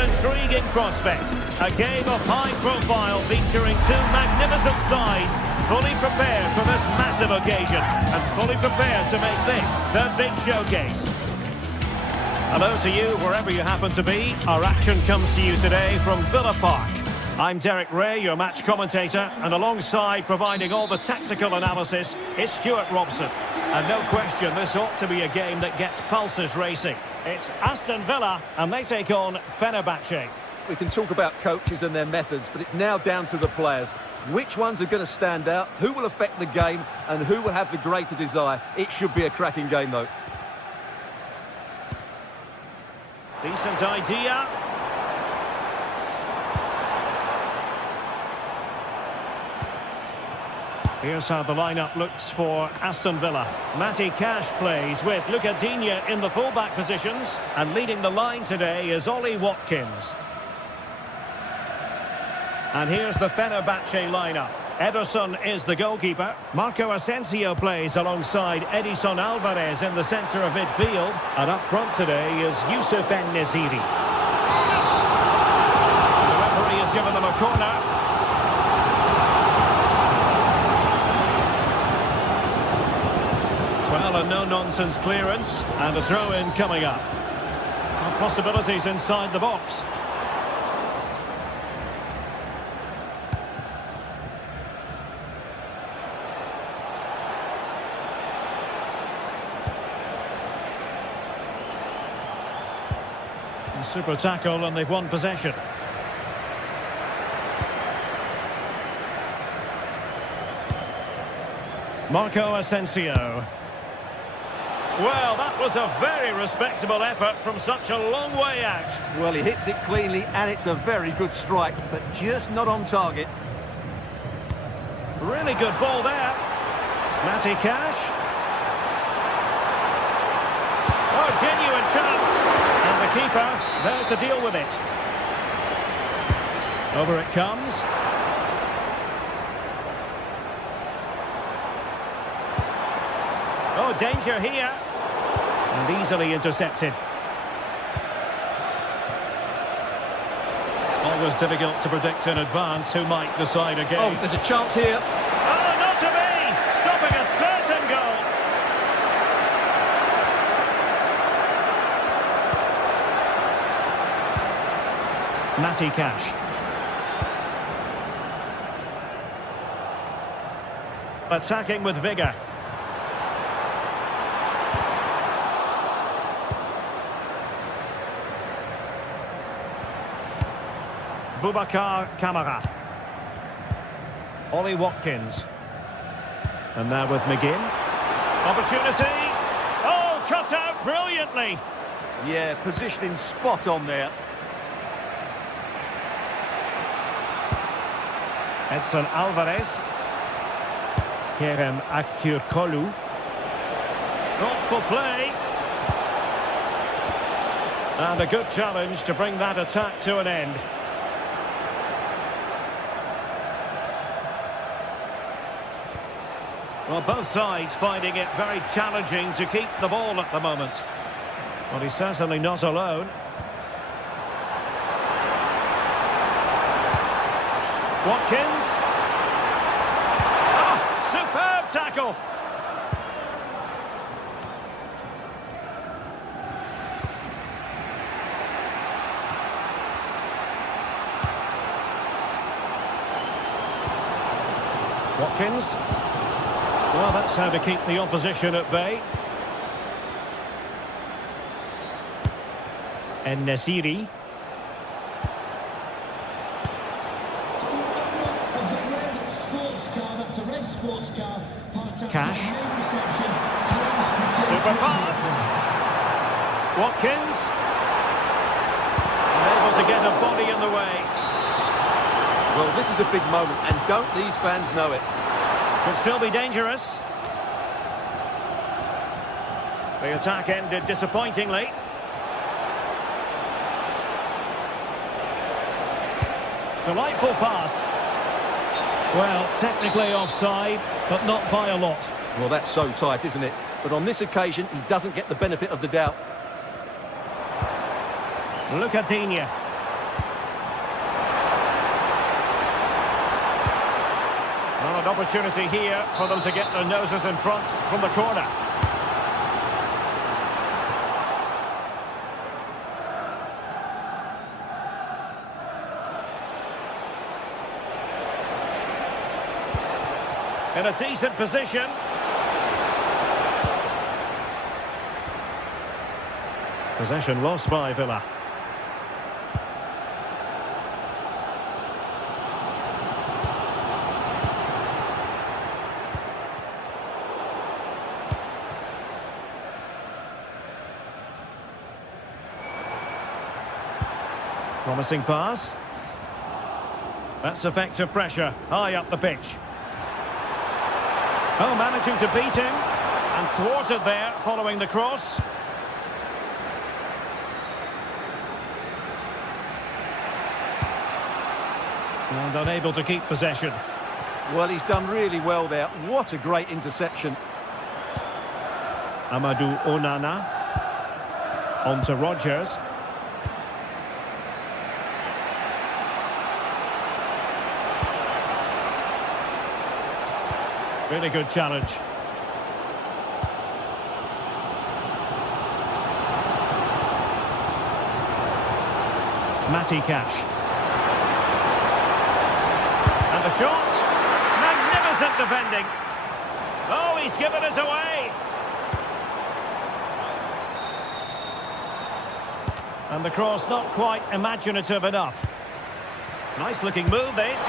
intriguing prospect. A game of high profile featuring two magnificent sides, fully prepared for this massive occasion and fully prepared to make this their big showcase. Hello to you wherever you happen to be. Our action comes to you today from Villa Park. I'm Derek Ray, your match commentator, and alongside providing all the tactical analysis is Stuart Robson. And no question, this ought to be a game that gets pulses racing. It's Aston Villa, and they take on Fenerbahce. We can talk about coaches and their methods, but it's now down to the players. Which ones are going to stand out, who will affect the game, and who will have the greater desire? It should be a cracking game, though. Decent idea. Here's how the lineup looks for Aston Villa. Matty Cash plays with Luca Digne in the fullback positions, and leading the line today is Ollie Watkins. And here's the Fenerbahce lineup. Ederson is the goalkeeper. Marco Asensio plays alongside Edison Alvarez in the centre of midfield. And up front today is Youssef En-Nesyri. The referee has given them a corner. Well, a no-nonsense clearance and a throw-in coming up. Possibilities inside the box. Super tackle, and they've won possession. Marco Asensio. Well, that was a very respectable effort from such a long way out. Well, he hits it cleanly, and it's a very good strike, but just not on target. Really good ball there. Matty Cash. Oh, genuine chance. And the keeper there to deal with it. Over it comes. Oh, danger here. And easily intercepted. Always difficult to predict in advance who might decide a game. Oh, there's a chance here. Oh, not to be! Stopping a certain goal. Matty Cash. Attacking with vigour. Boubacar Kamara. Ollie Watkins. And now with McGinn. Opportunity. Oh, cut out brilliantly. Yeah, positioning spot on there. Edson Alvarez. Kerem Aktürkoğlu. Thoughtful play. And a good challenge to bring that attack to an end. Well, both sides finding it very challenging to keep the ball at the moment. Well, he's certainly not alone. Watkins. Oh, superb tackle. Watkins. Well, that's how to keep the opposition at bay. En-Nesyri. Cash. Super pass. Watkins. Unable to get a body in the way. Well, this is a big moment, and don't these fans know it? Could still be dangerous. The attack ended disappointingly. Delightful pass. Well, technically offside, but not by a lot. Well, that's so tight, isn't it? But on this occasion, he doesn't get the benefit of the doubt. Luca Digne. Well, an opportunity here for them to get their noses in front from the corner. In a decent position. Possession lost by Villa. Promising pass. That's effective pressure, high up the pitch. Oh, managing to beat him. And thwarted there, following the cross. And unable to keep possession. Well, he's done really well there. What a great interception. Amadou Onana. On to Rodgers. Really good challenge. Matty Cash. And the shot. Magnificent defending. Oh, he's given us away. And the cross not quite imaginative enough. Nice looking move, this.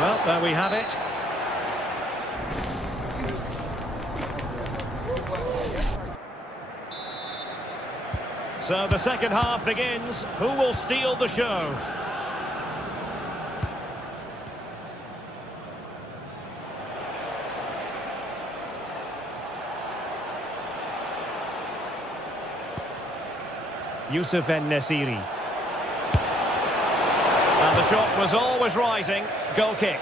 Well, there we have it. So the second half begins. Who will steal the show? Youssef En-Nesyri. And the shot was always rising. Goal kick.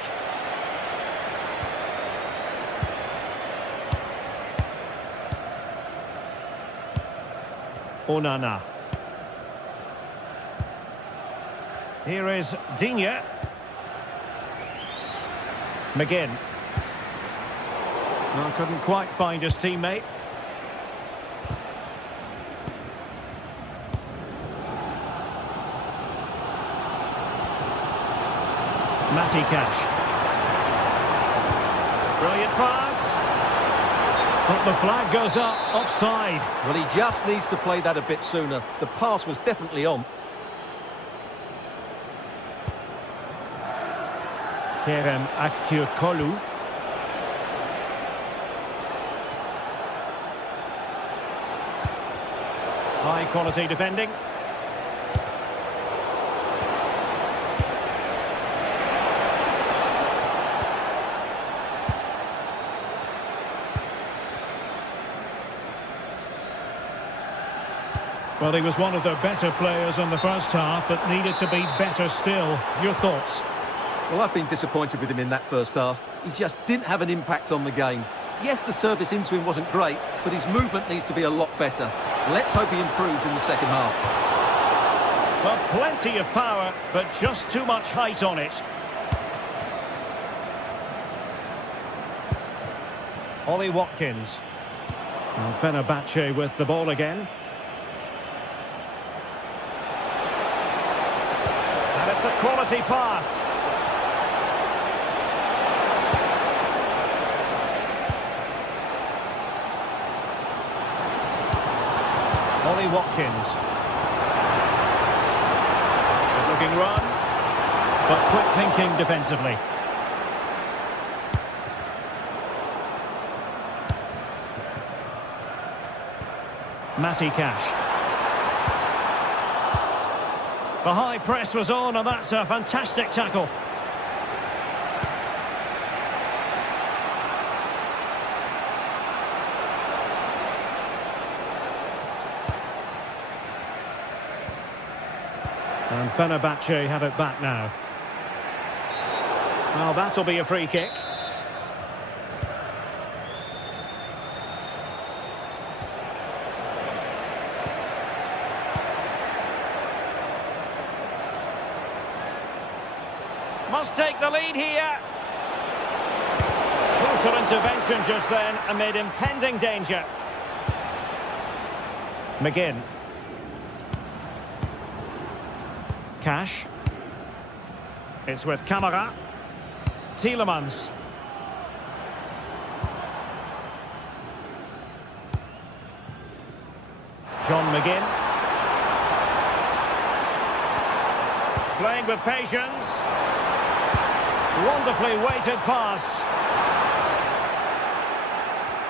Onana. Here is Digne. McGinn. Well, couldn't quite find his teammate. Matty Cash. Brilliant pass. But the flag goes up, offside. Well, he just needs to play that a bit sooner. The pass was definitely on. Kerem Aktürkoğlu. High quality defending. Well, he was one of the better players in the first half, but needed to be better still. Your thoughts? Well, I've been disappointed with him in that first half. He just didn't have an impact on the game. Yes, the service into him wasn't great, but his movement needs to be a lot better. Let's hope he improves in the second half. Well, plenty of power, but just too much height on it. Ollie Watkins. And Fenerbahce with the ball again. And it's a quality pass. Ollie Watkins. Good looking run, but quick thinking defensively. Matty Cash. The high press was on, and that's a fantastic tackle. And Fenerbahce have it back now. Well, that'll be a free kick. Must take take the lead here. Crucial intervention just then amid impending danger. McGinn. Cash. It's with Camara. Tielemans. John McGinn. Playing with patience. Wonderfully weighted pass.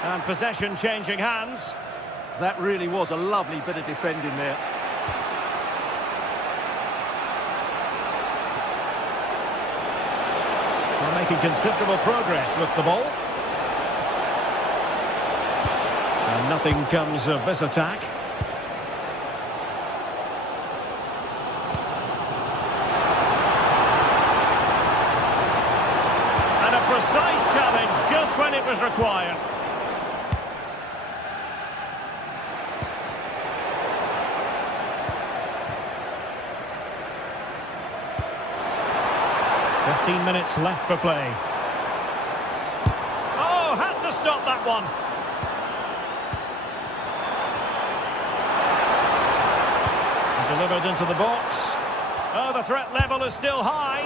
And possession changing hands. That really was a lovely bit of defending there. They're making considerable progress with the ball. And nothing comes of this attack. And a precise challenge just when it was required. Minutes left for play. Oh, had to stop that one. Delivered into the box. Oh, the threat level is still high.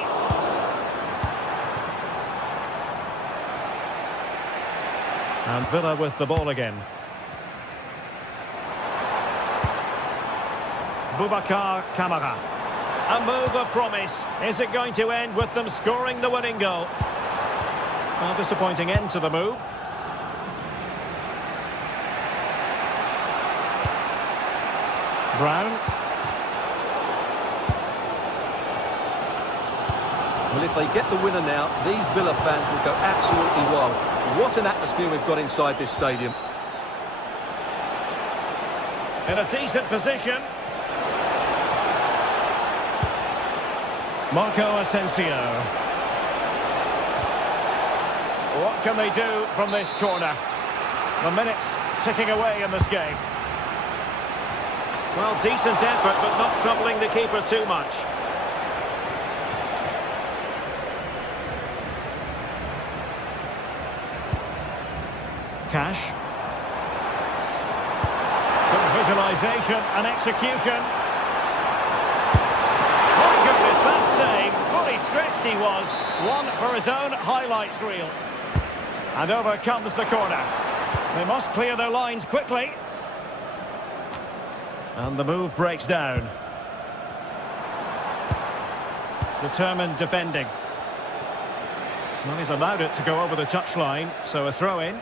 And Villa with the ball again. Boubacar Kamara. A move of promise. Is it going to end with them scoring the winning goal? A disappointing end to the move. Brown. Well, if they get the winner now, these Villa fans will go absolutely wild. What an atmosphere we've got inside this stadium. In a decent position. Marco Asensio. What can they do from this corner? The minutes ticking away in this game. Well, decent effort, but not troubling the keeper too much. Cash. Good visualisation and execution. Save, fully stretched he was, one for his own highlights reel. And over comes the corner. They must clear their lines quickly. And the move breaks down. Determined defending. Well, he's allowed it to go over the touchline, so a throw-in.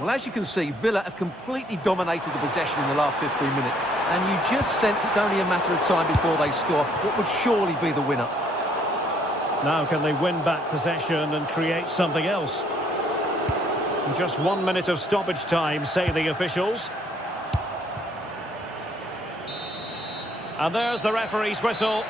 Well, as you can see, Villa have completely dominated the possession in the last 15 minutes. And you just sense it's only a matter of time before they score what would surely be the winner. Now can they win back possession and create something else? Just 1 minute of stoppage time, say the officials. And there's the referee's whistle.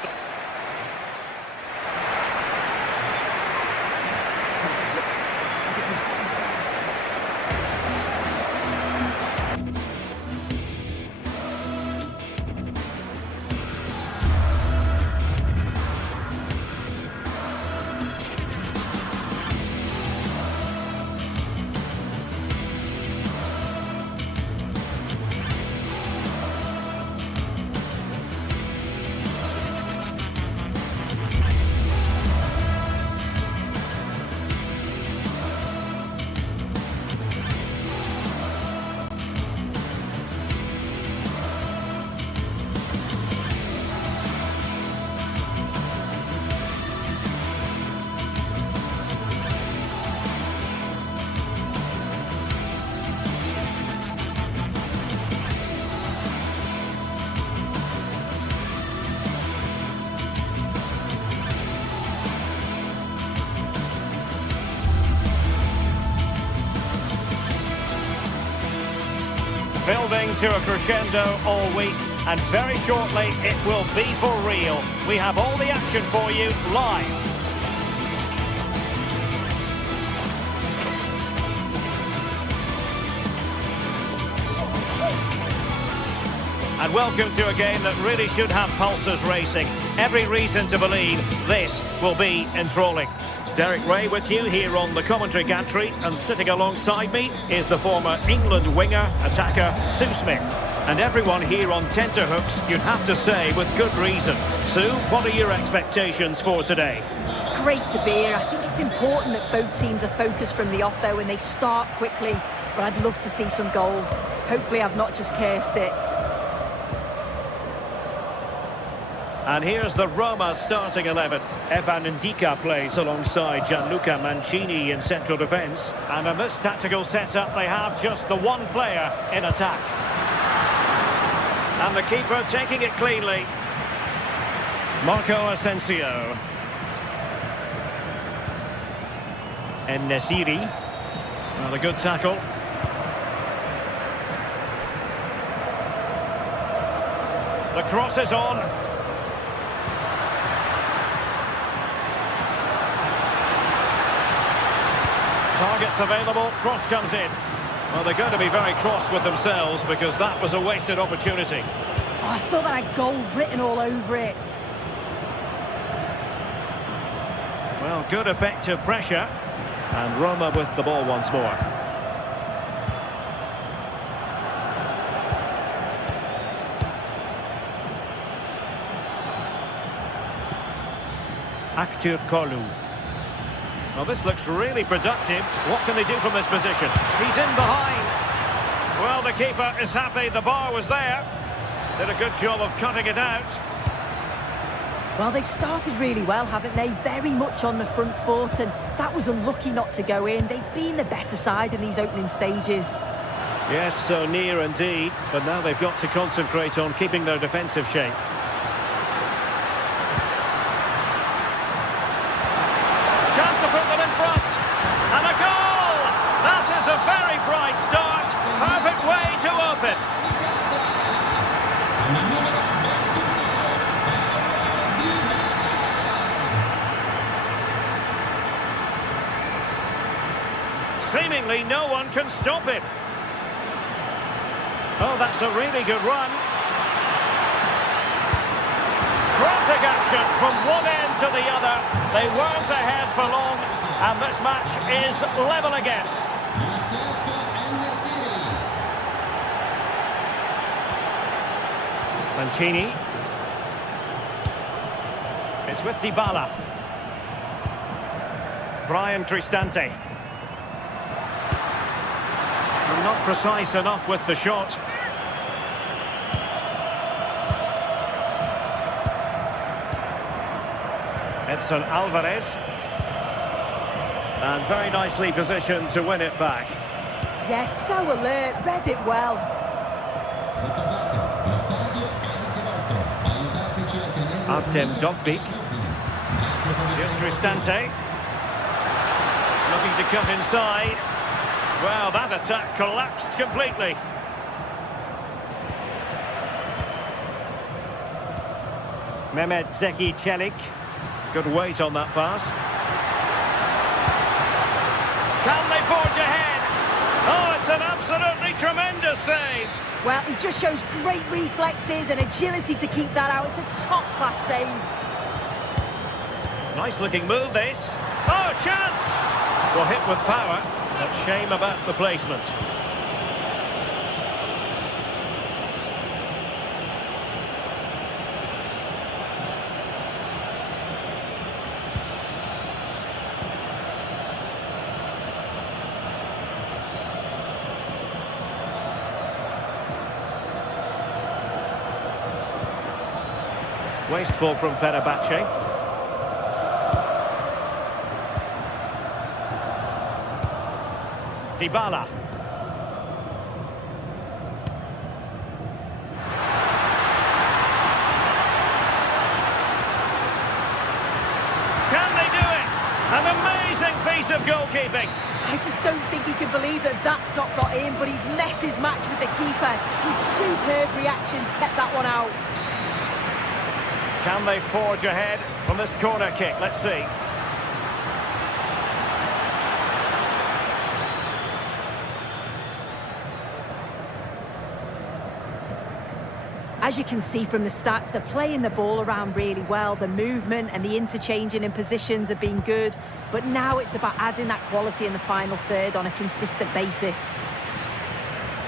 Building to a crescendo all week, and very shortly it will be for real. We have all the action for you live. And welcome to a game that really should have pulses racing. Every reason to believe this will be enthralling. Derek Ray with you here on the commentary gantry, and sitting alongside me is the former England winger, attacker, Sue Smith. And everyone here on tenterhooks, you'd have to say, with good reason. Sue, what are your expectations for today? It's great to be here. I think it's important that both teams are focused from the off, though, and they start quickly. But I'd love to see some goals. Hopefully I've not just cursed it. And here's the Roma starting 11. Evan Ndika plays alongside Gianluca Mancini in central defence. And in this tactical setup, they have just the one player in attack. And the keeper taking it cleanly. Marco Asensio. En-Nesyri. Well, a good tackle. The cross is on. Targets available, cross comes in. Well, they're going to be very cross with themselves because that was a wasted opportunity. Oh, I thought that had goal written all over it. Well, good effective pressure. And Roma with the ball once more. Aktur Kolu. Well, this looks really productive. What can they do from this position? He's in behind. Well, the keeper is happy. The bar was there. Did a good job of cutting it out. Well, they've started really well, haven't they? Very much on the front foot, and that was unlucky not to go in. They've been the better side in these opening stages. Yes, so near indeed. But now they've got to concentrate on keeping their defensive shape. Chance to put them in front. And a goal! That is a very bright start. Perfect way to open. Seemingly no one can stop him. Oh, that's a really good run. Frantic action from one end to the other. They weren't ahead for long, and this match is level again. Mancini. It's with Dybala. Brian Cristante. Not precise enough with the shot. Edson Alvarez. And very nicely positioned to win it back. Yes, so alert, read it well. Artem Dovbyk. Here's Cristante. Looking to cut inside. Well, that attack collapsed completely. Mehmet Zeki Çelik. Good weight on that pass. Can they forge ahead? Oh, it's an absolutely tremendous save. Well, he just shows great reflexes and agility to keep that out. It's a top-class save. Nice looking move, this. Oh, chance! Well, hit with power. But shame about the placement. Wasteful from Fenerbahce. Dybala. Can they do it? An amazing piece of goalkeeping. I just don't think he can believe that that's not got in, but he's met his match with the keeper. His superb reactions kept that one out. Can they forge ahead from this corner kick? Let's see. As you can see from the stats, they're playing the ball around really well. The movement and the interchanging in positions have been good. But now it's about adding that quality in the final third on a consistent basis.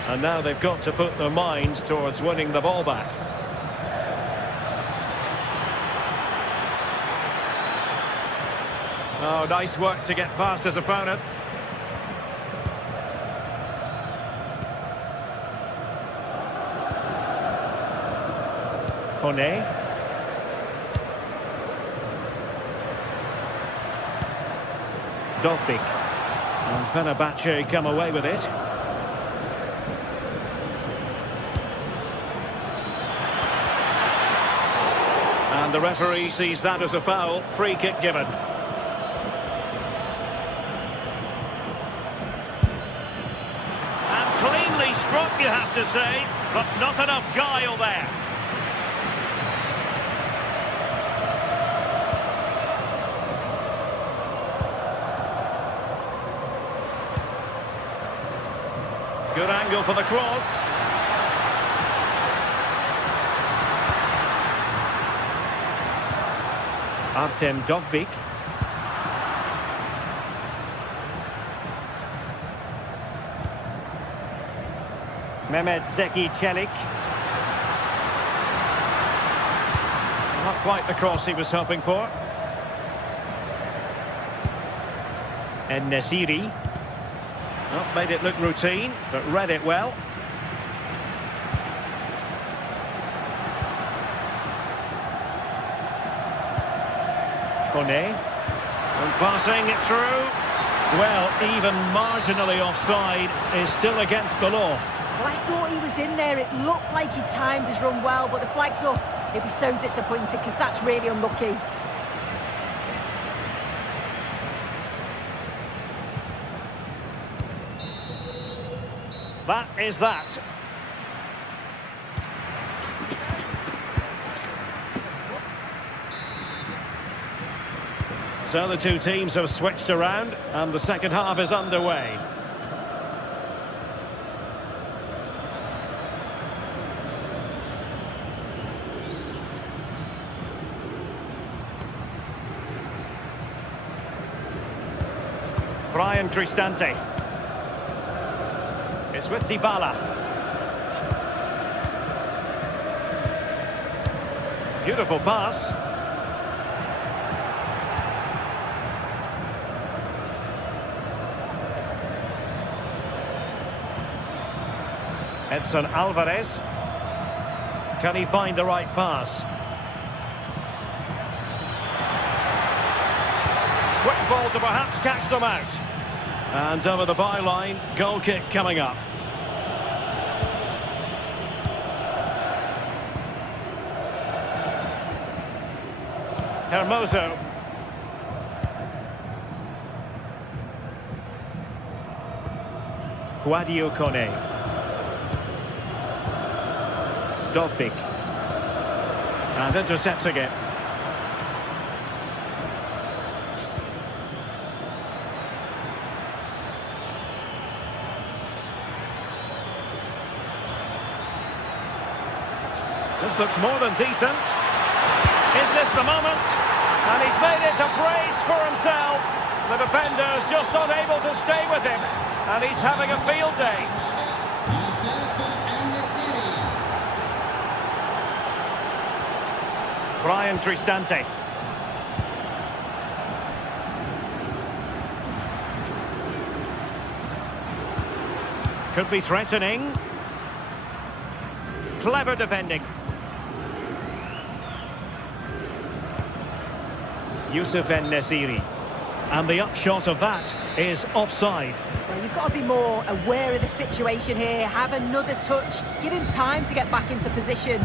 And now they've got to put their minds towards winning the ball back. Oh, nice work to get past his opponent. Kone. Dovbik. And Fenerbahce come away with it. And the referee sees that as a foul. Free kick given. And cleanly struck, you have to say, but not enough guile there. Good angle for the cross. Artem Dovbik. Mehmet Zeki Çelik. Not quite the cross he was hoping for. And Nesiri. Not made it look routine, but read it well. Kone. And passing it through. Well, even marginally offside is still against the law. Well, I thought he was in there. It looked like he timed his run well, but the flag's up. He'll be so disappointed because that's really unlucky. That is that. So the two teams have switched around and the second half is underway. Brian Cristante. It's with Dybala. Beautiful pass. Edson Alvarez. Can he find the right pass? Quick ball to perhaps catch them out. And over the byline, goal kick coming up. Hermoso. Guadio Kone. Dovbik. And intercepting it. This looks more than decent. Is this the moment? And he's made it a brace for himself. The defender's just unable to stay with him. And he's having a field day. Brian Cristante. Could be threatening. Clever defending. Youssef En-Nesyri. And the upshot of that is offside. Well, you've got to be more aware of the situation here. Have another touch. Give him time to get back into position.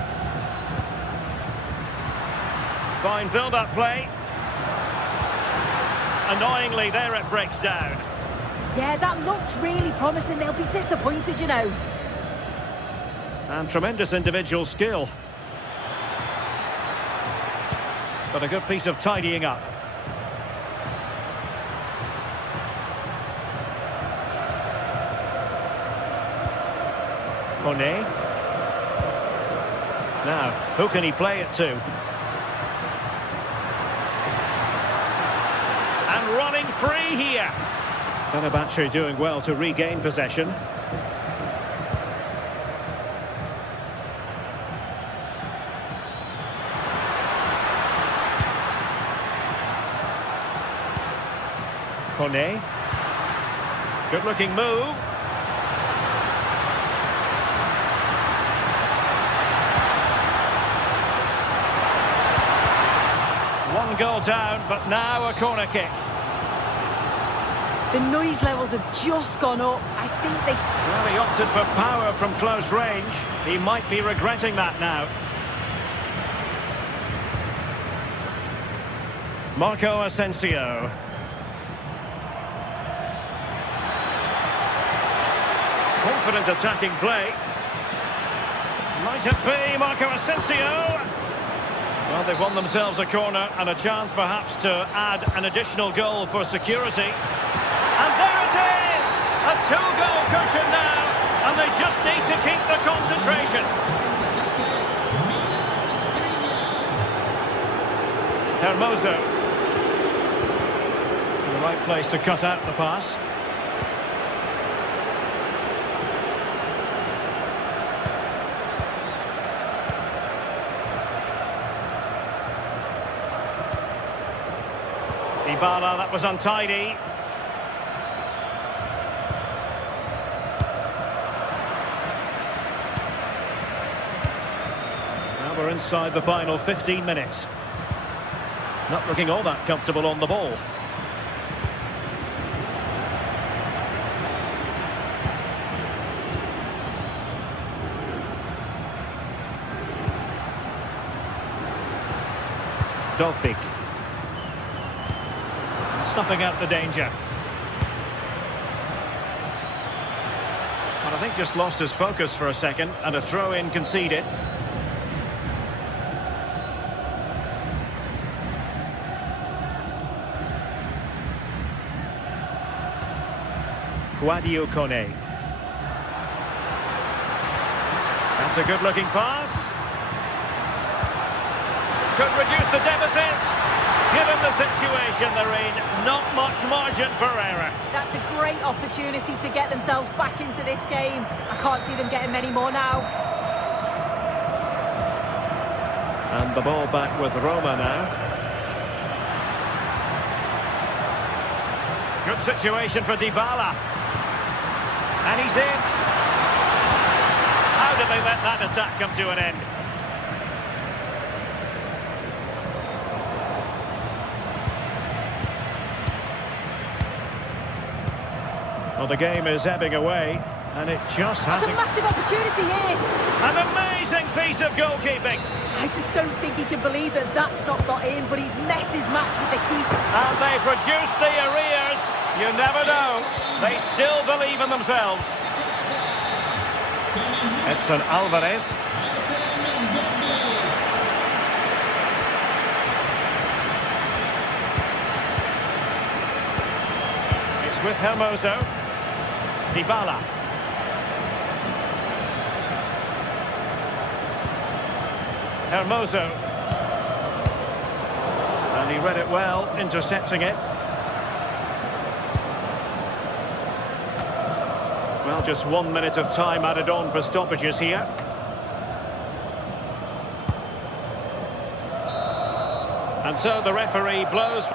Fine build-up play. Annoyingly, there it breaks down. Yeah, that looked really promising. They'll be disappointed, you know. And tremendous individual skill. But a good piece of tidying up. Kone. Now, who can he play it to? And running free here. Fenerbahce doing well to regain possession. Kone. Good looking move. One goal down, but now a corner kick. The noise levels have just gone up. I think they... Well, he opted for power from close range. He might be regretting that now. Marco Asensio. Confident attacking play. Might it be Marco Asensio? Well, they've won themselves a corner and a chance perhaps to add an additional goal for security. And there it is! A two-goal cushion now, and they just need to keep the concentration. Hermoso. In the right place to cut out the pass. Dybala, that was untidy. Now we're inside the final 15 minutes. Not looking all that comfortable on the ball. Dovbik. Snuffing out the danger. Well, I think just lost his focus for a second, and a throw-in conceded. Guadio Kone. That's a good-looking pass. Could reduce the deficit. Given the situation they're in, not much margin for error. That's a great opportunity to get themselves back into this game. I can't see them getting many more now. And the ball back with Roma now. Good situation for Dybala. And he's in. How did they let that attack come to an end? Well, the game is ebbing away, and it just hasn't... It's a massive opportunity here. An amazing piece of goalkeeping. I just don't think he can believe that that's not got in, but he's met his match with the keeper. And they've reduced the arrears. You never know. They still believe in themselves. Edson Alvarez. It's with Hermoso. Dybala. Hermoso. And he read it well, intercepting it. Well, just 1 minute of time added on for stoppages here. And so the referee blows...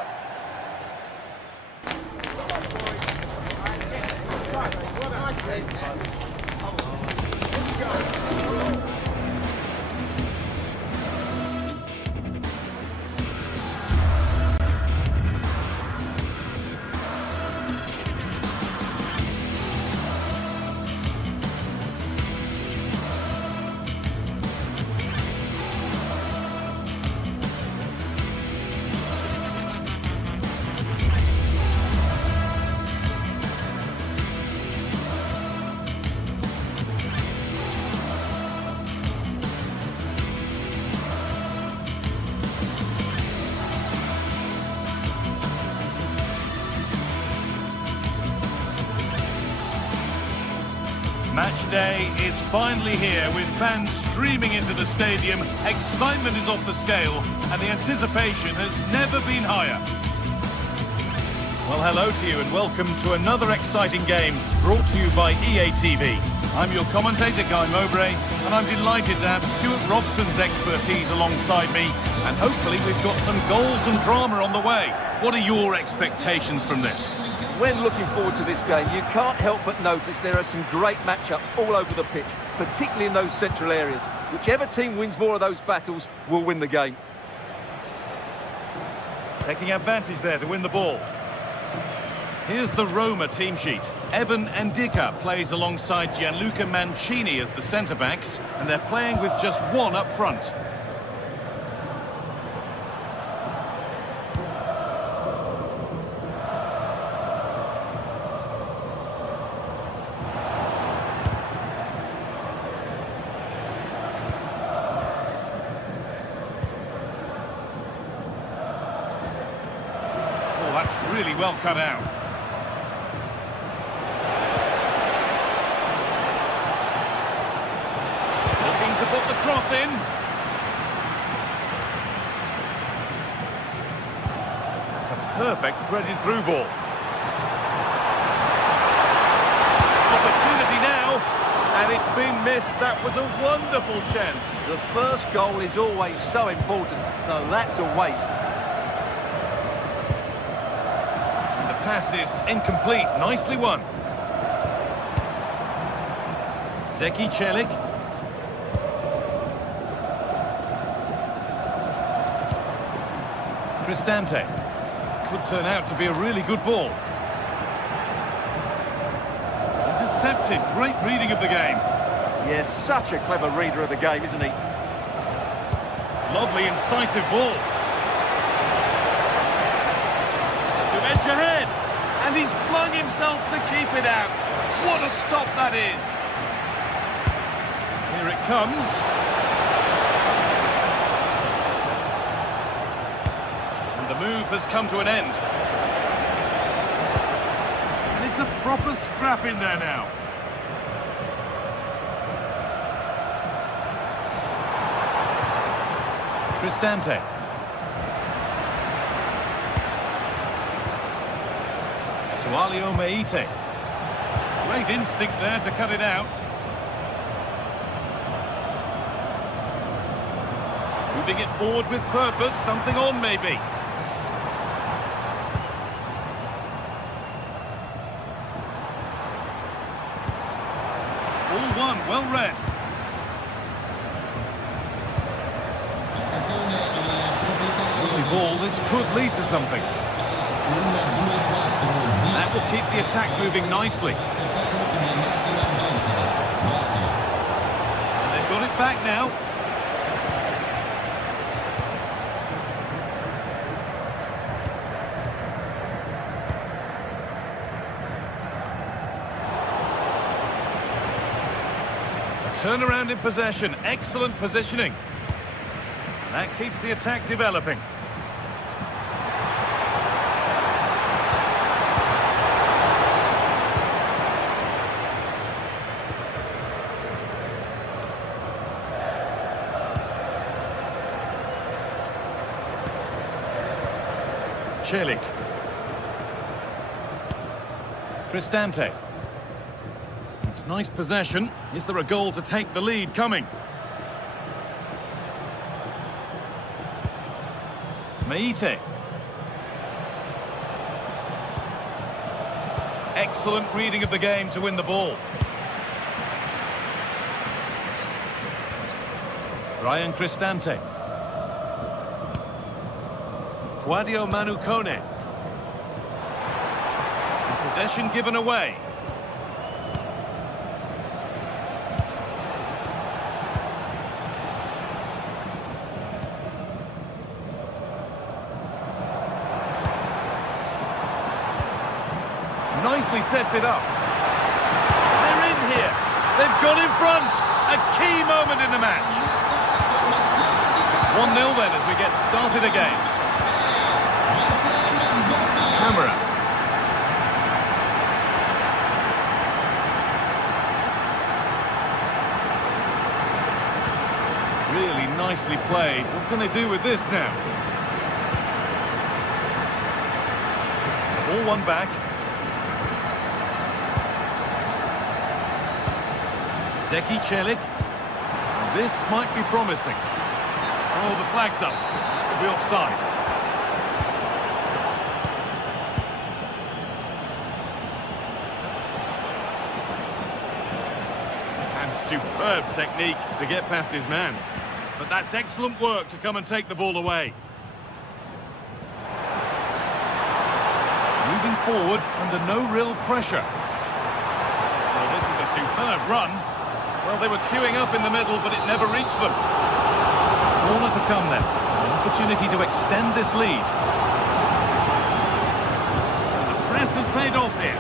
Match day is finally here with fans streaming into the stadium. Excitement is off the scale and the anticipation has never been higher. Well, hello to you and welcome to another exciting game brought to you by EA TV. I'm your commentator, Guy Mowbray, and I'm delighted to have Stuart Robson's expertise alongside me, and hopefully we've got some goals and drama on the way. What are your expectations from this? When looking forward to this game, you can't help but notice there are some great matchups all over the pitch, particularly in those central areas. Whichever team wins more of those battles will win the game. Taking advantage there to win the ball. Here's the Roma team sheet. Evan Ndika plays alongside Gianluca Mancini as the centre-backs, and they're playing with just one up front. Oh, that's really well cut out. To put the cross in. That's a perfect threaded through ball. Opportunity now, and it's been missed. That was a wonderful chance. The first goal is always so important, so that's a waste. And the pass is incomplete. Nicely won. Zeki Celik. Cristante. Could turn out to be a really good ball. Intercepted. Great reading of the game. Yes, such a clever reader of the game, isn't he? Lovely, incisive ball. To edge ahead. And he's flung himself to keep it out. What a stop that is. Here it comes. The move has come to an end. And it's a proper scrap in there now. Cristante. Sualio Meite. Great instinct there to cut it out. Moving it forward with purpose, something on maybe. All one, well read. Lovely ball, this could lead to something. That will keep the attack moving nicely. And they've got it back now. Turnaround in possession, excellent positioning. That keeps the attack developing. Celik. Cristante. It's nice possession. Is there a goal to take the lead coming? Meite. Excellent reading of the game to win the ball. Ryan Cristante. Claudio Manucone. Possession given away. Nicely sets it up. They're in here. They've got in front. A key moment in the match. 1-0 then as we get started again. Camera. Nicely played. What can they do with this now? Ball won back. Zeki Celik. This might be promising. Oh, the flag's up. It'll be offside. And superb technique to get past his man. But that's excellent work to come and take the ball away. Moving forward under no real pressure. Well, this is a superb run. Well, they were queuing up in the middle, but it never reached them. Corner to come then. An opportunity to extend this lead. And the press has paid off here.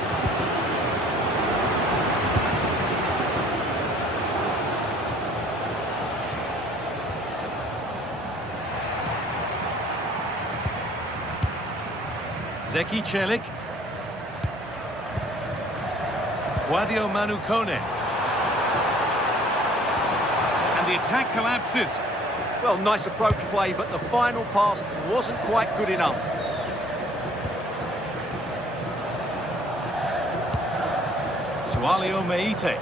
Zeki Celik. Guadio Manukone. And the attack collapses. Well, nice approach play, but the final pass wasn't quite good enough. Sualio Meite.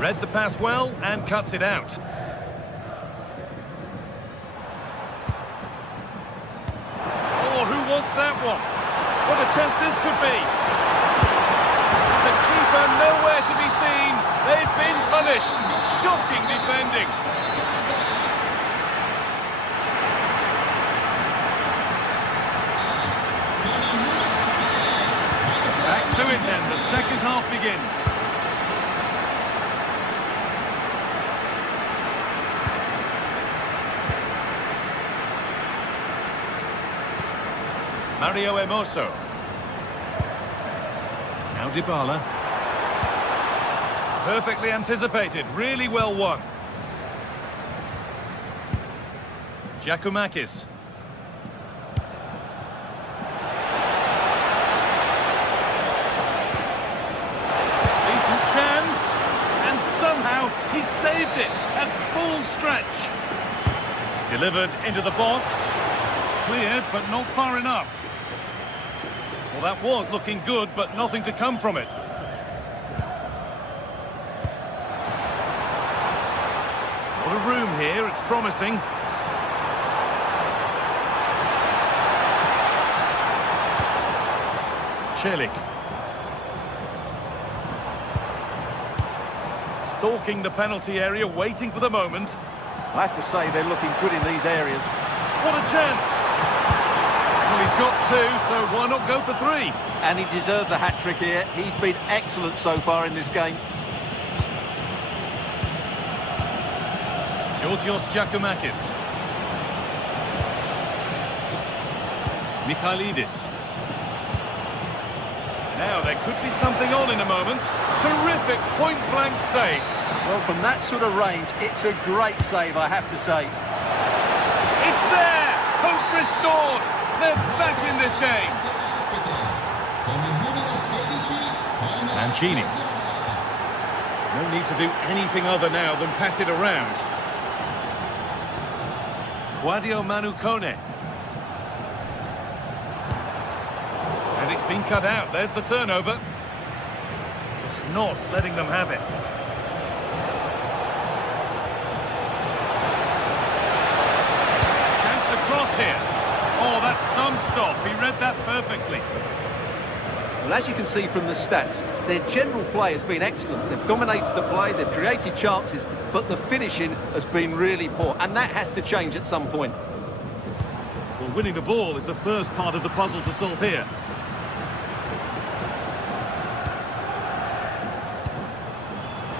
Read the pass well and cuts it out. Oh, who wants that one? What a chance this could be. The keeper nowhere to be seen. They've been punished. Shocking defending. Back to it then. The second half begins. Mario Hermoso. Now Dybala. Perfectly anticipated, really well won. Giacomakis. Decent chance, and somehow he saved it at full stretch. Delivered into the box. Cleared, but not far enough. Well, that was looking good, but nothing to come from it. What a room here, it's promising. Celik. Stalking the penalty area, waiting for the moment. I have to say they're looking good in these areas. What a chance! Well, he's got two, so why not go for three? And he deserves a hat-trick here. He's been excellent so far in this game. Georgios Giacomakis. Michailidis. Now, there could be something on in a moment. Terrific point-blank save. Well, from that sort of range, it's a great save, I have to say. It's there! Hope restored! They're back in this game! Mancini. No need to do anything other now than pass it around. Guadio Manukone. And it's been cut out. There's the turnover. Just not letting them have it. Chance to cross here. Oh, that's some stop. He read that perfectly. Well, as you can see from the stats, their general play has been excellent. They've dominated the play, they've created chances, but the finishing has been really poor, and that has to change at some point. Well, winning the ball is the first part of the puzzle to solve here.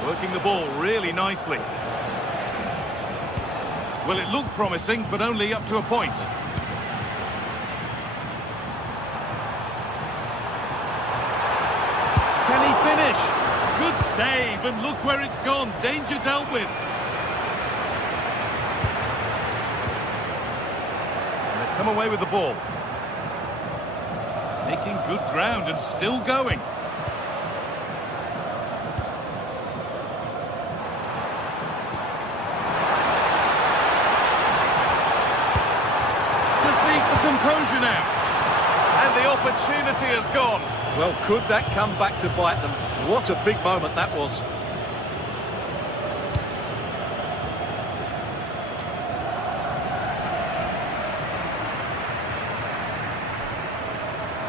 Working the ball really nicely. Well, it looked promising, but only up to a point. Can he finish? Good save, and look where it's gone. Danger dealt with. And they've come away with the ball. Making good ground and still going. the opportunity has gone. Well, could that come back to bite them? What a big moment that was.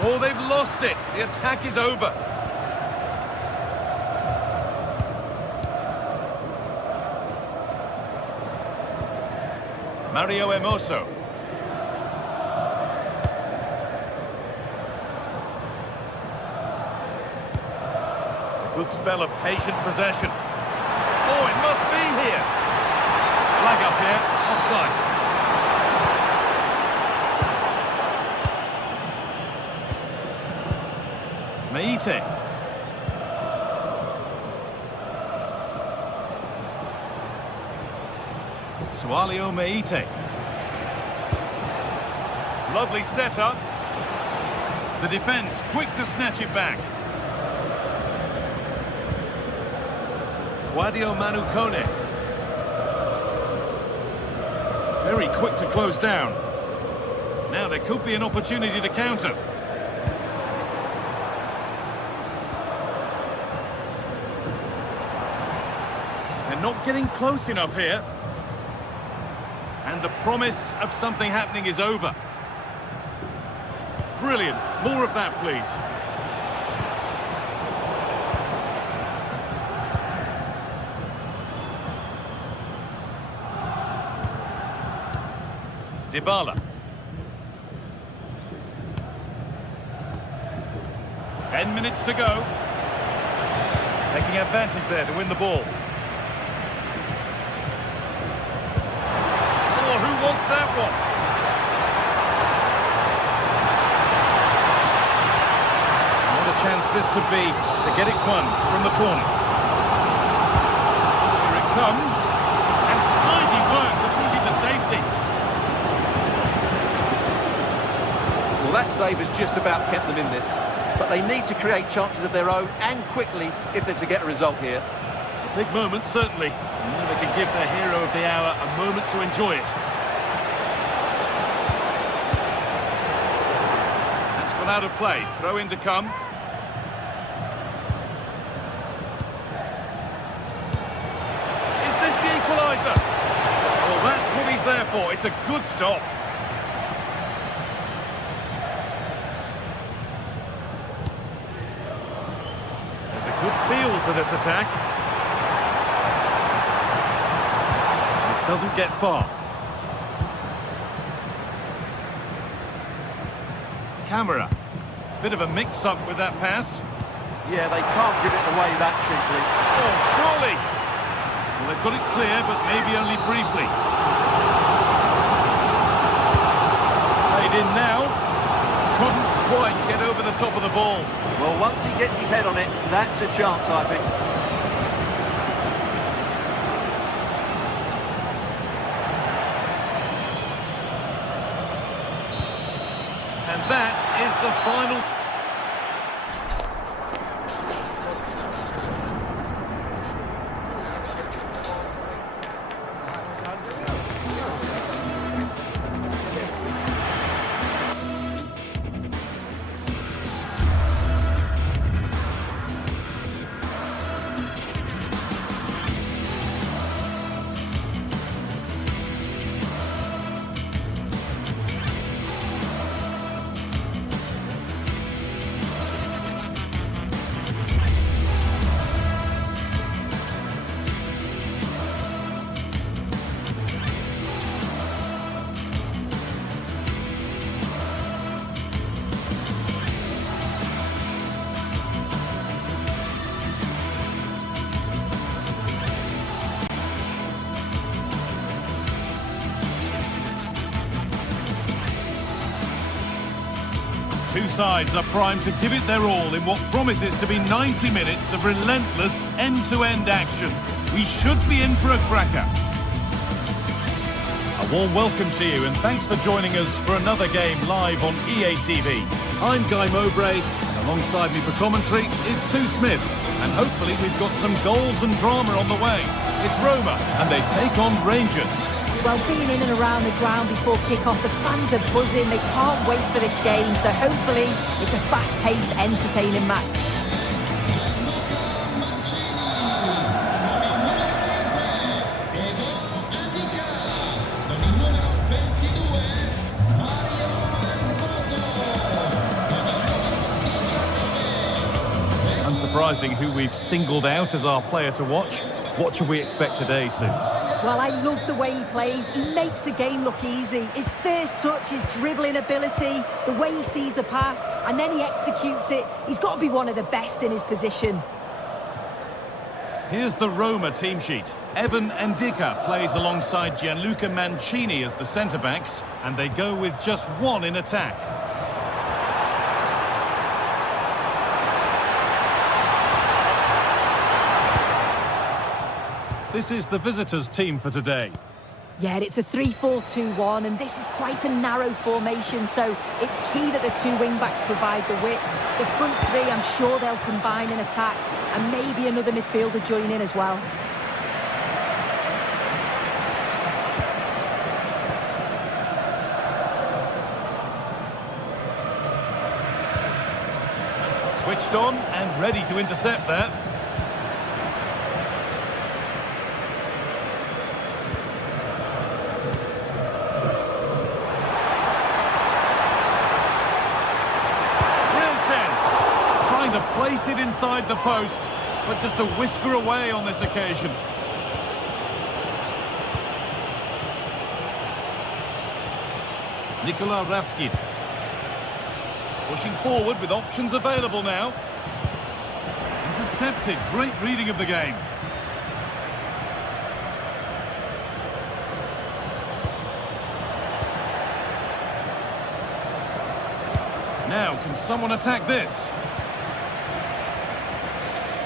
Oh, they've lost it. The attack is over. Mario Hermoso. A good spell of patient possession. Oh, it must be here. Flag up here. Offside. Meite. Sualio Meite. Lovely setup. The defence quick to snatch it back. Guadio Manucone. Very quick to close down. Now there could be an opportunity to counter. They're not getting close enough here. And the promise of something happening is over. Brilliant. More of that, please. Dybala. 10 minutes to go. Taking advantage there to win the ball. Oh, who wants that one? What a chance this could be to get it won from the corner. Here it comes. And tidy work to push it to safety. Well, that save has just about kept them in this. But they need to create chances of their own, and quickly, if they're to get a result here. A big moment, certainly. And now they can give their hero of the hour a moment to enjoy it. That's gone out of play. Throw in to come. Is this the equaliser? Well, that's what he's there for. It's a good stop. Good feel to this attack. It doesn't get far. Camera. Bit of a mix-up with that pass. Yeah, they can't give it away that cheaply. Oh, surely. Well, they've got it clear, but maybe only briefly. Played in now. Couldn't quite get over the top of the ball. Well, once he gets his head on it, that's a chance, I think. And that is the final... Two sides are primed to give it their all in what promises to be 90 minutes of relentless end-to-end action. We should be in for a cracker. A warm welcome to you and thanks for joining us for another game live on EA TV. I'm Guy Mowbray and alongside me for commentary is Sue Smith. And hopefully we've got some goals and drama on the way. It's Roma and they take on Rangers. Well, being in and around the ground before kick-off, the fans are buzzing. They can't wait for this game, so hopefully it's a fast-paced, entertaining match. Unsurprising who we've singled out as our player to watch. What should we expect today, Sue? Well, I love the way he plays. He makes the game look easy. His first touch, his dribbling ability, the way he sees a pass, and then he executes it. He's got to be one of the best in his position. Here's the Roma team sheet. Evan Ndika plays alongside Gianluca Mancini as the centre-backs, and they go with just one in attack. This is the visitors' team for today. Yeah, it's a 3-4-2-1, and this is quite a narrow formation, so it's key that the two wing-backs provide the width. The front three, I'm sure they'll combine in attack, and maybe another midfielder join in as well. Switched on and ready to intercept that. To place it inside the post, but just a whisker away on this occasion. Nikola Ravskin pushing forward with options available now. Intercepted, great reading of the game. Now, can someone attack this?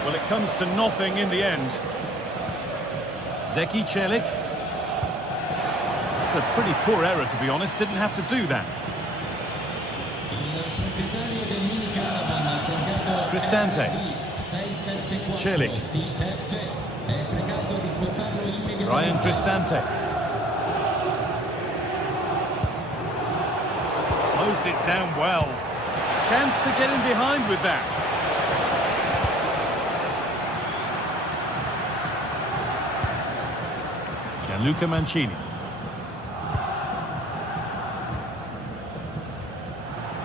Well, it comes to nothing in the end. Zeki Celik. It's a pretty poor error, to be honest. Didn't have to do that. Cristante. Celik. Ryan Cristante. Closed it down well. Chance to get in behind with that. Gianluca Mancini.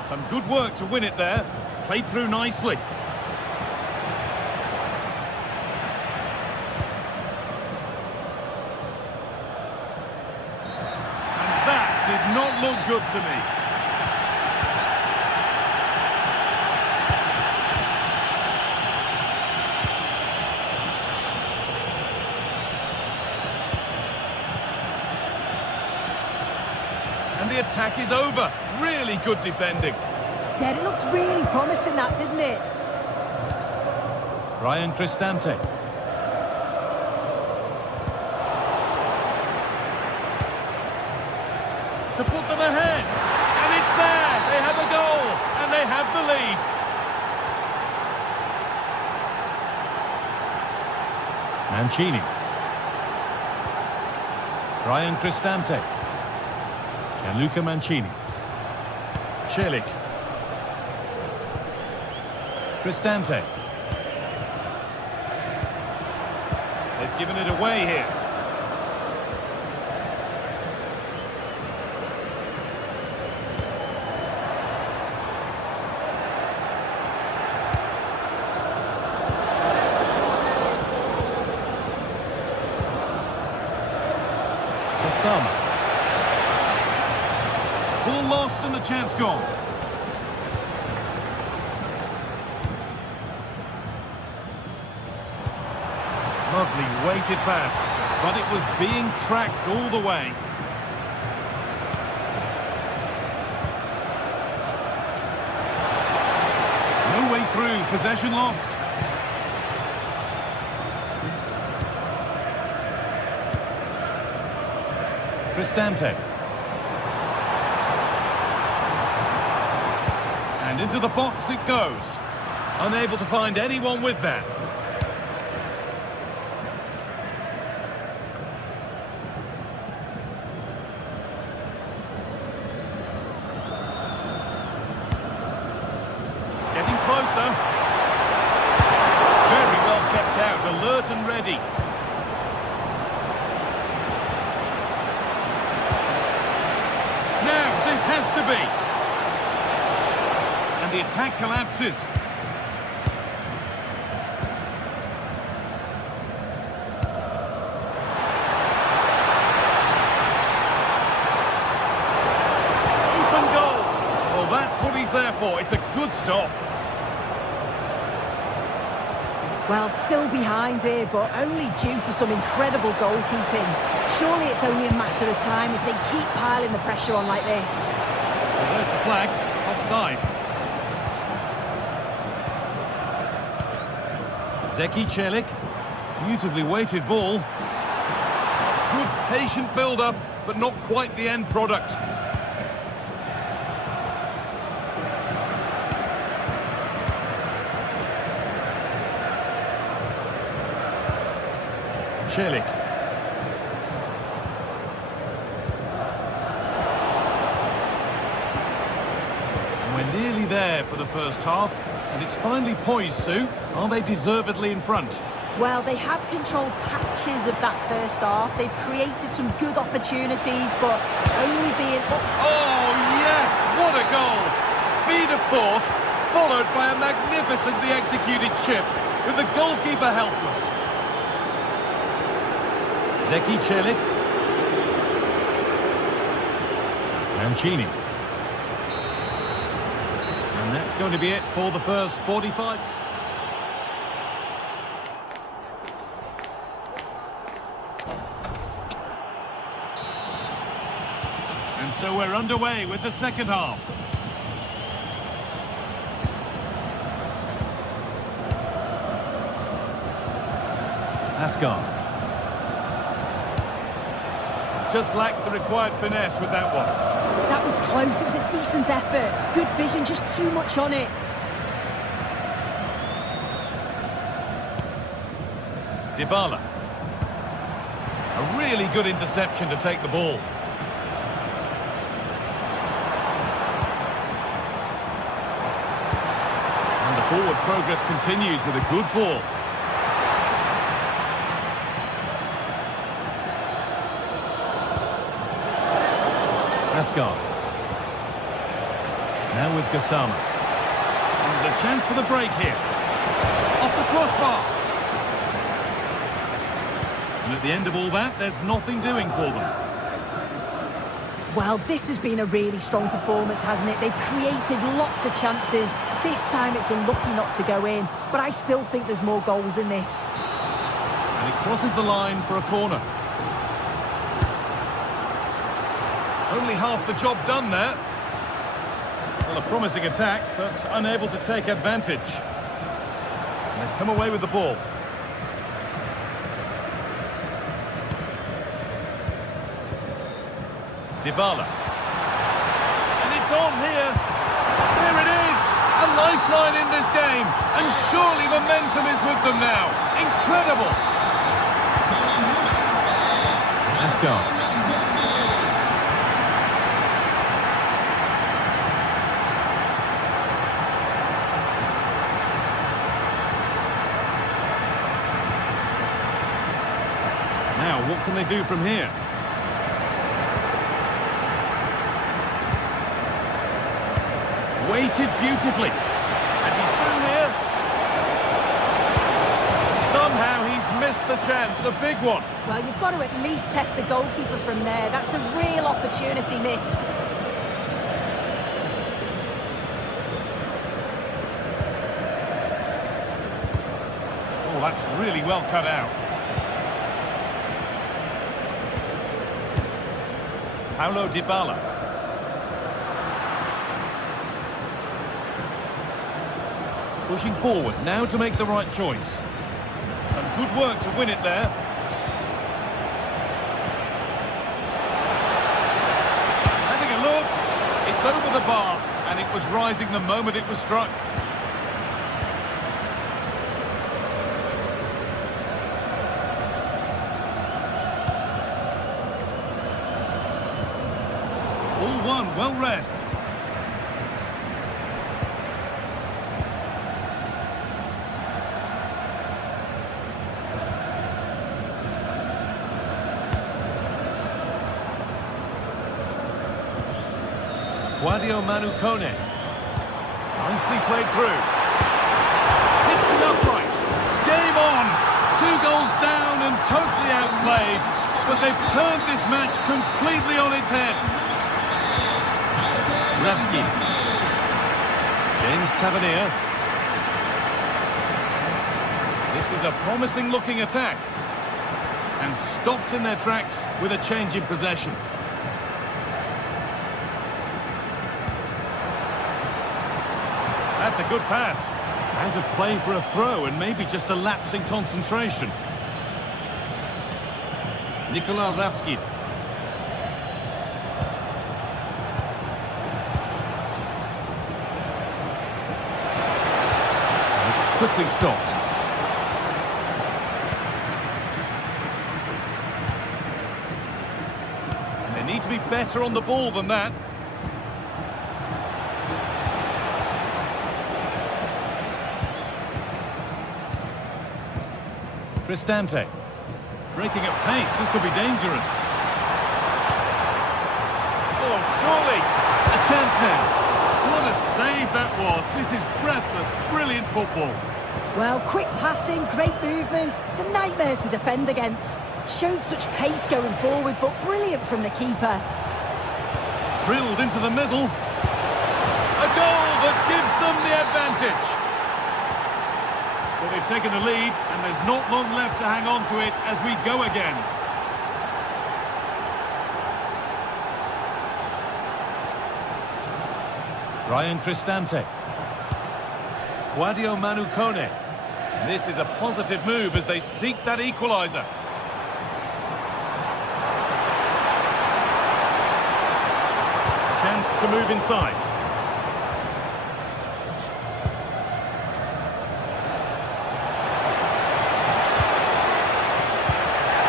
Some good work to win it there. Played through nicely. And that did not look good to me. And the attack is over. Really good defending. Yeah, it looked really promising, that, didn't it? Ryan Cristante. To put them ahead. And it's there. They have a goal. And they have the lead. Mancini. Ryan Cristante. Gianluca Mancini. Celik. Cristante. They've given it away here. Osama. Ball lost and the chance gone. Lovely weighted pass, but it was being tracked all the way. No way through, possession lost. Cristante. And into the box it goes. Unable to find anyone with that. And the attack collapses. Open goal. Well, that's what he's there for. It's a good stop. Well, still behind here, but only due to some incredible goalkeeping. Surely it's only a matter of time if they keep piling the pressure on like this. Well, there's the flag. Offside. Zeki Celik. Beautifully weighted ball. Good patient build-up, but not quite the end product. Celik. We're nearly there for the first half, and it's finally poised, Sue. Are they deservedly in front? Well, they have controlled patches of that first half. They've created some good opportunities, but only being... Oh, yes! What a goal! Speed of thought, followed by a magnificently executed chip, with the goalkeeper helpless. Zeki Celik. Mancini. And that's going to be it for the first 45. And so we're underway with the second half. Aston. Just lacked the required finesse with that one. That was close. It was a decent effort. Good vision, just too much on it. Dybala. A really good interception to take the ball. And the forward progress continues with a good ball. Aston. Now with Gassama. There's a chance for the break here. Off the crossbar. And at the end of all that, there's nothing doing for them. Well, this has been a really strong performance, hasn't it? They've created lots of chances. This time it's unlucky not to go in, but I still think there's more goals in this. And it crosses the line for a corner. Only half the job done there. Well, a promising attack, but unable to take advantage. And they've come away with the ball. Dybala. And it's on here. Here it is. A lifeline in this game. And surely momentum is with them now. Incredible. Aston. Now, what can they do from here? Weighted beautifully. And he's through here. Somehow he's missed the chance. A big one. Well, you've got to at least test the goalkeeper from there. That's a real opportunity missed. Oh, that's really well cut out. Paulo Dybala. Pushing forward now to make the right choice. Some good work to win it there. Having a look. It's over the bar, and it was rising the moment it was struck. All one, well read. Guadio Manu Kone. Nicely played through. Hits the upright. Game on. 2 goals down and totally outplayed. But they've turned this match completely on its head. Rafsky. James Tavernier. This is a promising looking attack. And stopped in their tracks with a change in possession. That's a good pass. Out of play for a throw and maybe just a lapse in concentration. Nikola Rafsky. It's quickly stopped. And they need to be better on the ball than that. Cristante. Breaking at pace, this could be dangerous. Oh, surely! A chance now. What a save that was. This is breathless, brilliant football. Well, quick passing, great movement. It's a nightmare to defend against. Showed such pace going forward, but brilliant from the keeper. Drilled into the middle. A goal that gives them the advantage. So they've taken the lead, and there's not long left to hang on to it as we go again. Ryan Cristante. Guadio Manu Kone. This is a positive move as they seek that equaliser. Chance to move inside.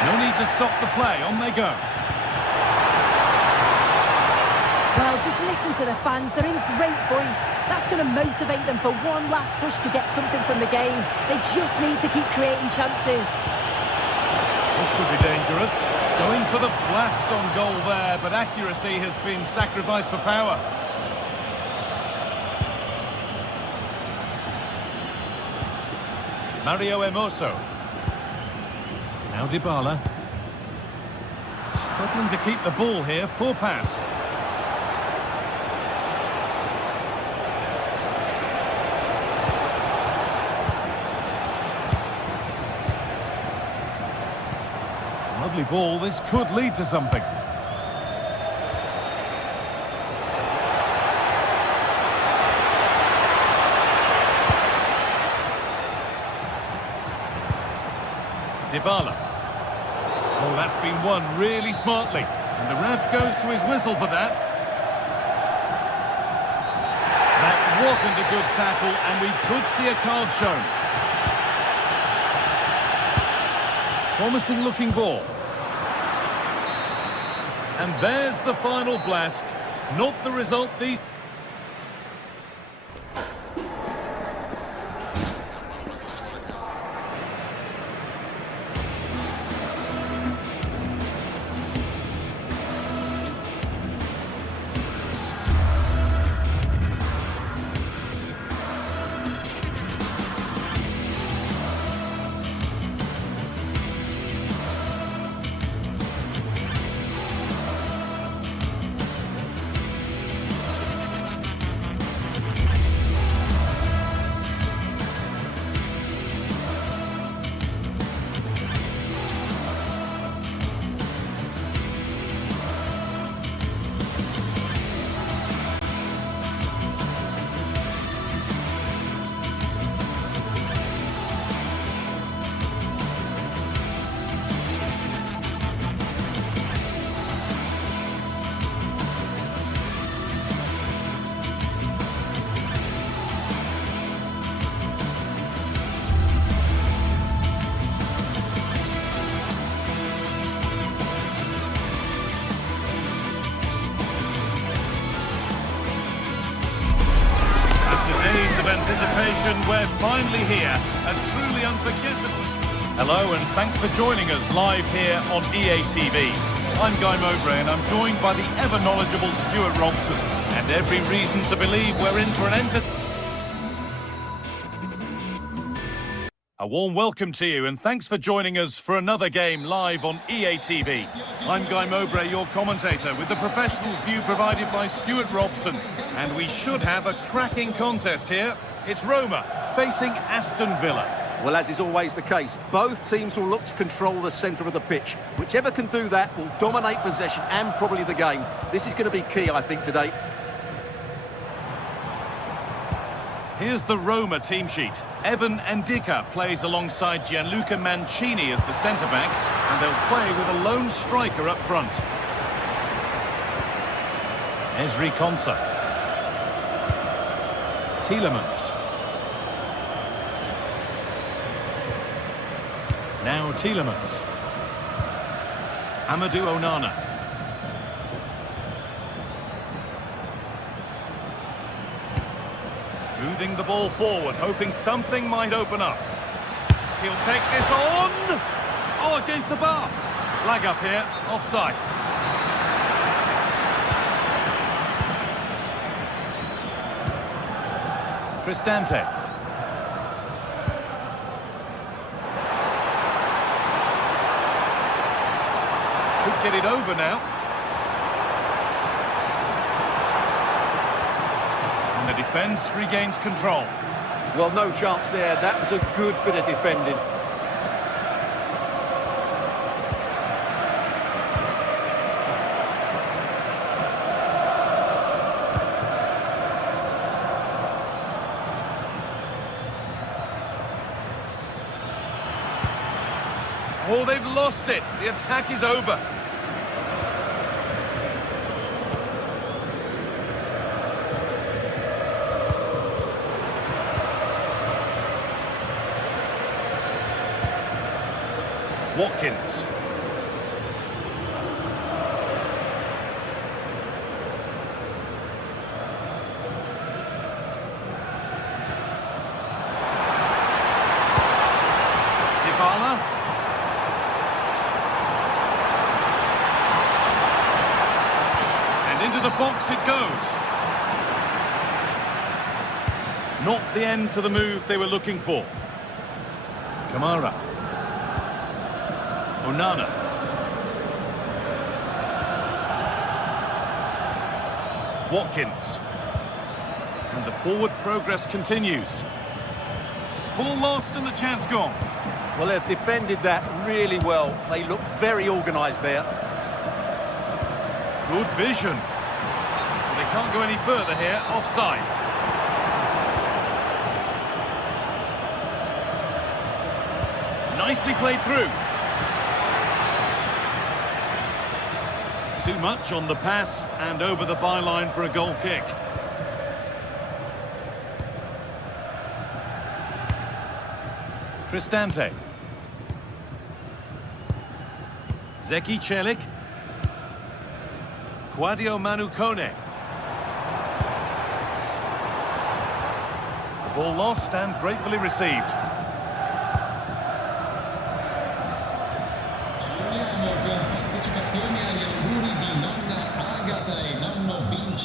No need to stop the play, on they go. Well, just listen to the fans, they're in great voice. That's going to motivate them for one last push to get something from the game. They just need to keep creating chances. This could be dangerous. Going for the blast on goal there, but accuracy has been sacrificed for power. Mario Hermoso. Now Dybala. Struggling to keep the ball here, poor pass. Lovely ball, this could lead to something. Dybala. Oh, that's been won really smartly. And the ref goes to his whistle for that. That wasn't a good tackle, and we could see a card shown. Promising looking ball. And there's the final blast. Not the result these... Anticipation, we're finally here, a truly unforgettable... Hello and thanks for joining us live here on EA TV. I'm Guy Mowbray and I'm joined by the ever knowledgeable Stuart Robson, and every reason to believe we're in for an A warm welcome to you and thanks for joining us for another game live on EA TV. I'm Guy Mowbray, your commentator, with the professionals' view provided by Stuart Robson. And we should have a cracking contest here. It's Roma facing Aston Villa. Well, as is always the case, both teams will look to control the centre of the pitch. Whichever can do that will dominate possession and probably the game. This is going to be key, I think, today. Here's the Roma team sheet. Evan Ndika plays alongside Gianluca Mancini as the centre-backs, and they'll play with a lone striker up front. Ezri Konsa. Tielemans. Now Tielemans. Amadou Onana. Moving the ball forward, hoping something might open up. He'll take this on! Oh, against the bar! Flag up here, offside. Cristante. Could get it over now. And the defence regains control. Well, no chance there. That was a good bit of defending. Oh, they've lost it. The attack is over. Watkins. Dybala. And into the box it goes. Not the end to the move they were looking for. Kamara. Onana. Watkins. And the forward progress continues. Ball lost and the chance gone. Well, they've defended that really well. They look very organised there. Good vision. But they can't go any further here. Offside. Nicely played through. Too much on the pass and over the byline for a goal kick. Cristante. Zeki Celik. Quadio Manukone. The ball lost and gratefully received.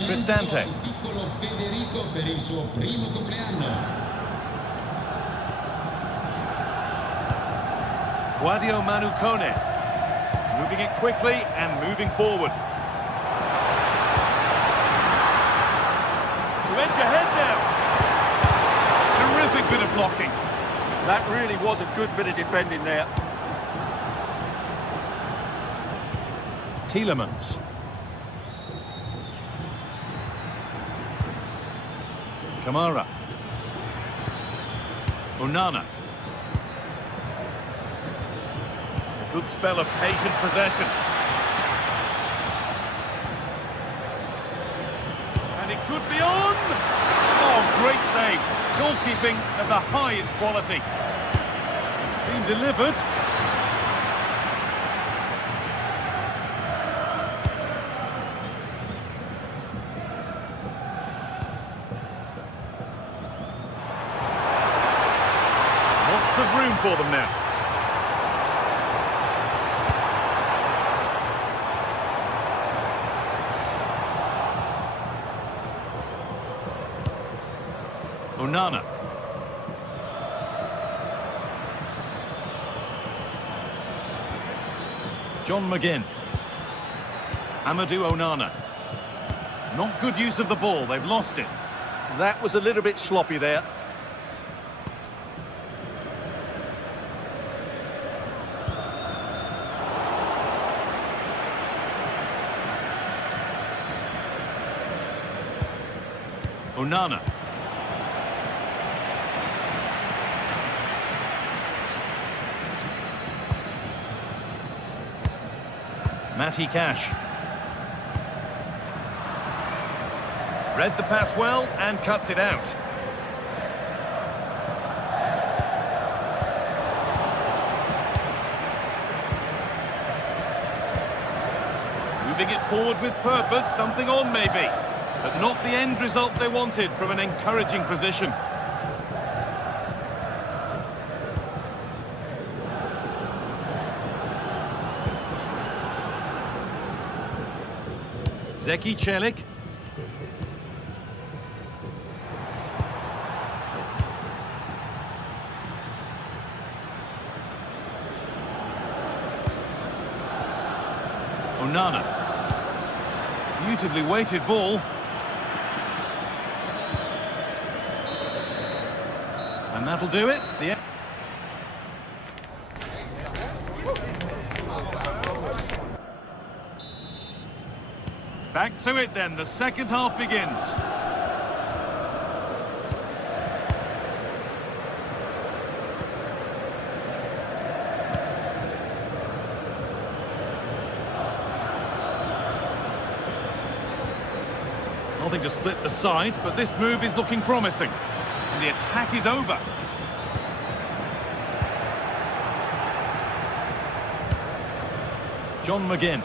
Cristante. Piccolo Federico per il suo primo compleanno. Quadio Manukone. Moving it quickly and moving forward. To edge ahead now. Terrific bit of blocking. That really was a good bit of defending there. Tielemans. Kamara. Onana. A good spell of patient possession. And it could be on! Oh, great save. Goalkeeping of the highest quality. It's been delivered. Of room for them now. Onana. John McGinn. Amadou Onana. Not good use of the ball, they've lost it. That was a little bit sloppy there. Onana. Matty Cash. Read the pass well and cuts it out. Moving it forward with purpose, something on maybe. But not the end result they wanted from an encouraging position. Zeki Celik. Onana. Beautifully weighted ball. And that'll do it. Back to it then, the second half begins. Nothing to split the sides, but this move is looking promising. And the attack is over. John McGinn.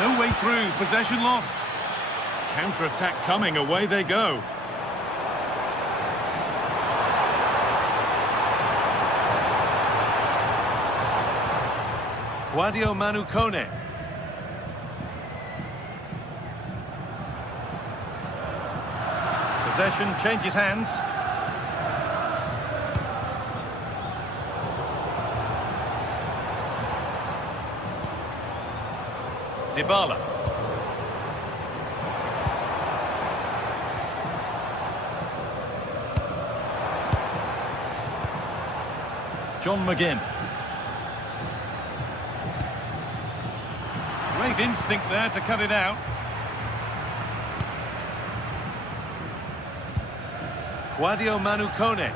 No way through, possession lost. Counter-attack coming, away they go. Quadio Manu Kone. Possession changes hands. Dybala. John McGinn. Great instinct there to cut it out. Quadio Manu Kone.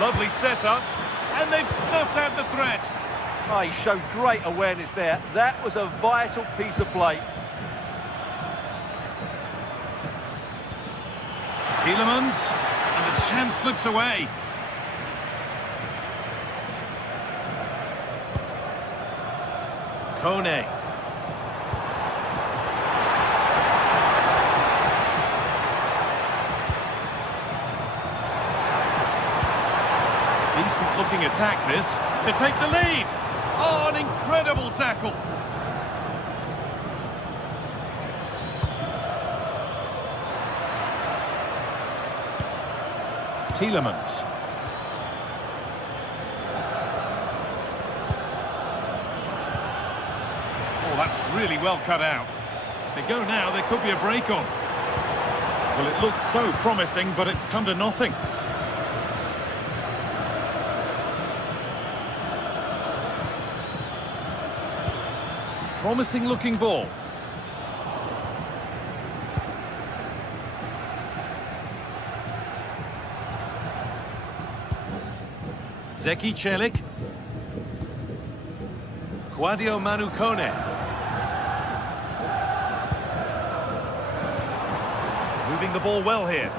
Lovely setup, and they've snuffed out the threat. Oh, he showed great awareness there. That was a vital piece of play. Tielemans, and the chance slips away. Kone. Decent looking attack this, to take the lead. Oh, an incredible tackle. Tielemans. Oh, that's really well cut out. They go now, there could be a break on. Well, it looked so promising, but it's come to nothing. Promising looking ball. Zeki Celik. Quadio Manu Kone. Moving the ball well here.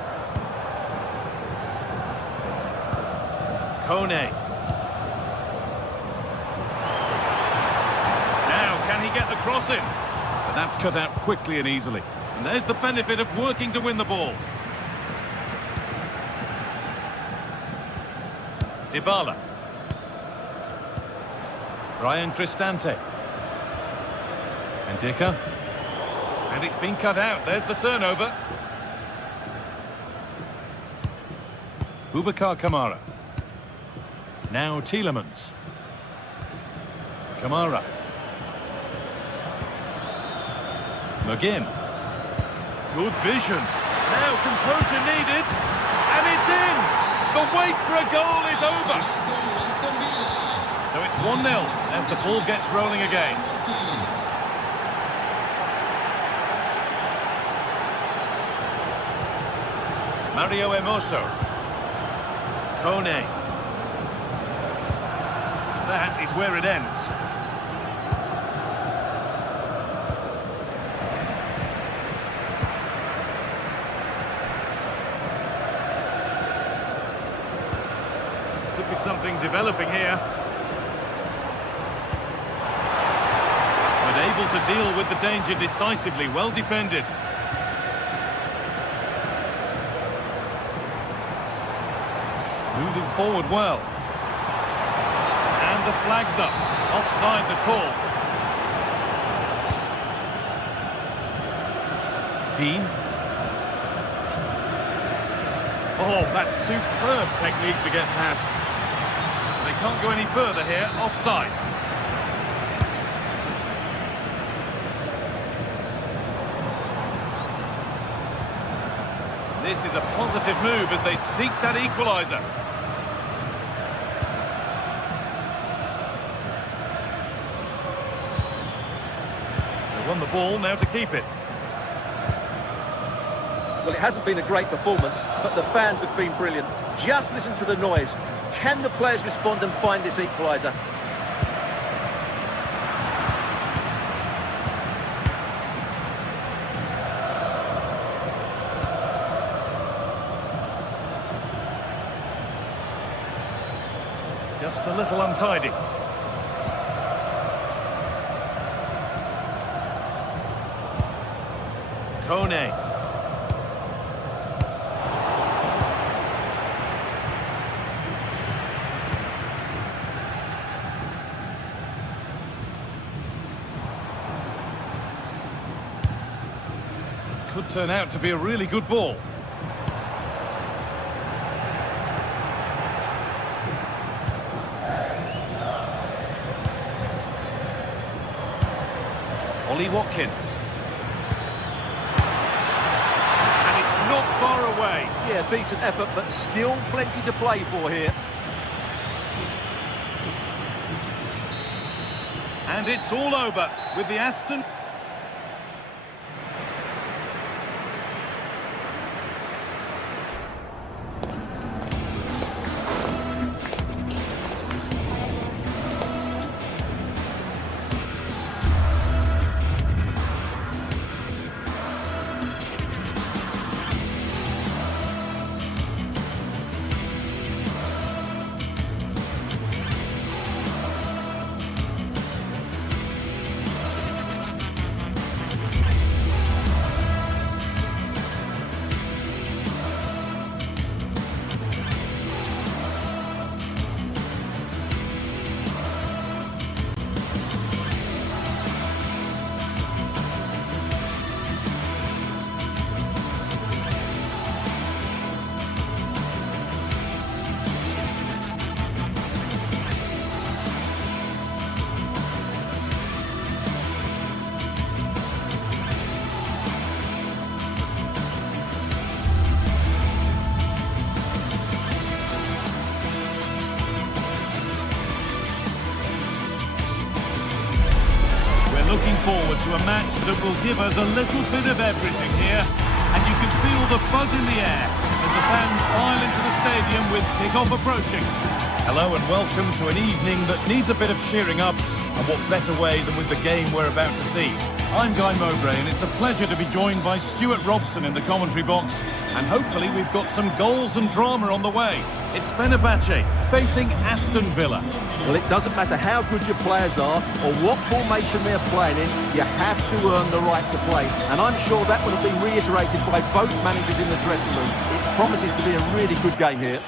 Kone. Get the cross in, but that's cut out quickly and easily, and there's the benefit of working to win the ball. Dybala. Ryan Cristante. Ndika. And it's been cut out. There's the turnover. Boubacar Kamara. Now Tielemans. Kamara. McGinn. Good vision. Now composure needed. And it's in! The wait for a goal is over. So it's 1-0 as the ball gets rolling again. Mario Hermoso. Kone. That is where it ends. Could be something developing here. But able to deal with the danger decisively, well defended. Moving forward well. And the flag's up. Offside the call. Dean. Oh, that's superb technique to get past. They can't go any further here. Offside. This is a positive move as they seek that equaliser. They won the ball, now to keep it. Well, it hasn't been a great performance, but the fans have been brilliant. Just listen to the noise. Can the players respond and find this equaliser? Just a little untidy. Kone. Could turn out to be a really good ball. Ollie Watkins. And it's not far away. Yeah, decent effort, but still plenty to play for here. And it's all over with the Aston. Looking forward to a match that will give us a little bit of everything here. And you can feel the buzz in the air as the fans file into the stadium with kick-off approaching. Hello and welcome to an evening that needs a bit of cheering up. And what better way than with the game we're about to see. I'm Guy Mowbray and it's a pleasure to be joined by Stuart Robson in the commentary box. And hopefully we've got some goals and drama on the way. It's Fenerbahce facing Aston Villa. Well, it doesn't matter how good your players are or what formation they're playing in, you have to earn the right to play. And I'm sure that will have been reiterated by both managers in the dressing room. It promises to be a really good game here.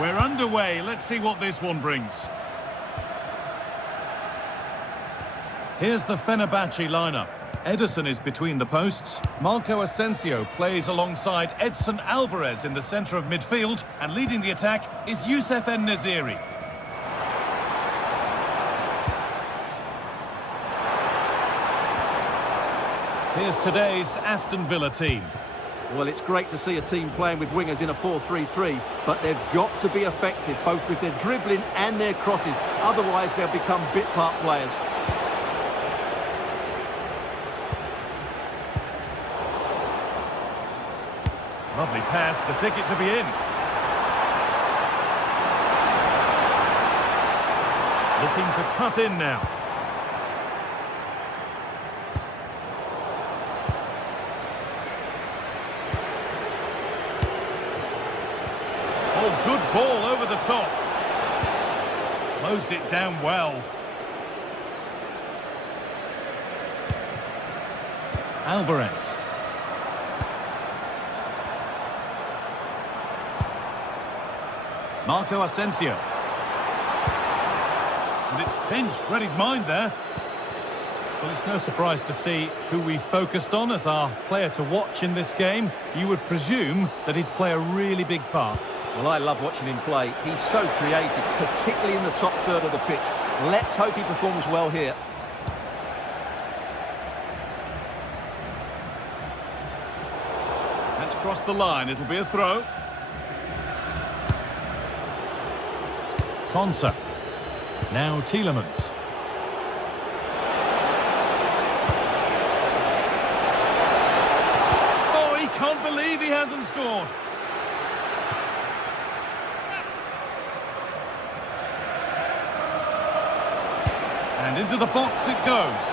We're underway. Let's see what this one brings. Here's the Fenerbahce lineup. Ederson is between the posts. Marco Asensio plays alongside Edson Alvarez in the centre of midfield. And leading the attack is Youssef En-Nesyri. Here's today's Aston Villa team. Well, it's great to see a team playing with wingers in a 4-3-3, but they've got to be effective, both with their dribbling and their crosses. Otherwise, they'll become bit-part players. Lovely pass, the ticket to be in. Looking to cut in now. Oh, good ball over the top. Closed it down well. Alvarez. Marco Asensio. And it's pinched, read his mind there. Well, it's no surprise to see who we focused on as our player to watch in this game. You would presume that he'd play a really big part. Well, I love watching him play. He's so creative, particularly in the top third of the pitch. Let's hope he performs well here. That's crossed the line, it'll be a throw. Konsa. Now Tielemans. Oh, he can't believe he hasn't scored. And into the box it goes.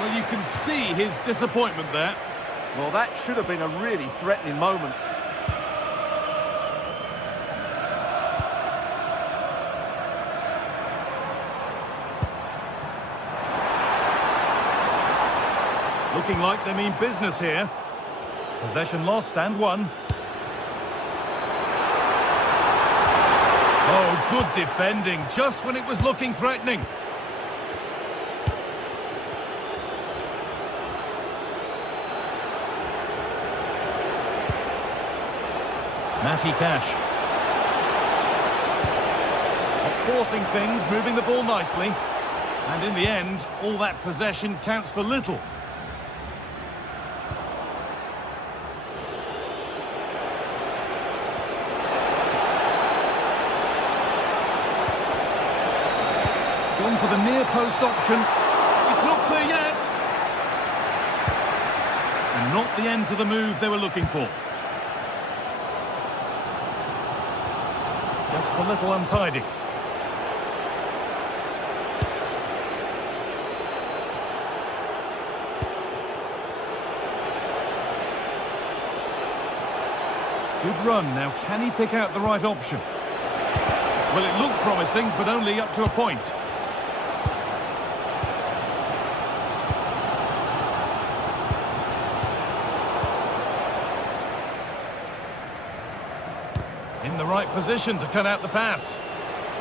Well, you can see his disappointment there. Well, that should have been a really threatening moment. Looking like they mean business here. Possession lost and won. Oh, good defending, just when it was looking threatening. Matty Cash. Forcing things, moving the ball nicely. And in the end, all that possession counts for little. Gone for the near post option. It's not clear yet. And not the end to the move they were looking for. Just a little untidy. Good run. Now, can he pick out the right option? Well, it looked promising, but only up to a point. In the right position to cut out the pass.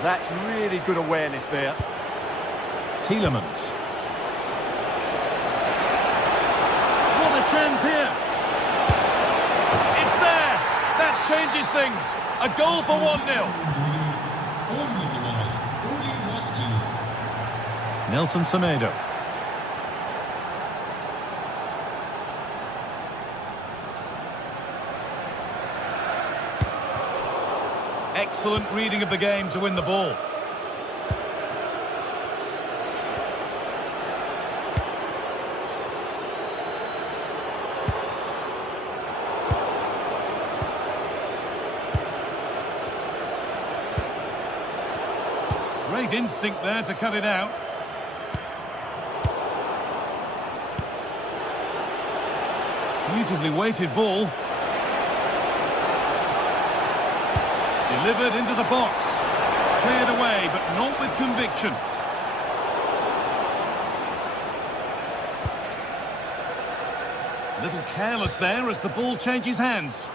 That's really good awareness there. Tielemans. What a chance here. It's there. That changes things. A goal for 1-0. Nelson Semedo. Excellent reading of the game to win the ball. Great instinct there to cut it out. Beautifully weighted ball. Delivered into the box. Cleared away, but not with conviction. A little careless there as the ball changes hands.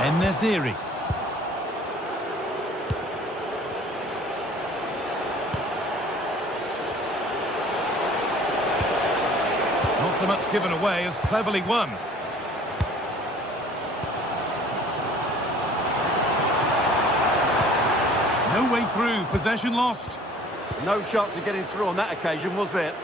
En-Nesyri. Not so much given away as cleverly won. No way through, possession lost. No chance of getting through on that occasion, was there?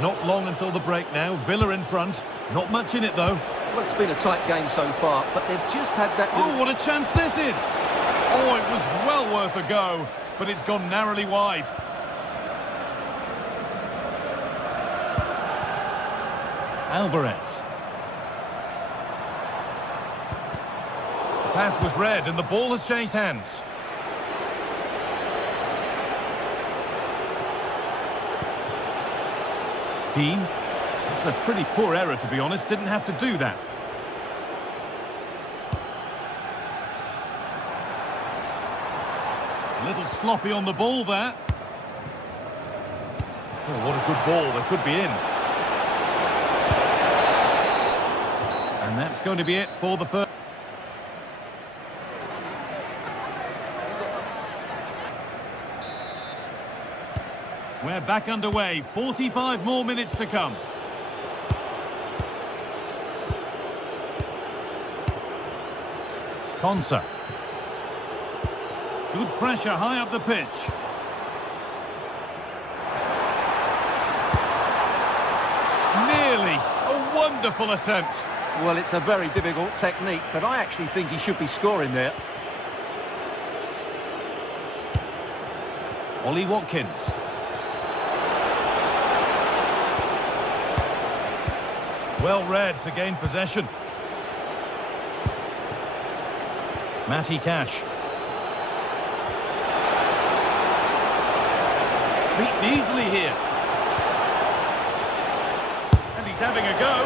Not long until the break now. Villa in front. Not much in it, though. Well, it's been a tight game so far, but they've just had that... Oh, what a chance this is! Oh, it was well worth a go, but it's gone narrowly wide. Alvarez. The pass was read, and the ball has changed hands. Dean. It's a pretty poor error, to be honest. Didn't have to do that. A little sloppy on the ball there. Oh, what a good ball. They could be in. And that's going to be it for the first. We're back underway. 45 more minutes to come. Konsa. Good pressure high up the pitch. Nearly. A wonderful attempt. Well, it's a very difficult technique, but I actually think he should be scoring there. Ollie Watkins. Well read to gain possession. Matty Cash. Beaten easily here. And he's having a go,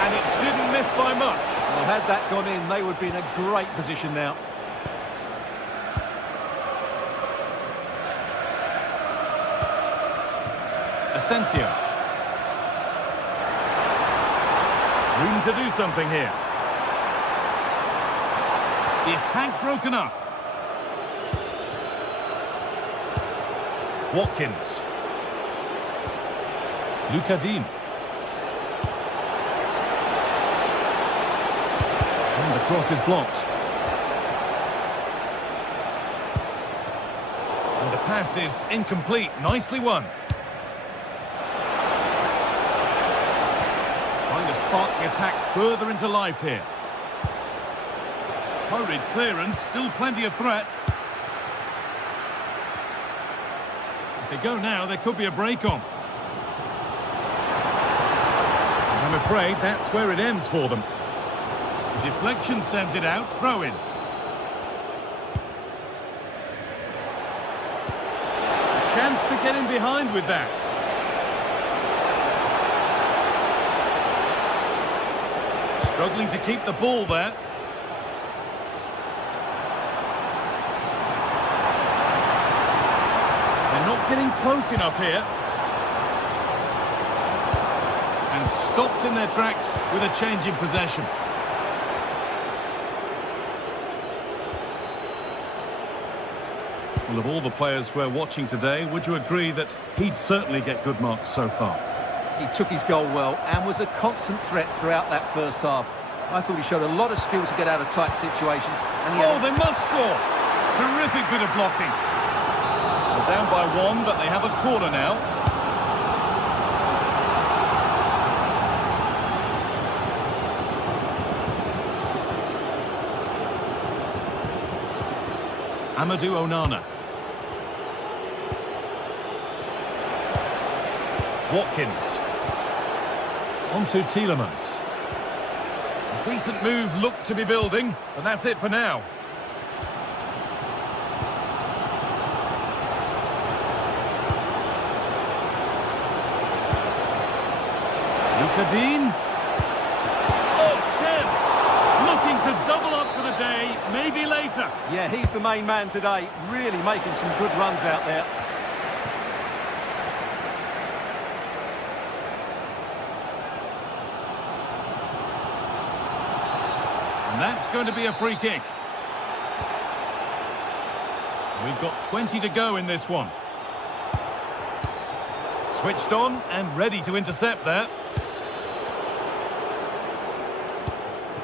and it didn't miss by much. Well, had that gone in, they would be in a great position now. Asensio. Room to do something here. The attack broken up. Watkins. Luca Dean. And the cross is blocked. And the pass is incomplete. Nicely won. Trying to spark the attack further into life here. Hurried clearance, still plenty of threat. If they go now, there could be a break on. I'm afraid that's where it ends for them. The deflection sends it out, throw in. A chance to get in behind with that. Struggling to keep the ball there. They're not getting close enough here. And stopped in their tracks with a change in possession. Well, of all the players we're watching today, would you agree that he'd certainly get good marks so far? He took his goal well and was a constant threat throughout that first half. I thought he showed a lot of skill to get out of tight situations. And oh, they must score! Terrific bit of blocking. They're down by one, but they have a corner now. Amadou Onana. Watkins. Onto Tielemans. A decent move looked to be building, and that's it for now. Luca Dean. Oh, chance! Looking to double up for the day, maybe later. Yeah, he's the main man today, really making some good runs out there. And that's going to be a free kick. We've got 20 to go in this one. Switched on and ready to intercept there.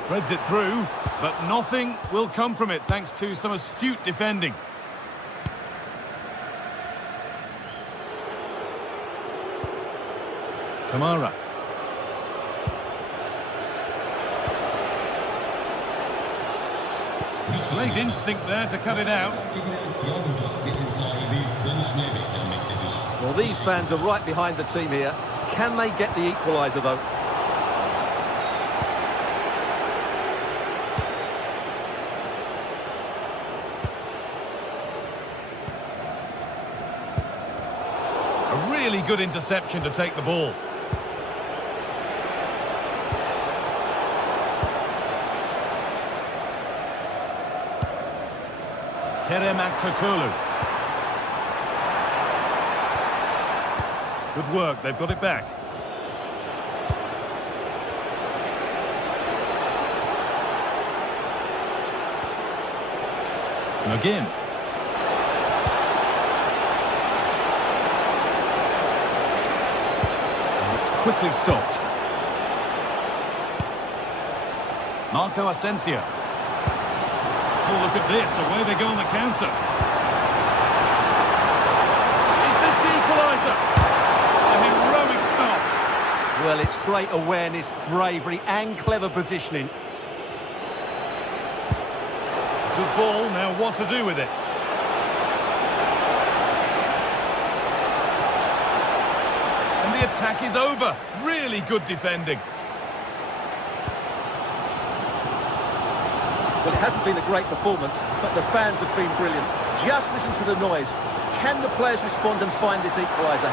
Threads it through, but nothing will come from it thanks to some astute defending. Kamara. Great instinct there to cut it out. Well, these fans are right behind the team here. Can they get the equaliser, though? A really good interception to take the ball. Good work, they've got it back. McGinn. It's quickly stopped. Marco Asensio. Oh, look at this, away they go on the counter. Is this the equaliser? A heroic stop. Well, it's great awareness, bravery and clever positioning. Good ball, now what to do with it? And the attack is over. Really good defending. Well, it hasn't been a great performance, but the fans have been brilliant. Just listen to the noise. Can the players respond and find this equaliser?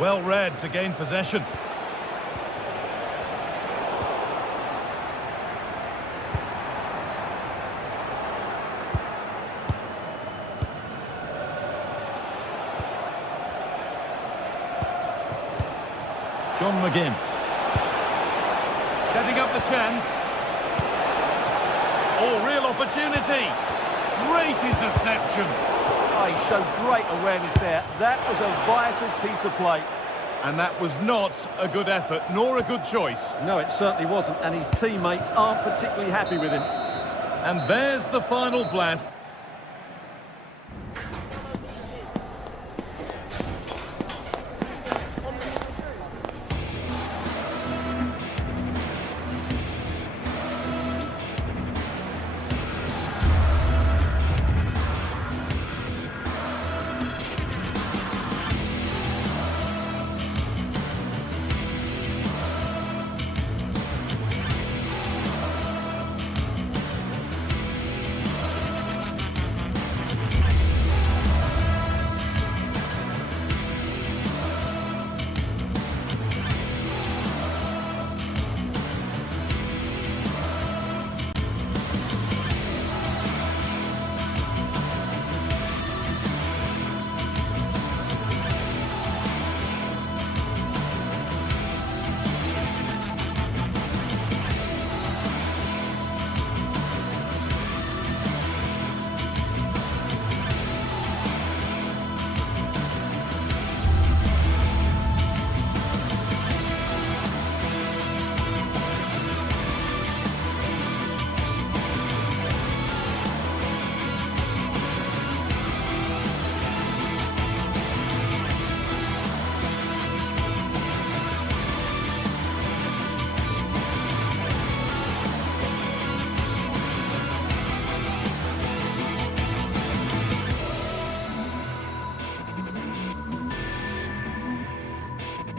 Well read to gain possession. John McGinn. Setting up the chance. Oh, real opportunity. Great interception. Oh, he showed great awareness there. That was a vital piece of play. And that was not a good effort, nor a good choice. No, it certainly wasn't, and his teammates aren't particularly happy with him. And there's the final blast.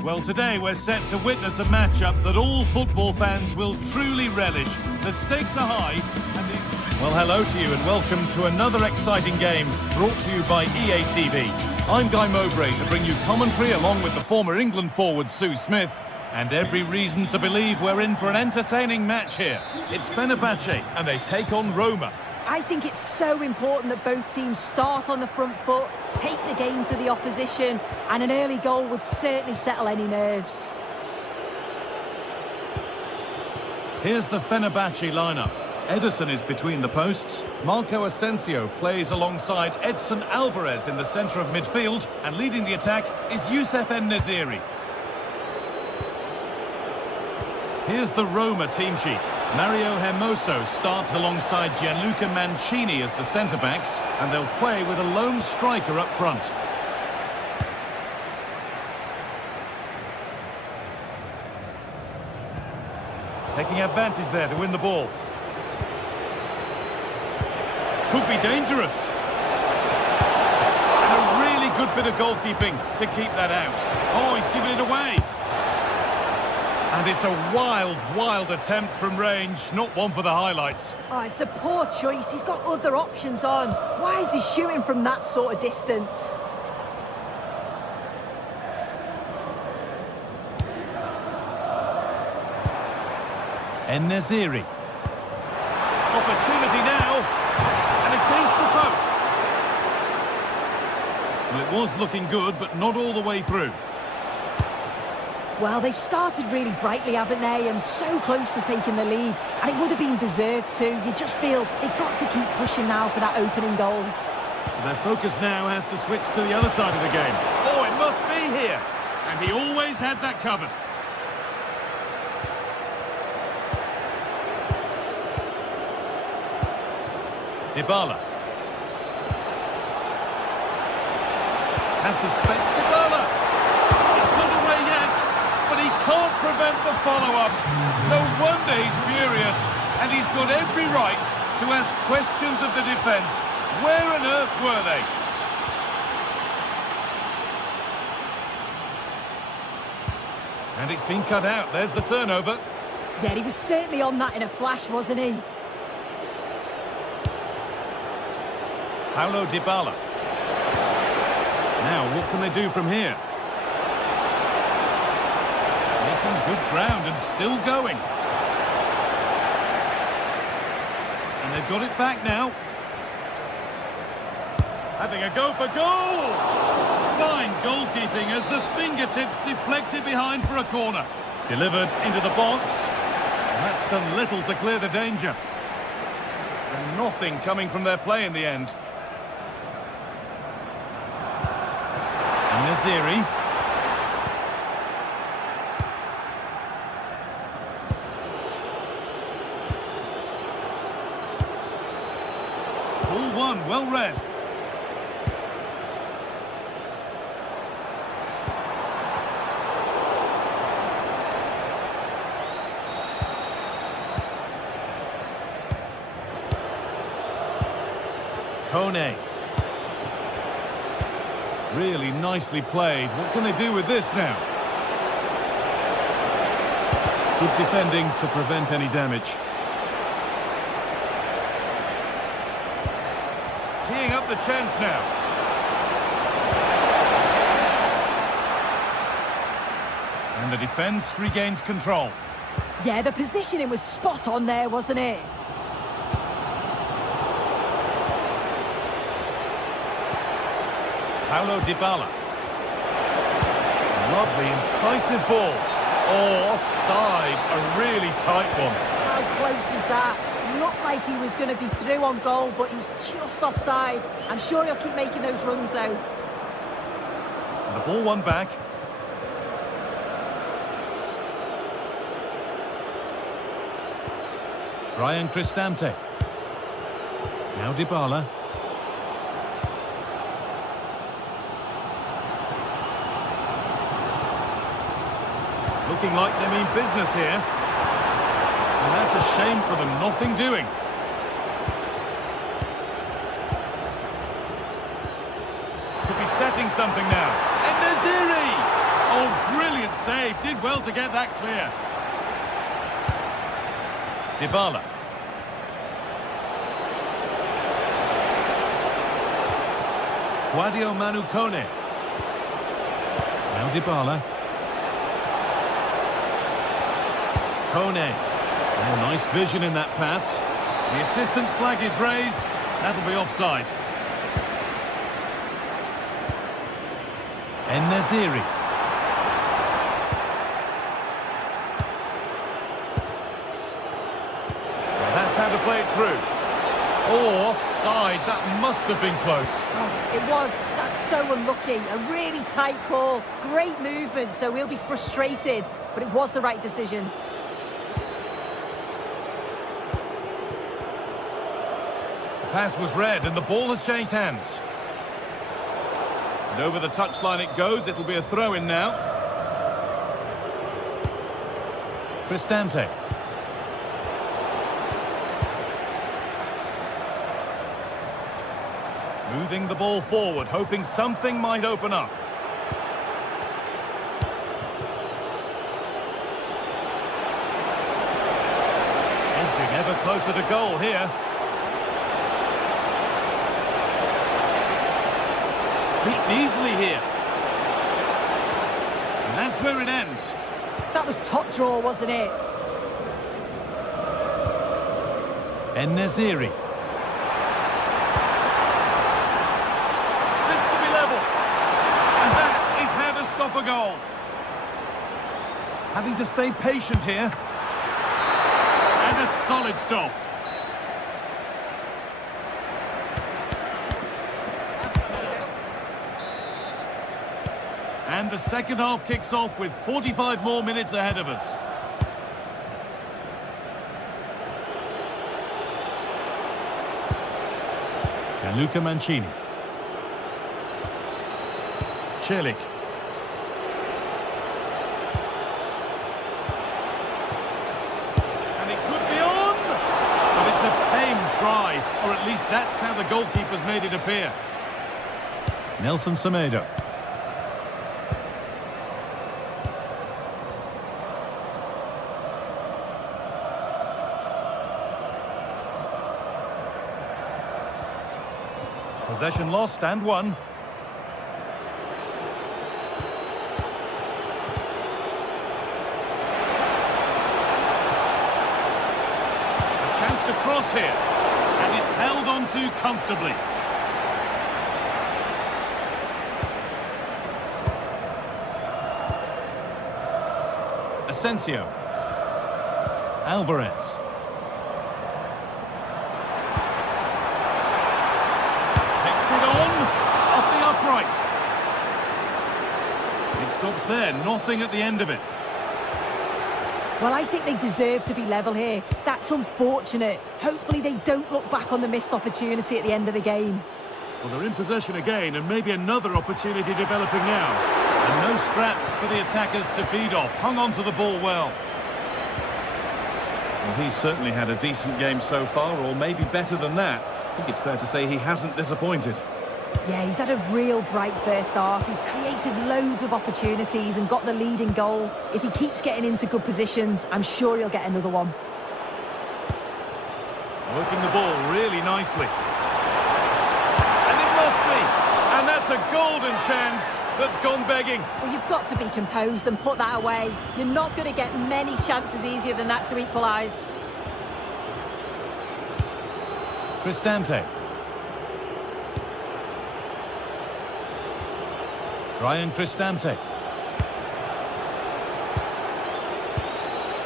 Well, today we're set to witness a matchup that all football fans will truly relish. The stakes are high and the... Well, hello to you and welcome to another exciting game brought to you by EA TV. I'm Guy Mowbray to bring you commentary along with the former England forward Sue Smith. And every reason to believe we're in for an entertaining match here. It's Fenerbahce and they take on Roma. I think it's so important that both teams start on the front foot, take the game to the opposition, and an early goal would certainly settle any nerves. Here's the Fenerbahce lineup. Ederson is between the posts. Marco Asensio plays alongside Edson Alvarez in the centre of midfield, and leading the attack is Youssef En-Nesyri. Here's the Roma team sheet. Mario Hermoso starts alongside Gianluca Mancini as the centre-backs, and they'll play with a lone striker up front. Taking advantage there to win the ball. Could be dangerous. And a really good bit of goalkeeping to keep that out. Oh, he's given it away. And it's a wild, wild attempt from range, not one for the highlights. Oh, it's a poor choice. He's got other options on. Why is he shooting from that sort of distance? En-Nesyri. Opportunity now. And against the post. Well, it was looking good, but not all the way through. Well, they've started really brightly, haven't they? And so close to taking the lead. And it would have been deserved too. You just feel they've got to keep pushing now for that opening goal. Their focus now has to switch to the other side of the game. Oh, it must be here. And he always had that covered. Dybala. Has the space. Dybala! It's not away yet, but he can't prevent the follow-up. No wonder he's furious, and he's got every right to ask questions of the defence. Where on earth were they? And it's been cut out. There's the turnover. Yeah, he was certainly on that in a flash, wasn't he? Paulo Dybala. Now, what can they do from here? Making good ground and still going. And they've got it back now. Having a go for goal! Fine goalkeeping as the fingertips deflected behind for a corner. Delivered into the box. And that's done little to clear the danger. And nothing coming from their play in the end. En-Nesyri. Ball one, well read. Kone. Really nicely played. What can they do with this now? Good defending to prevent any damage. Teeing up the chance now. And the defence regains control. Yeah, the positioning was spot on there, wasn't it? Paulo Dybala. Lovely, incisive ball. Oh, offside. A really tight one. How close was that? Looked like he was going to be through on goal, but he's just offside. I'm sure he'll keep making those runs, though. And the ball won back. Brian Cristante. Now Dybala. Looking like they mean business here. And that's a shame for them, nothing doing. Could be setting something now. En-Nesyri! Oh, brilliant save. Did well to get that clear. Dybala. Guadio Manu Kone. Now Dybala. Kone. Oh, nice vision in that pass. The assistant's flag is raised. That'll be offside. En-Nesyri. Well, that's how to play it through. Oh, offside. That must have been close. Oh, it was. That's so unlucky. A really tight call. Great movement, so we'll be frustrated. But it was the right decision. The pass was read and the ball has changed hands. And over the touchline it goes. It'll be a throw-in now. Cristante. Moving the ball forward, hoping something might open up. Edging ever closer to goal here. Beaten easily here. And that's where it ends. That was top draw, wasn't it? En-Nesyri. Stop a goal. Having to stay patient here. And a solid stop. And the second half kicks off with 45 more minutes ahead of us. Gianluca Mancini. Celik. Try, or at least that's how the goalkeeper's made it appear. Nelson Semedo. Possession lost and won. A chance to cross here. And it's held on to comfortably. Asensio. Alvarez. Takes it on. Off the upright. It stops there. Nothing at the end of it. Well, I think they deserve to be level here. That's unfortunate. Hopefully they don't look back on the missed opportunity at the end of the game. Well, they're in possession again, and maybe another opportunity developing now. And no scraps for the attackers to feed off. Hung on to the ball well. Well, he's certainly had a decent game so far, or maybe better than that. I think it's fair to say he hasn't disappointed. Yeah, he's had a real bright first half. He's created loads of opportunities and got the leading goal. If he keeps getting into good positions, I'm sure he'll get another one. Working the ball really nicely. And it must be. And that's a golden chance that's gone begging. Well, you've got to be composed and put that away. You're not going to get many chances easier than that to equalise. Cristante. Ryan Cristante.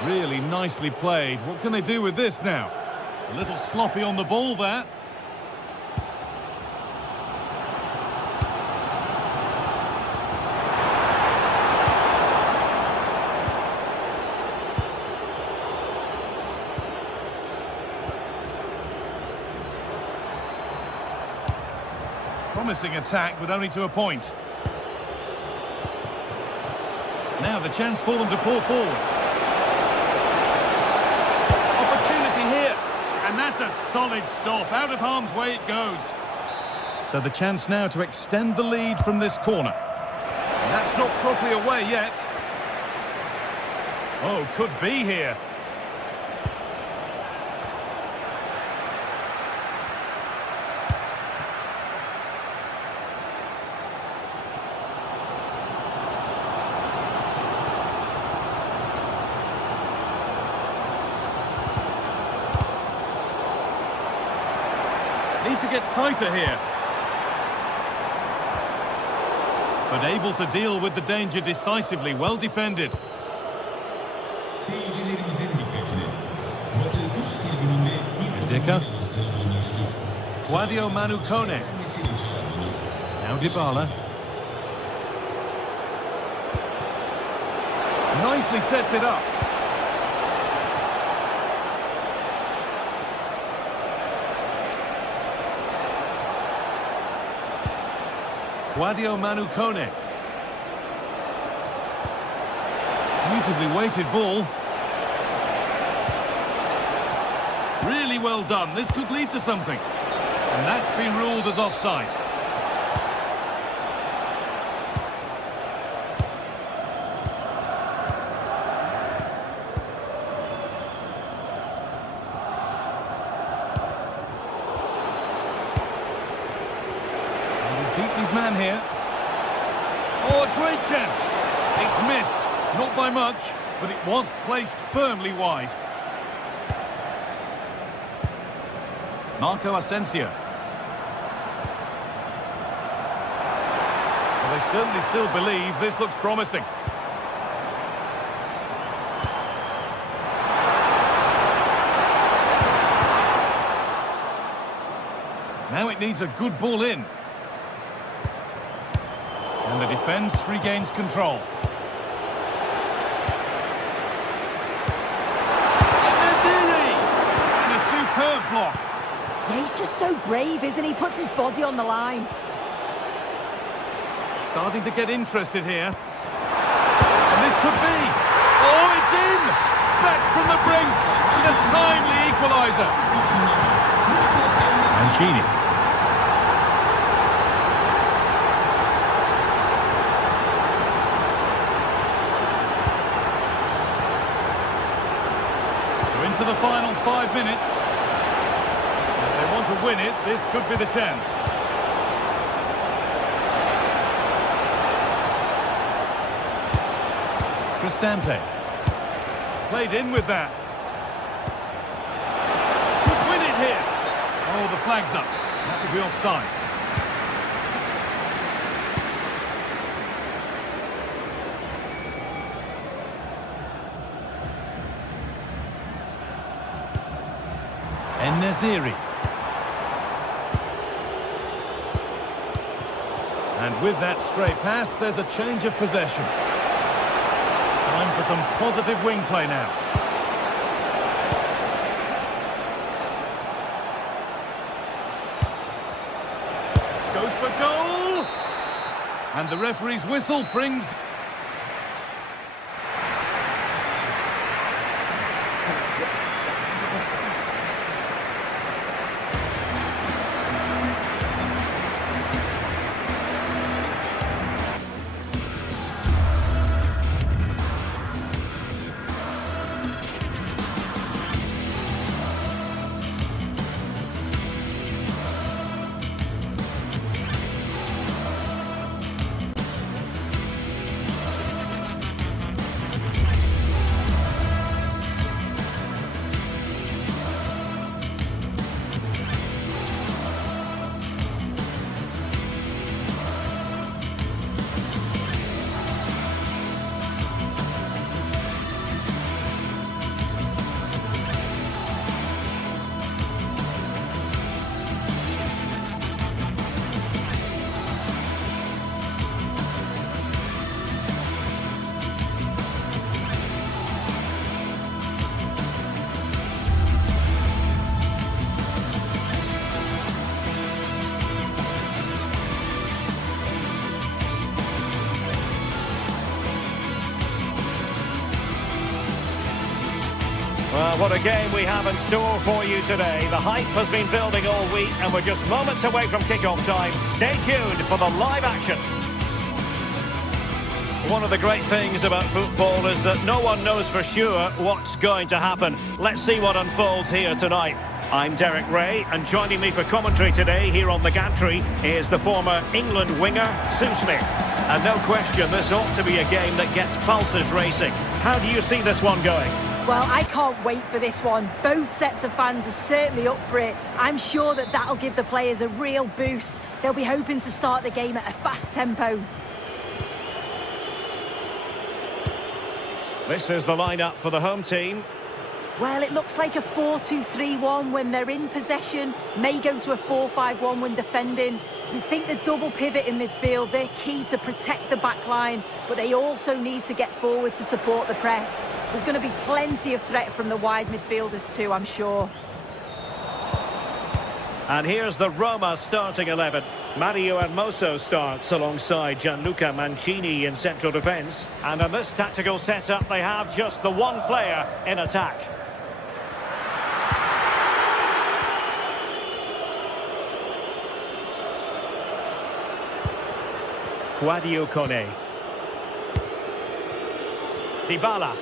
Really nicely played. What can they do with this now? A little sloppy on the ball there. Promising attack with only to a point. Now the chance for them to pour forward. Opportunity here. And that's a solid stop. Out of harm's way it goes. So the chance now to extend the lead from this corner. And that's not properly away yet. Oh, could be here. Need to get tighter here. But able to deal with the danger decisively, well defended. Seyircilerimizin dikkatine. Batı üst tribününde bir Dika. otomobil anahtarı bulunmuştur. Guadio Manu Kone. Mesele çağrılır. Now Dybala. Nicely sets it up. Guadio Manu Kone. Beautifully weighted ball. Really well done. This could lead to something. And that's been ruled as offside. Beat his man here. Oh, a great chance. It's missed. Not by much, but it was placed firmly wide. Marco Asensio. Well, they certainly still believe this looks promising. Now it needs a good ball in. And the defence regains control. And a superb block. Yeah, he's just so brave, isn't he? Puts his body on the line. Starting to get interested here. And this could be. Oh, it's in! Back from the brink with a timely equaliser. Mancini. So into the final 5 minutes. If they want to win it, this could be the chance. Cristante. Played in with that. Could win it here. Oh, the flag's up. That could be offside. En-Nesyri. And with that stray pass, there's a change of possession. Time for some positive wing play now. Goes for goal! And the referee's whistle brings... Well, what a game we have in store for you today. The hype has been building all week and we're just moments away from kick-off time. Stay tuned for the live action. One of the great things about football is that no one knows for sure what's going to happen. Let's see what unfolds here tonight. I'm Derek Ray, and joining me for commentary today here on the gantry is the former England winger, Sue Smith. And no question, this ought to be a game that gets pulses racing. How do you see this one going? Well, I can't wait for this one. Both sets of fans are certainly up for it. I'm sure that that'll give the players a real boost. They'll be hoping to start the game at a fast tempo. This is the lineup for the home team. Well, it looks like a 4-2-3-1 when they're in possession. May go to a 4-5-1 when defending. You'd think the double pivot in midfield, they're key to protect the back line, but they also need to get forward to support the press. There's going to be plenty of threat from the wide midfielders too, I'm sure. And here's the Roma starting 11. Mario Hermoso starts alongside Gianluca Mancini in central defence. And in this tactical setup, they have just the one player in attack. Sadio Kone. Dybala.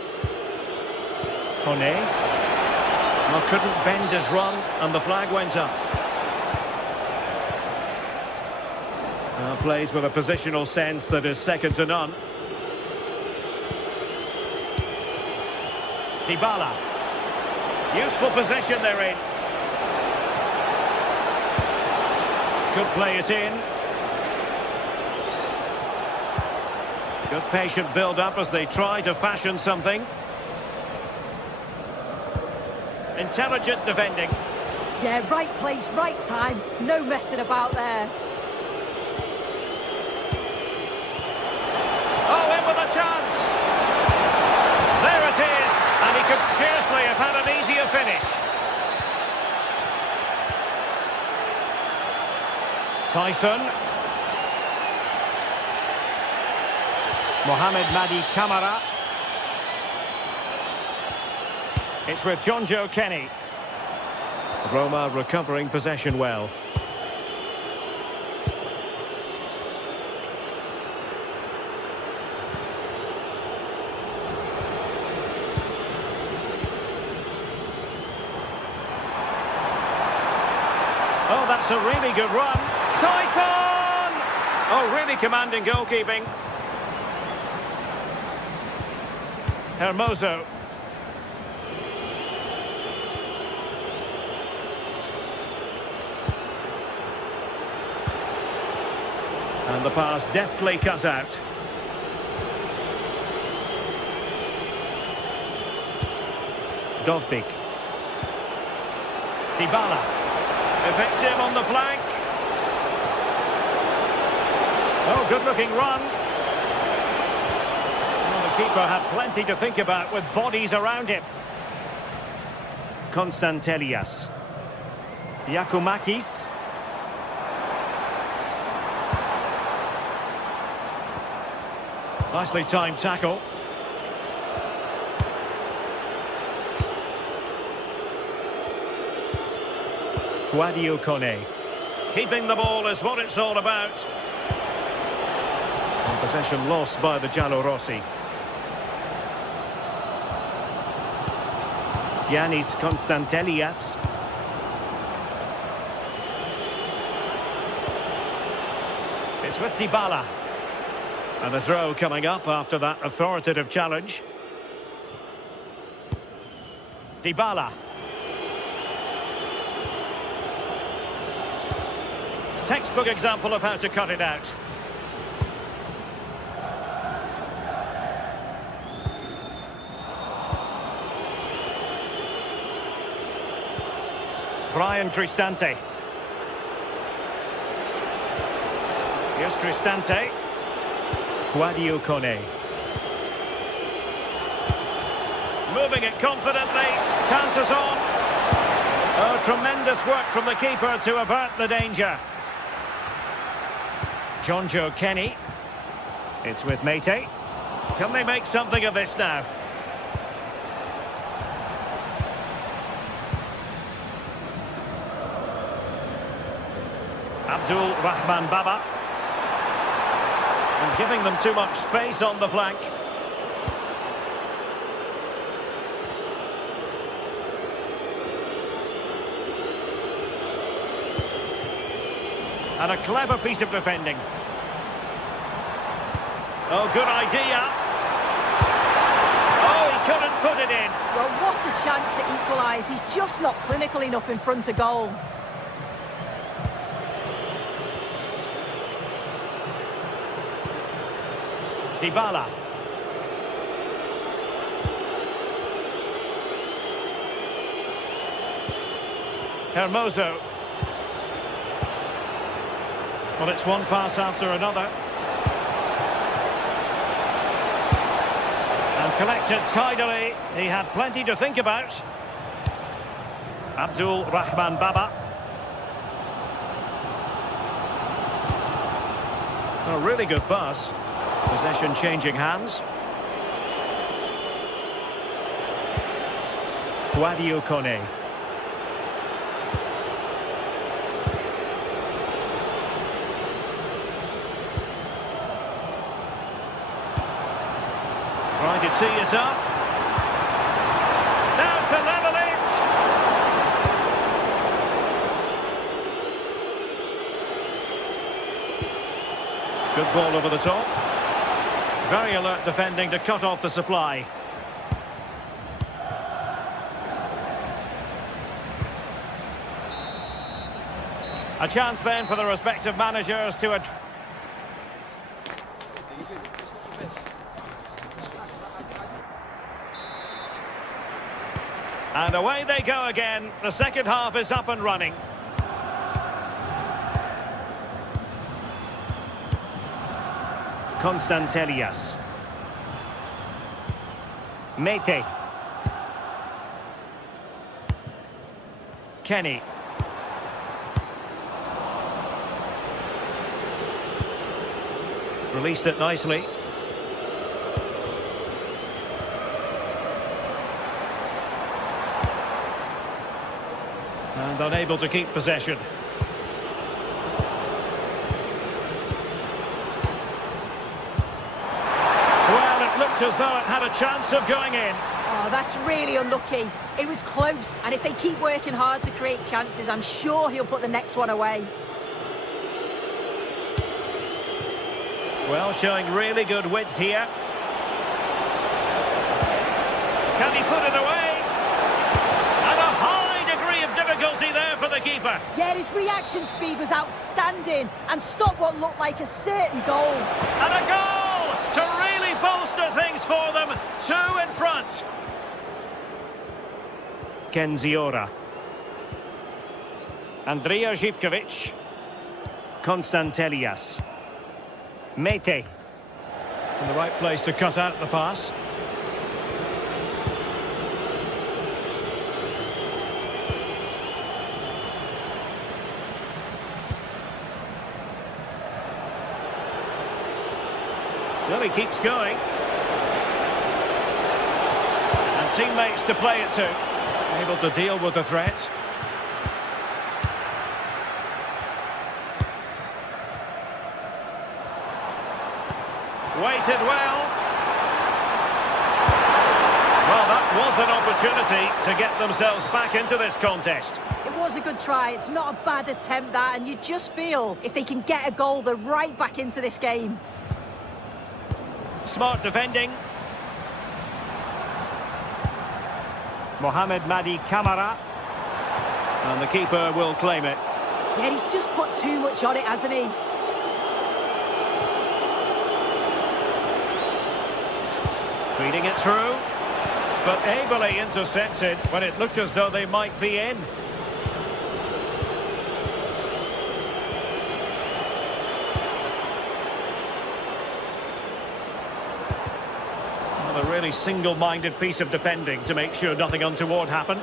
Kone. Well, couldn't bend his run, and the flag went up. Now plays with a positional sense that is second to none. Dybala. Useful position they're in. Could play it in. Good patient build-up as they try to fashion something. Intelligent defending. Yeah, right place, right time. No messing about there. Oh, in with a chance. There it is. And he could scarcely have had an easier finish. Tyson. Mohamed Madi Camara. It's with Jonjo Kenny. Roma recovering possession well. Oh, that's a really good run. Tyson! Oh, really commanding goalkeeping. Hermoso. And the pass deftly cut out. Dovbik. Dybala. Effective on the flank. Oh, good-looking run. The keeper had plenty to think about with bodies around him. Konstantelias. Giacomakis. Nicely timed tackle. Sadio Kone. Keeping the ball is what it's all about. And possession lost by the Giallorossi. Giannis Konstantelias. It's with Dybala. And the throw coming up after that authoritative challenge. Dybala. Textbook example of how to cut it out. Brian Cristante. Here's Cristante. Sadio Kone. Moving it confidently. Chances on. Oh, tremendous work from the keeper to avert the danger. Jonjo Kenny. It's with Mate. Can they make something of this now? Abdul Rahman Baba. And giving them too much space on the flank. And a clever piece of defending. Oh, good idea. Oh, he couldn't put it in. Well, what a chance to equalise. He's just not clinical enough in front of goal. Dybala. Hermoso. Well, it's one pass after another. And collected tidily. He had plenty to think about. Abdul Rahman Baba. A really good pass. Possession changing hands. Guadio Kone. Trying to tee it up. Now to level it. Good ball over the top. Very alert defending to cut off the supply. A chance then for the respective managers to... And away they go again. The second half is up and running. Constantelias. Mete. Kenny. Released it nicely. And unable to keep possession. Well, it looked as though it had a chance of going in. Oh, that's really unlucky. It was close, and if they keep working hard to create chances, I'm sure he'll put the next one away. Well, showing really good width here. Can he put it away? And a high degree of difficulty there for the keeper. Yeah, his reaction speed was outstanding and stopped what looked like a certain goal. And a goal to really bolster things for them. 2 in front. Kenziora. Andrija Živković. Constantelias. Mete. In the right place to cut out the pass. Well, he keeps going. And teammates to play it to. Able to deal with the threat. Waited well. Well, that was an opportunity to get themselves back into this contest. It was a good try. It's not a bad attempt, that, and you just feel if they can get a goal, they're right back into this game. Smart defending. Mohamed Madi Camara. And the keeper will claim it. Yeah, he's just put too much on it, hasn't he? Feeding it through, but ably intercepted when it looked as though they might be in. Well, a really single-minded piece of defending to make sure nothing untoward happened.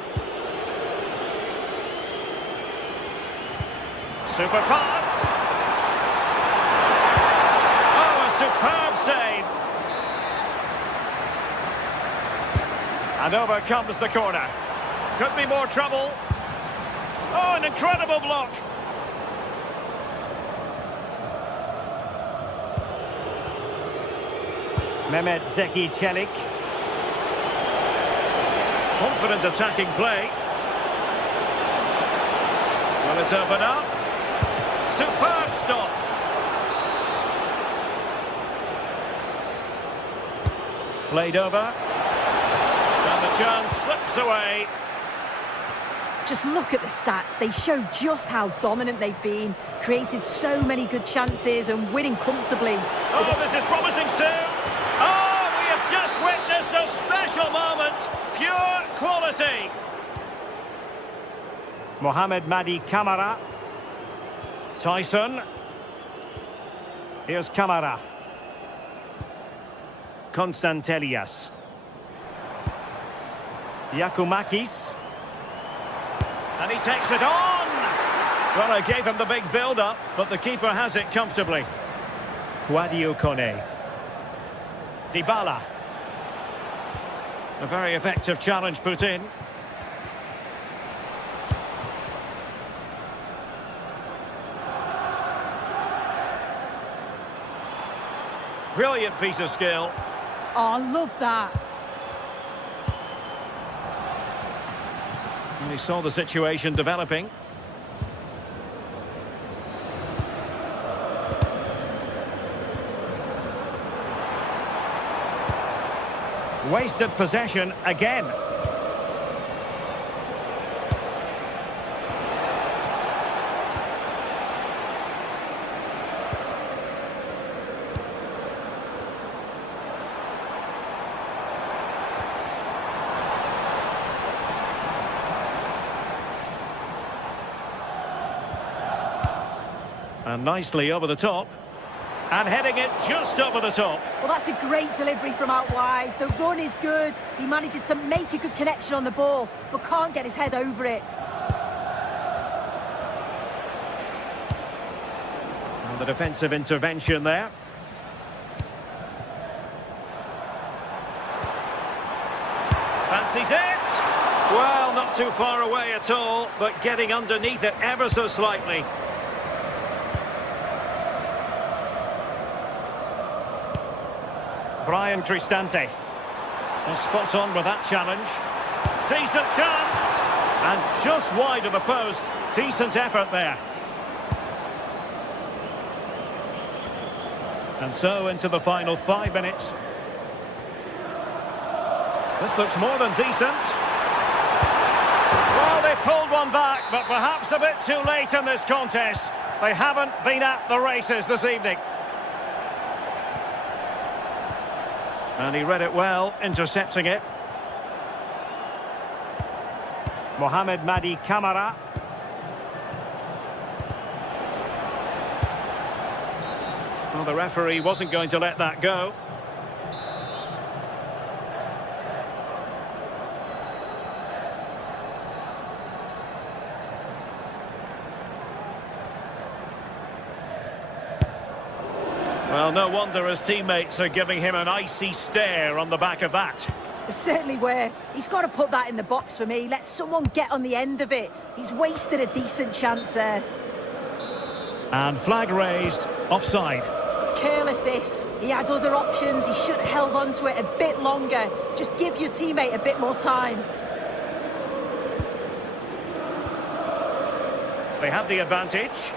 Super pass. Oh, a superb save. And over comes the corner. Could be more trouble. Oh, an incredible block. Mehmet Zeki Çelik. Confident attacking play. Will it open up? Superb stop. Played over. chance slips away. Just look at the stats. They show just how dominant they've been. Created so many good chances and winning comfortably. Oh, this is promising soon. Oh, we have just witnessed a special moment. Pure quality. Mohamed Madi Camara. Tyson. Here's Camara. Konstantelias. Giacomakis. And he takes it on! Well, I gave him the big build-up, but the keeper has it comfortably. Guadio Kone. Dybala. A very effective challenge put in. Brilliant piece of skill. Oh, I love that. And he saw the situation developing. Wasted possession again. And nicely over the top. And heading it just over the top. Well, that's a great delivery from out wide. The run is good. He manages to make a good connection on the ball, but can't get his head over it. And the defensive intervention there. Fancies it. Well, not too far away at all, but getting underneath it ever so slightly. Brian Cristante. He's spot on with that challenge. Decent chance. And just wide of the post. Decent effort there. And so into the final 5 minutes. This looks more than decent. Well, they pulled one back, but perhaps a bit too late in this contest. They haven't been at the races this evening. And he read it well, intercepting it. Mohamed Madi Camara. Well, the referee wasn't going to let that go. Well, no wonder his teammates are giving him an icy stare on the back of that. Certainly were. He's got to put that in the box for me. Let someone get on the end of it. He's wasted a decent chance there. And flag raised, offside. It's careless, this. He had other options. He should have held on to it a bit longer. Just give your teammate a bit more time. They had the advantage.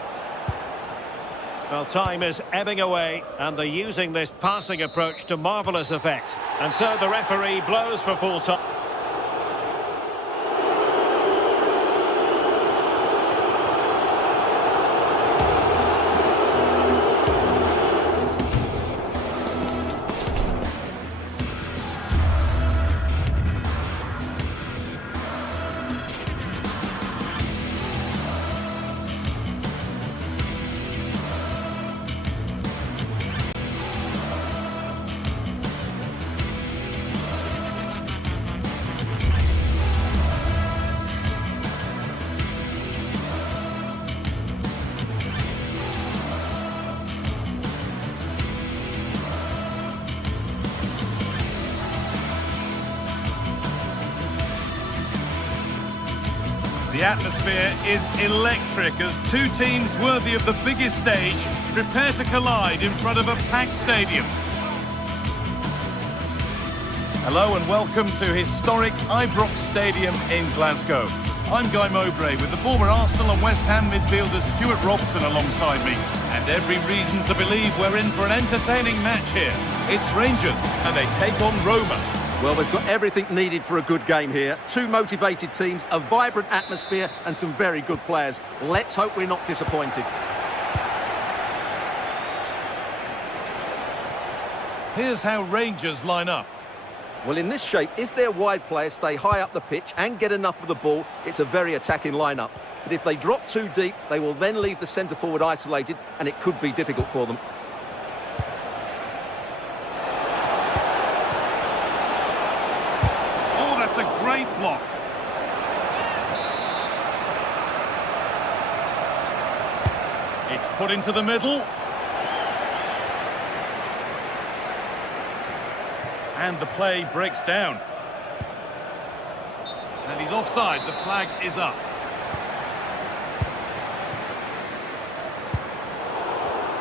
Well, time is ebbing away, and they're using this passing approach to marvellous effect. And so the referee blows for full time. The atmosphere is electric as two teams worthy of the biggest stage prepare to collide in front of a packed stadium. Hello and welcome to historic Ibrox Stadium in Glasgow. I'm Guy Mowbray with the former Arsenal and West Ham midfielder Stuart Robson alongside me. And every reason to believe we're in for an entertaining match here. It's Rangers and they take on Roma. Well, we've got everything needed for a good game here. Two motivated teams, a vibrant atmosphere and some very good players. Let's hope we're not disappointed. Here's how Rangers line up. Well, in this shape, if their wide players stay high up the pitch and get enough of the ball, it's a very attacking lineup. But if they drop too deep, they will then leave the centre-forward isolated, and it could be difficult for them. Oh, that's a great block. It's put into the middle. And the play breaks down. And he's offside. The flag is up.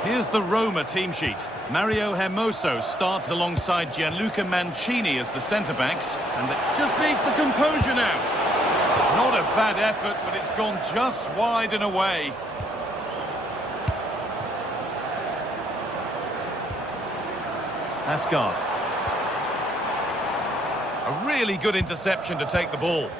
Here's the Roma team sheet. Mario Hermoso starts alongside Gianluca Mancini as the centre-backs. And it just needs the composure now. Not a bad effort, but it's gone just wide and away. Aston. A really good interception to take the ball.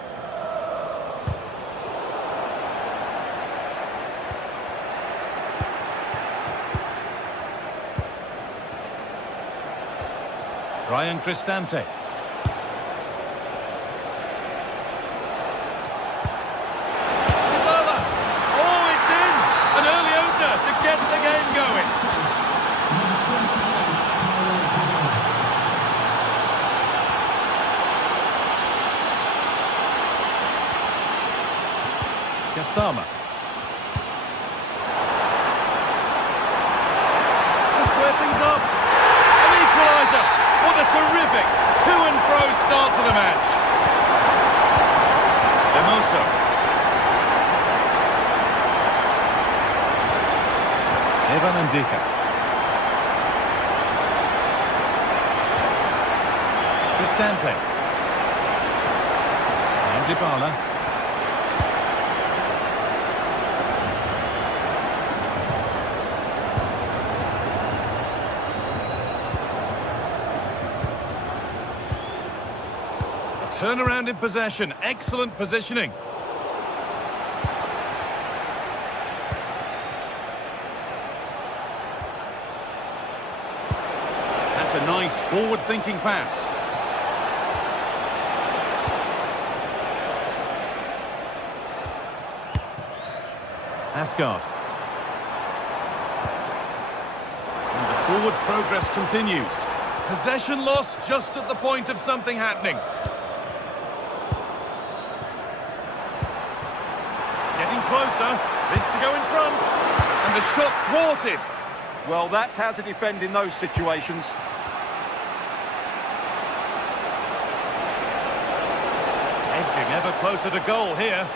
Brian Cristante. Oh, it's in! An early opener to get the game going. Kasama. To square things up. An equaliser. What a terrific to-and-fro start to the match. Hermoso. Evan Ndika. Cristante. And Dybala. Turnaround in possession. Excellent positioning. That's a nice forward-thinking pass. Aston. And the forward progress continues. Possession lost just at the point of something happening. Closer, this to go in front, and the shot thwarted. Well, that's how to defend in those situations. Edging ever closer to goal here.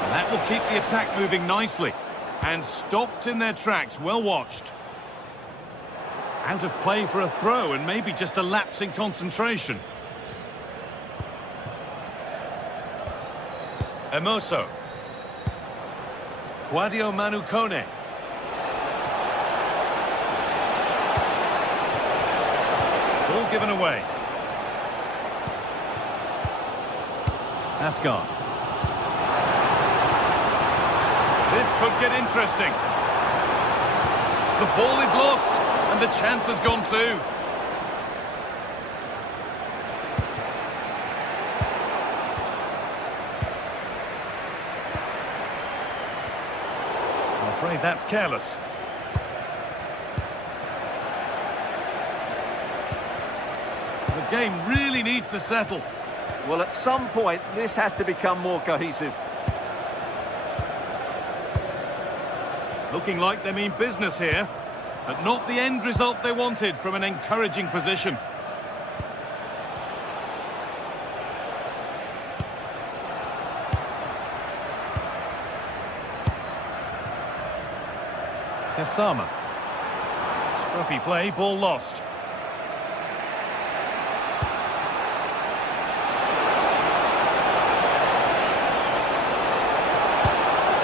And that will keep the attack moving nicely. And stopped in their tracks, well watched. Out of play for a throw, and maybe just a lapse in concentration. Hermoso. Guadio Manucone. Ball given away. Aston. This could get interesting. The ball is lost, and the chance has gone too. I'm afraid that's careless. The game really needs to settle. Well, at some point, this has to become more cohesive. Looking like they mean business here, but not the end result they wanted from an encouraging position. Kasama. Scruffy play, ball lost.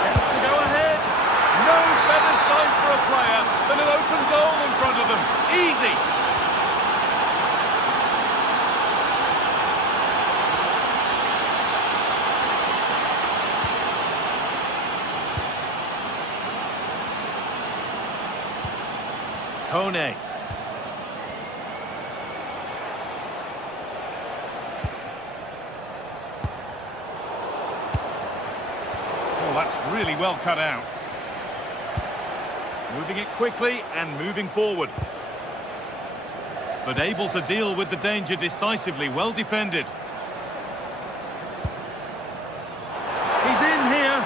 Chance to go ahead. No better sign for a player than an open goal in front of them. Easy. Kone. Oh, that's really well cut out. Moving it quickly and moving forward. But able to deal with the danger decisively, well defended. He's in here.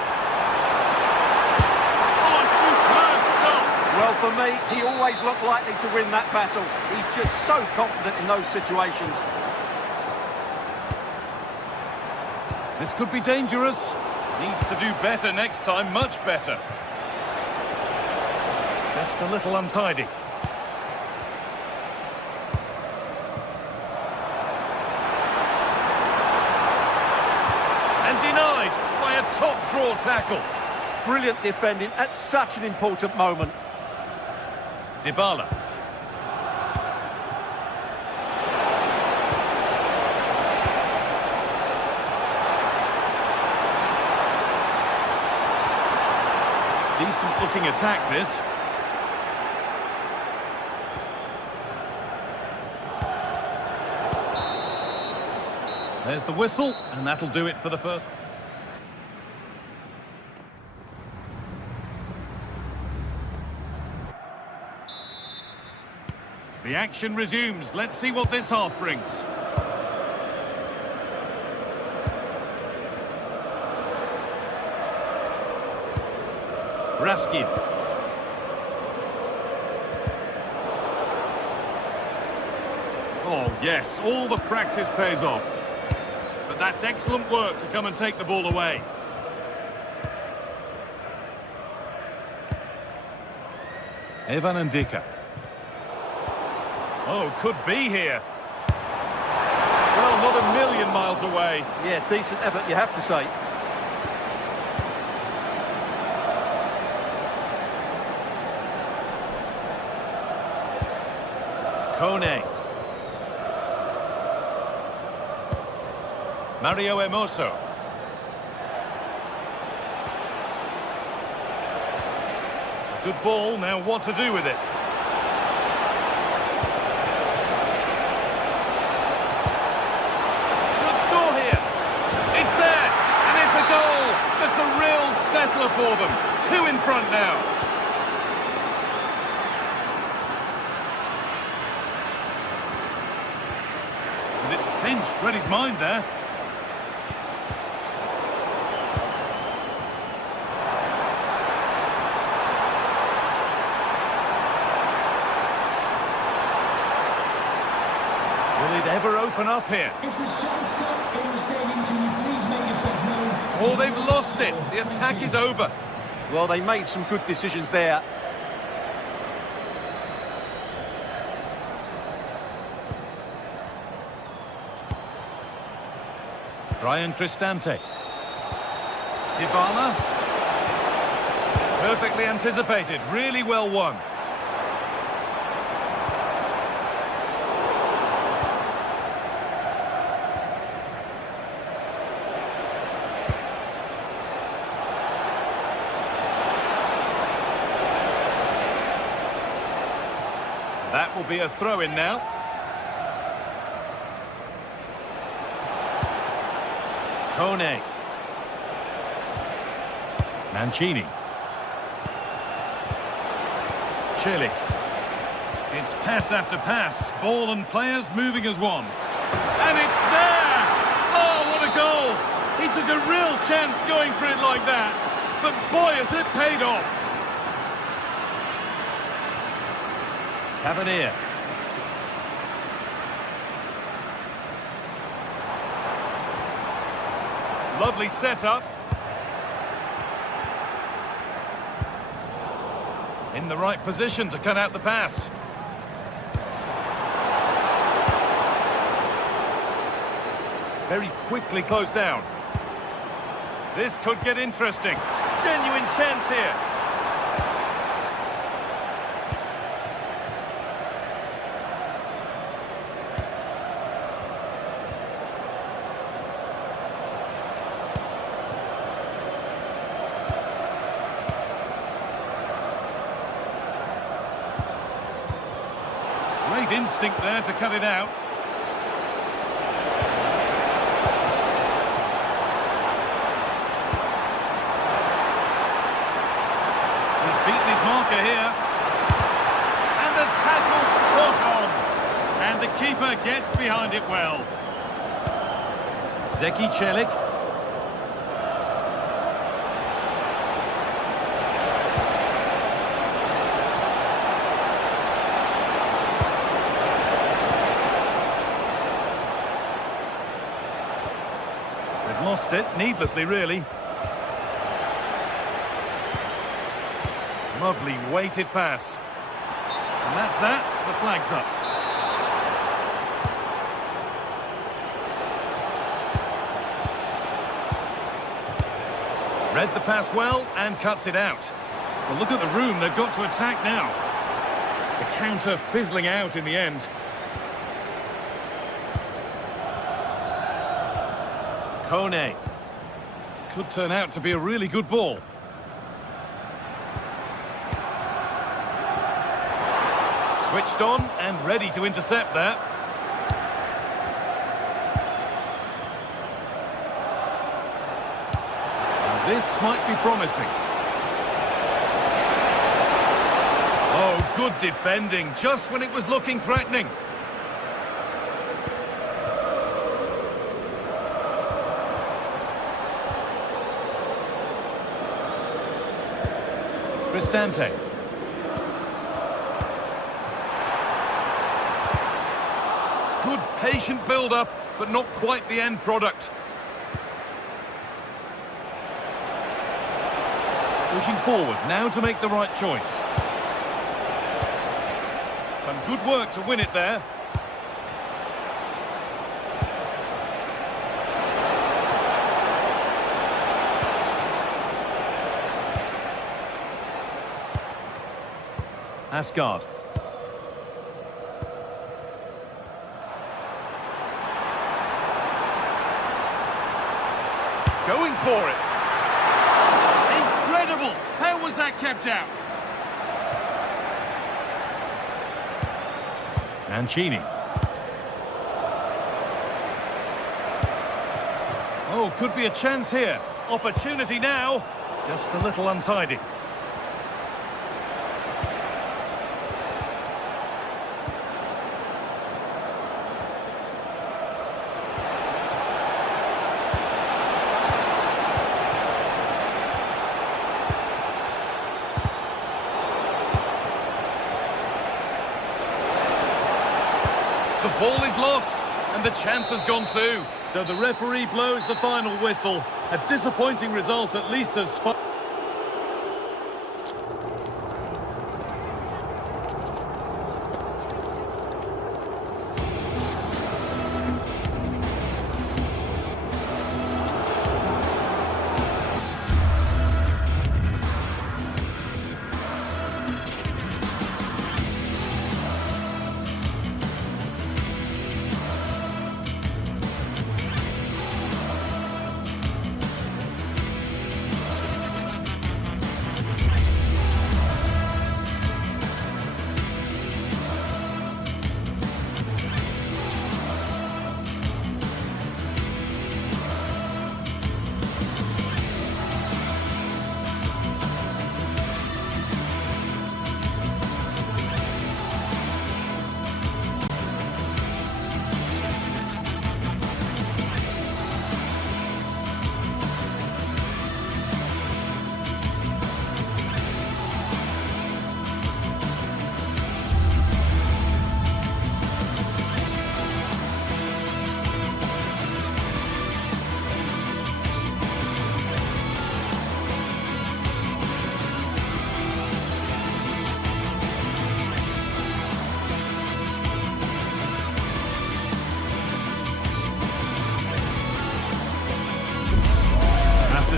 Oh, a superb stop. Well, for me, he always looked likely to win that battle. He's just so confident in those situations. This could be dangerous. Needs to do better next time, much better. Just a little untidy. And denied by a top draw tackle. Brilliant defending at such an important moment. Dybala. Decent looking attack, this. There's the whistle, and that'll do it for the first. The action resumes. Let's see what this half brings. Raskin. Oh, yes, all the practice pays off. But that's excellent work to come and take the ball away. Evan Ndika. Oh, could be here. Well, not a million miles away. Yeah, decent effort, you have to say. Kone. Mario Hermoso. Good ball, now what to do with it? Should score here. It's there, and it's a goal. That's a real settler for them. 2 in front now. And it's pinched, read his mind there. Will it ever open up here? If this chance starts in the stadium, can you please make yourself known? Oh, they've lost it. The attack is over. Well, they made some good decisions there. Brian Cristante. Dybala. Perfectly anticipated. Really well won. That will be a throw-in now. Kone. Mancini. Celik. It's pass after pass. Ball and players moving as one. And it's there! Oh, what a goal! He took a real chance going for it like that. But boy, has it paid off. Tavernier. Lovely setup. In the right position to cut out the pass. Very quickly closed down. This could get interesting. Genuine chance here. great instinct there to cut it out. He's beaten his marker here. And the tackle spot on. And the keeper gets behind it well. Zeki Celik. They've lost it, needlessly really. Lovely weighted pass. And that's that, the flag's up. Read the pass well and cuts it out. Well, look at the room they've got to attack now. The counter fizzling out in the end. Kone. Could turn out to be a really good ball. Switched on and ready to intercept that. And this might be promising. Oh, good defending, just when it was looking threatening. Cristante. Good patient build-up, but not quite the end product. Pushing forward, now to make the right choice. Some good work to win it there. Asgard. Going for it. Incredible! How was that kept out? Mancini. Oh, could be a chance here. Opportunity now. Just a little untidy. The ball is lost, and the chance has gone too. So the referee blows the final whistle. A disappointing result, at least as far...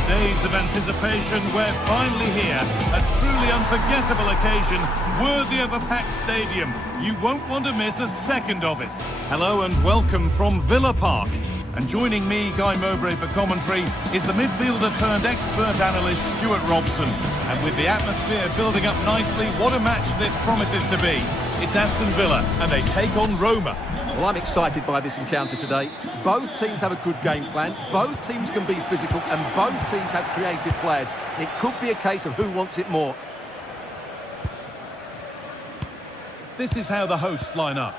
Days of anticipation, we're finally here. A truly unforgettable occasion, worthy of a packed stadium. You won't want to miss a second of it. Hello and welcome from Villa Park. And joining me, Guy Mowbray, for commentary is the midfielder turned expert analyst Stuart Robson. And with the atmosphere building up nicely, what a match this promises to be. It's Aston Villa, and they take on Roma. Well, I'm excited by this encounter today. Both teams have a good game plan, both teams can be physical, and both teams have creative players. It could be a case of who wants it more. This is how the hosts line up.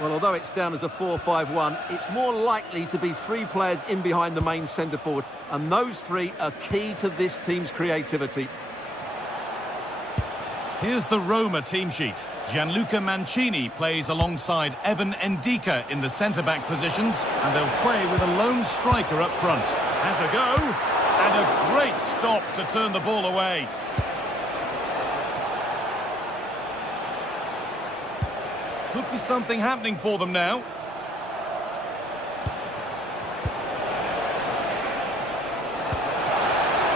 Well, although it's down as a 4-5-1, it's more likely to be three players in behind the main centre-forward, and those three are key to this team's creativity. Here's the Roma team sheet. Gianluca Mancini plays alongside Evan Ndika in the centre-back positions, and they'll play with a lone striker up front. Has a go, and a great stop to turn the ball away. Could be something happening for them now.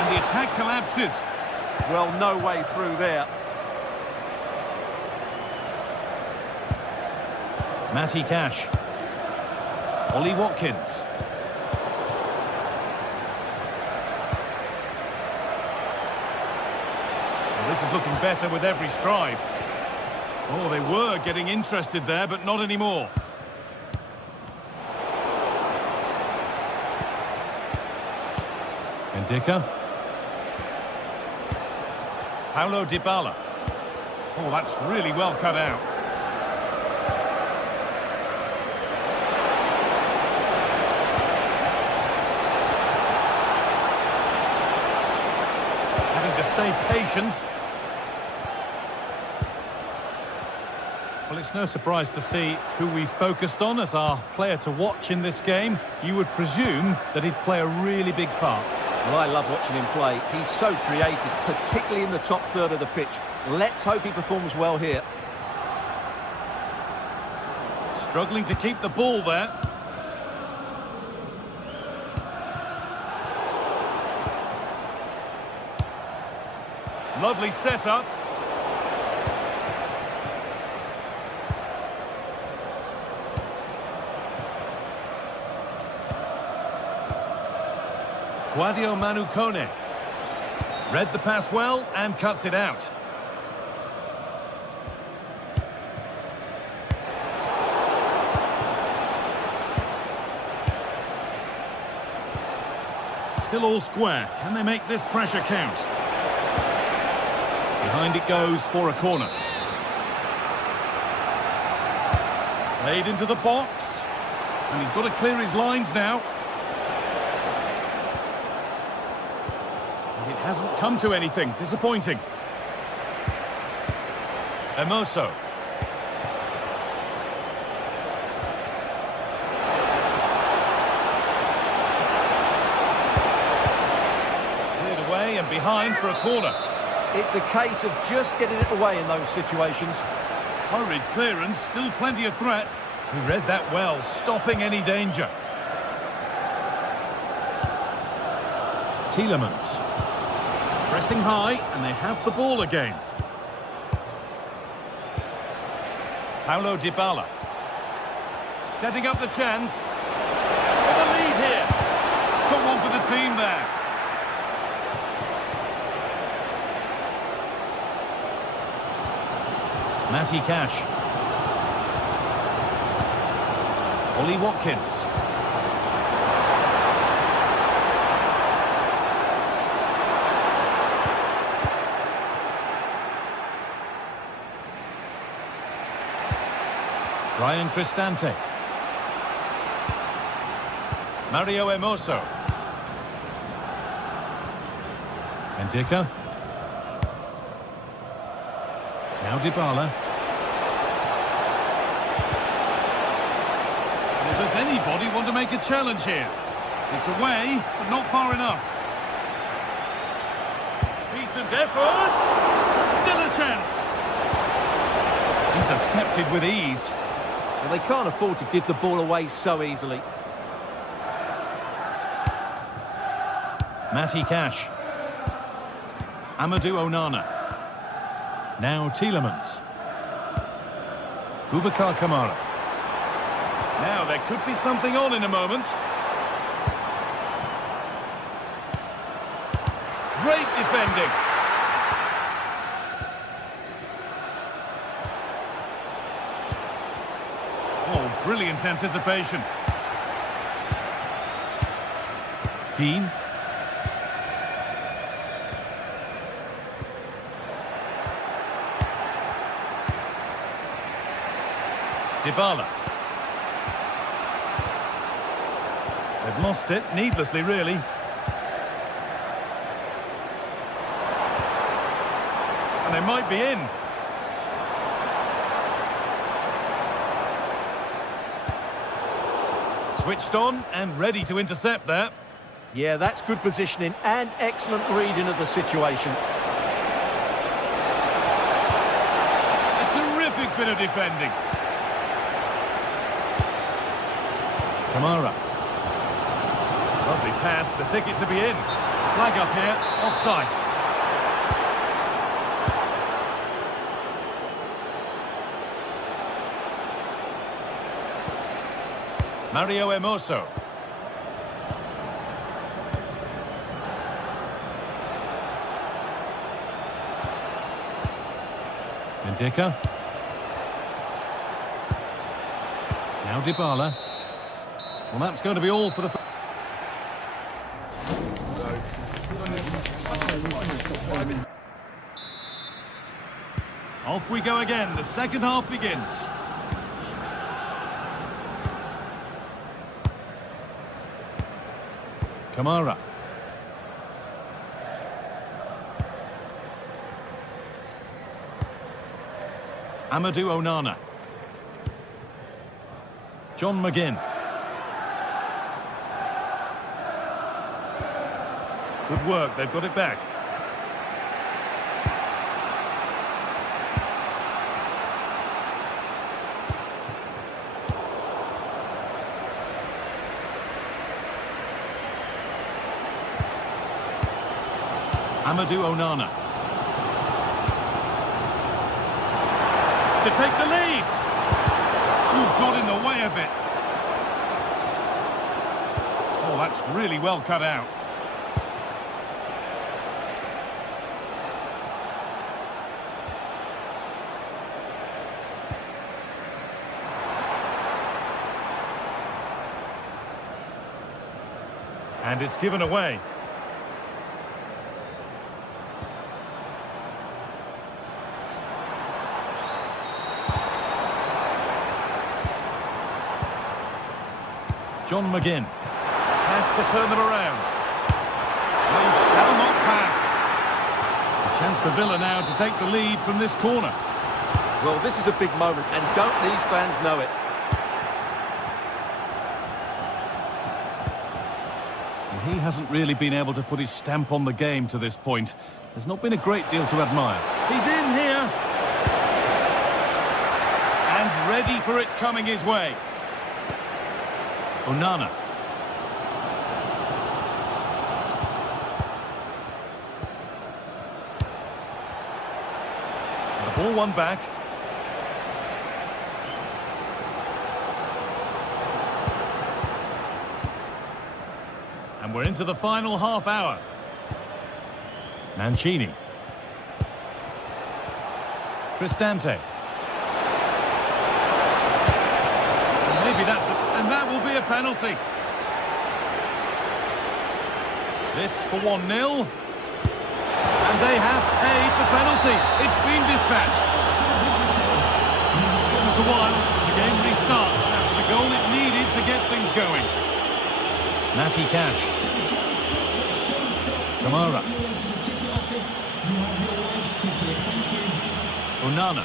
And the attack collapses. Well, no way through there. Matty Cash. Ollie Watkins. Well, this is looking better with every stride. Oh, they were getting interested there, but not anymore. Ndika. Paulo Dybala. Oh, that's really well cut out. Having to stay patient. Well, it's no surprise to see who we focused on as our player to watch in this game. You would presume that he'd play a really big part. Well, I love watching him play. He's so creative, particularly in the top third of the pitch. Let's hope he performs well here. Struggling to keep the ball there. Lovely setup. Guadio Manukone. Read the pass well and cuts it out. Still all square. Can they make this pressure count? Behind it goes for a corner. Played into the box. And he's got to clear his lines now. It hasn't come to anything. Disappointing. Emoso. Cleared away and behind for a corner. It's a case of just getting it away in those situations. Hurried clearance, still plenty of threat. He read that well, stopping any danger. Tielemans. Pressing high, and they have the ball again. Paulo Dybala. Setting up the chance. With a lead here. Someone for the team there. Matty Cash. Ollie Watkins. Ryan Cristante. Mario Emoso. Ndika. Now Dybala. Well, does anybody want to make a challenge here? It's away, but not far enough. Decent effort. Still a chance. Intercepted with ease. Well, they can't afford to give the ball away so easily. Matty Cash. Amadou Onana. Now Tielemans. Boubacar Kamara. Now there could be something on in a moment. Great defending. brilliant anticipation. Dean. Dybala. They've lost it, needlessly really. And they might be in. Switched on and ready to intercept there. Yeah, that's good positioning and excellent reading of the situation. A terrific bit of defending. Kamara. Lovely pass, the ticket to be in. Flag up here, offside. Mario Hermoso. Ndika. Now Dybala. Well, that's going to be all for the... Off we go again. The second half begins. Kamara. Amadou Onana. John McGinn. Good work, they've got it back. Amadou Onana. To take the lead. Ooh, got in the way of it. Oh, that's really well cut out. And it's given away. John McGinn has to turn them around. They shall not pass. A chance for Villa now to take the lead from this corner. Well, this is a big moment, and don't these fans know it? Well, he hasn't really been able to put his stamp on the game to this point. There's not been a great deal to admire. He's in here. And ready for it coming his way. Onana. The ball won back. And we're into the final half hour. Mancini. Cristante. Maybe that's it, and that will be a penalty. This for 1-0. And they have paid the penalty. It's been dispatched. It took a while. The game restarts after the goal it needed to get things going. Matty Cash. Kamara. Onana.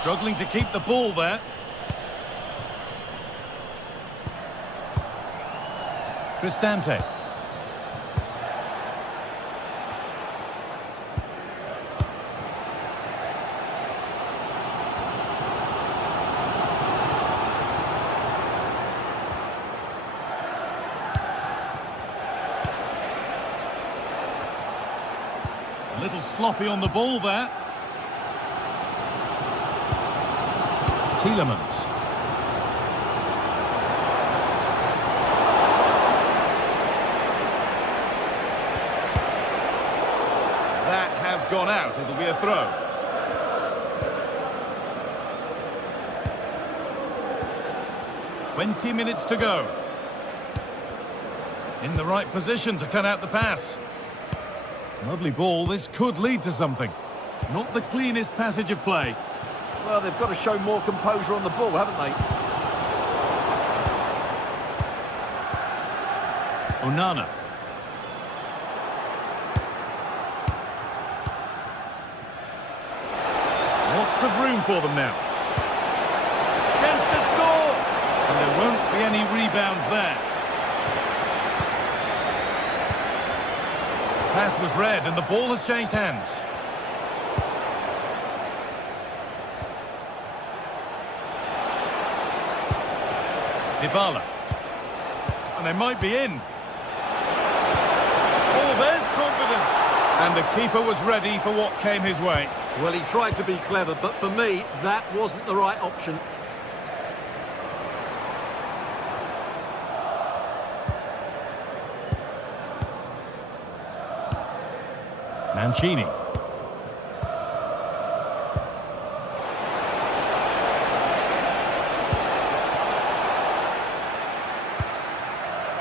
Struggling to keep the ball there. Cristante. A little sloppy on the ball there. Tielemans. That has gone out. It'll be a throw. 20 minutes to go. In the right position to cut out the pass. Lovely ball, this could lead to something. Not the cleanest passage of play. Well, they've got to show more composure on the ball, haven't they? Onana. Lots of room for them now. Chance to score! And there won't be any rebounds there. Pass was read and the ball has changed hands. Dybala. And they might be in. Oh, there's confidence. And the keeper was ready for what came his way. Well, he tried to be clever, but for me, that wasn't the right option. Mancini. A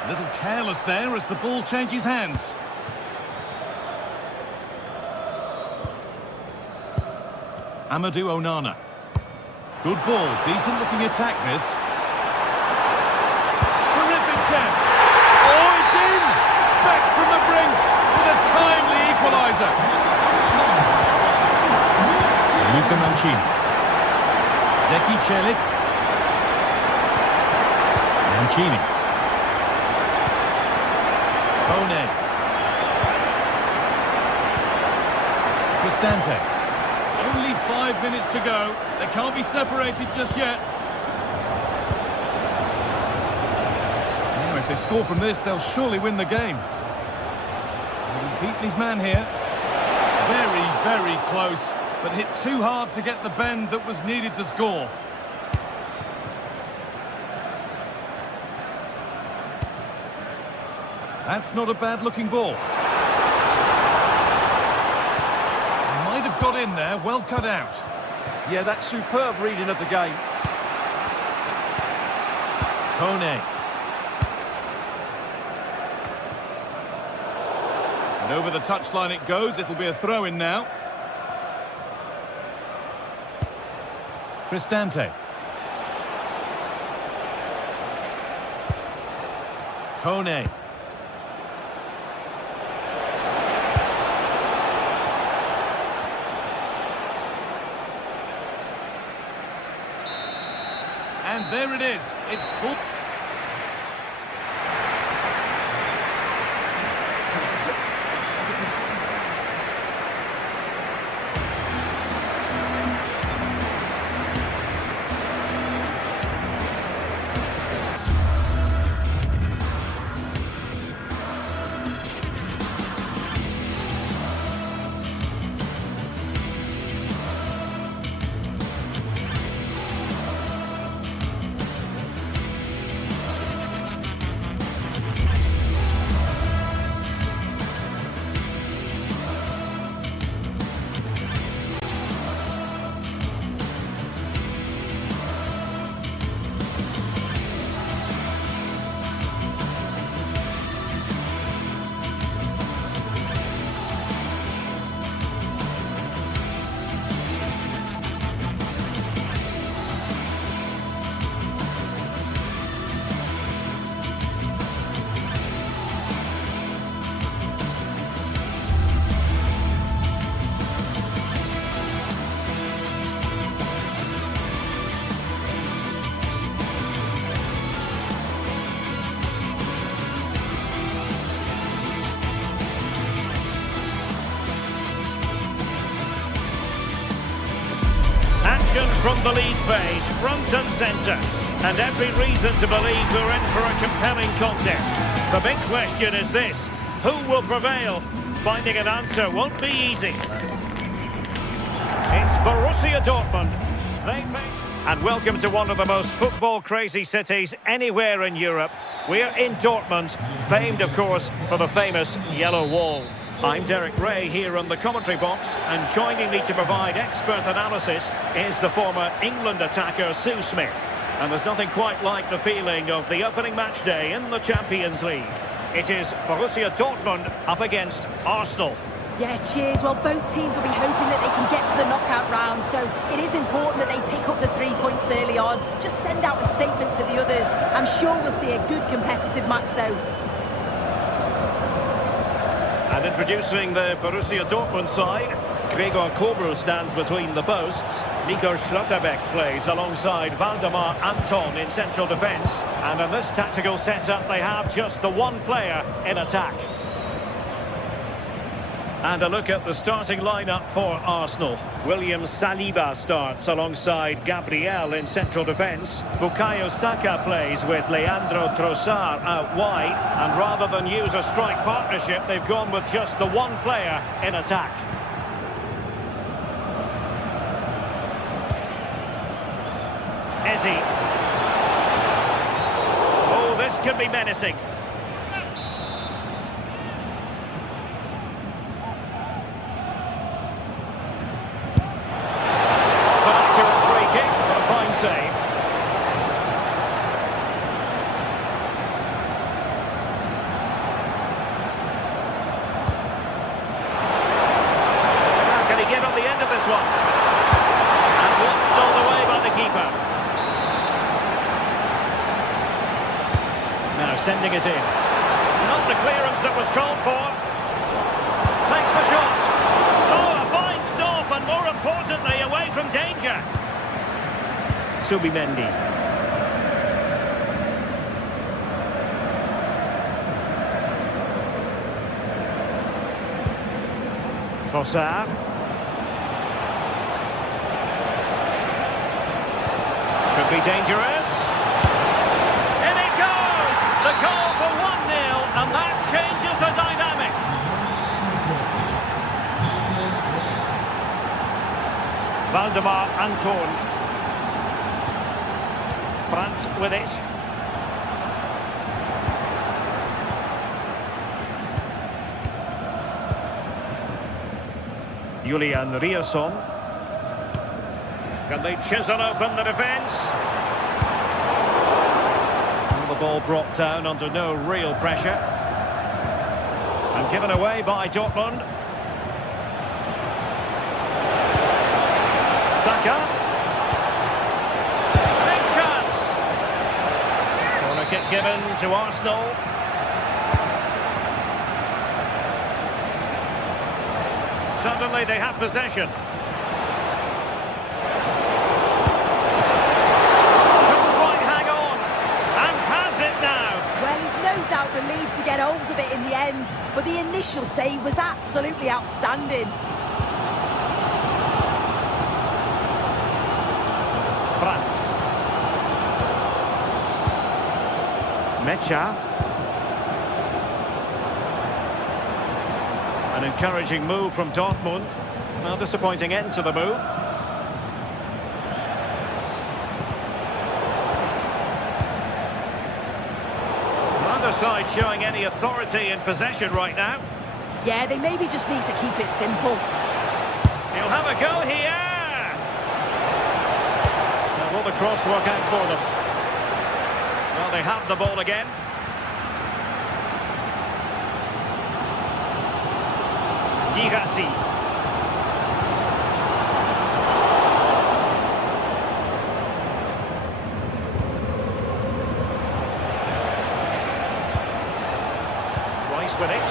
little careless there as the ball changes hands. Amadou Onana. Good ball, decent looking attack this. Terrific chance. Oh, it's in! Back from the brink with a timely equaliser. Luka Mancini. Zeki Celik. Mancini. Kone. Cristante. Only 5 minutes to go. They can't be separated just yet. Now, if they score from this, they'll surely win the game. He's beaten his man here. Very, very close, but hit too hard to get the bend that was needed to score. That's not a bad-looking ball. Might have got in there, well cut out. Yeah, that's superb reading of the game. Kone. And over the touchline it goes, it'll be a throw-in now. Cristante. Kone. And there it is. It's full. From the lead phase, front and centre, and every reason to believe we're in for a compelling contest. The big question is this: who will prevail? Finding an answer won't be easy. It's Borussia Dortmund. And welcome to one of the most football-crazy cities anywhere in Europe. We're in Dortmund, famed, of course, for the famous Yellow Wall. I'm Derek Ray here on the commentary box, and joining me to provide expert analysis is the former England attacker Sue Smith. And there's nothing quite like the feeling of the opening match day in the Champions League. It is Borussia Dortmund up against Arsenal. Yeah, cheers. Well, both teams will be hoping that they can get to the knockout round, so it is important that they pick up the 3 points early on. Just send out a statement to the others. I'm sure we'll see a good competitive match, though. And introducing the Borussia Dortmund side, Gregor Kobel stands between the posts. Nico Schlotterbeck plays alongside Valdemar Anton in central defence. And in this tactical setup, they have just the one player in attack. And a look at the starting lineup for Arsenal. William Saliba starts alongside Gabriel in central defence. Bukayo Saka plays with Leandro Trossard out wide. And rather than use a strike partnership, they've gone with just the one player in attack. Ezzy. Oh, this could be menacing. Save. Now, can he get on the end of this one? And watched all the way by the keeper. Now sending it in. Not the clearance that was called for. Takes the shot. Oh, a fine stop, and more importantly, away from danger. Subimendi. Trossard. Could be dangerous. In it goes! The goal for 1-0, and that changes the dynamic. Valdemar Anton. Brandt with it. Julian Rierson. Can they chisel open the defence? And the ball brought down under no real pressure. And given away by Dortmund. Saka. Kick given to Arsenal. Suddenly they have possession. Couldn't quite hang on. And has it now. Well, he's no doubt relieved to get hold of it in the end, but the initial save was absolutely outstanding. Brandt. Mecha. An encouraging move from Dortmund. Well, disappointing end to the move. Neither side showing any authority in possession right now. Yeah, they maybe just need to keep it simple. He'll have a go here. Now, will the cross work out for them? Well, they have the ball again. Girassi. Rice with it.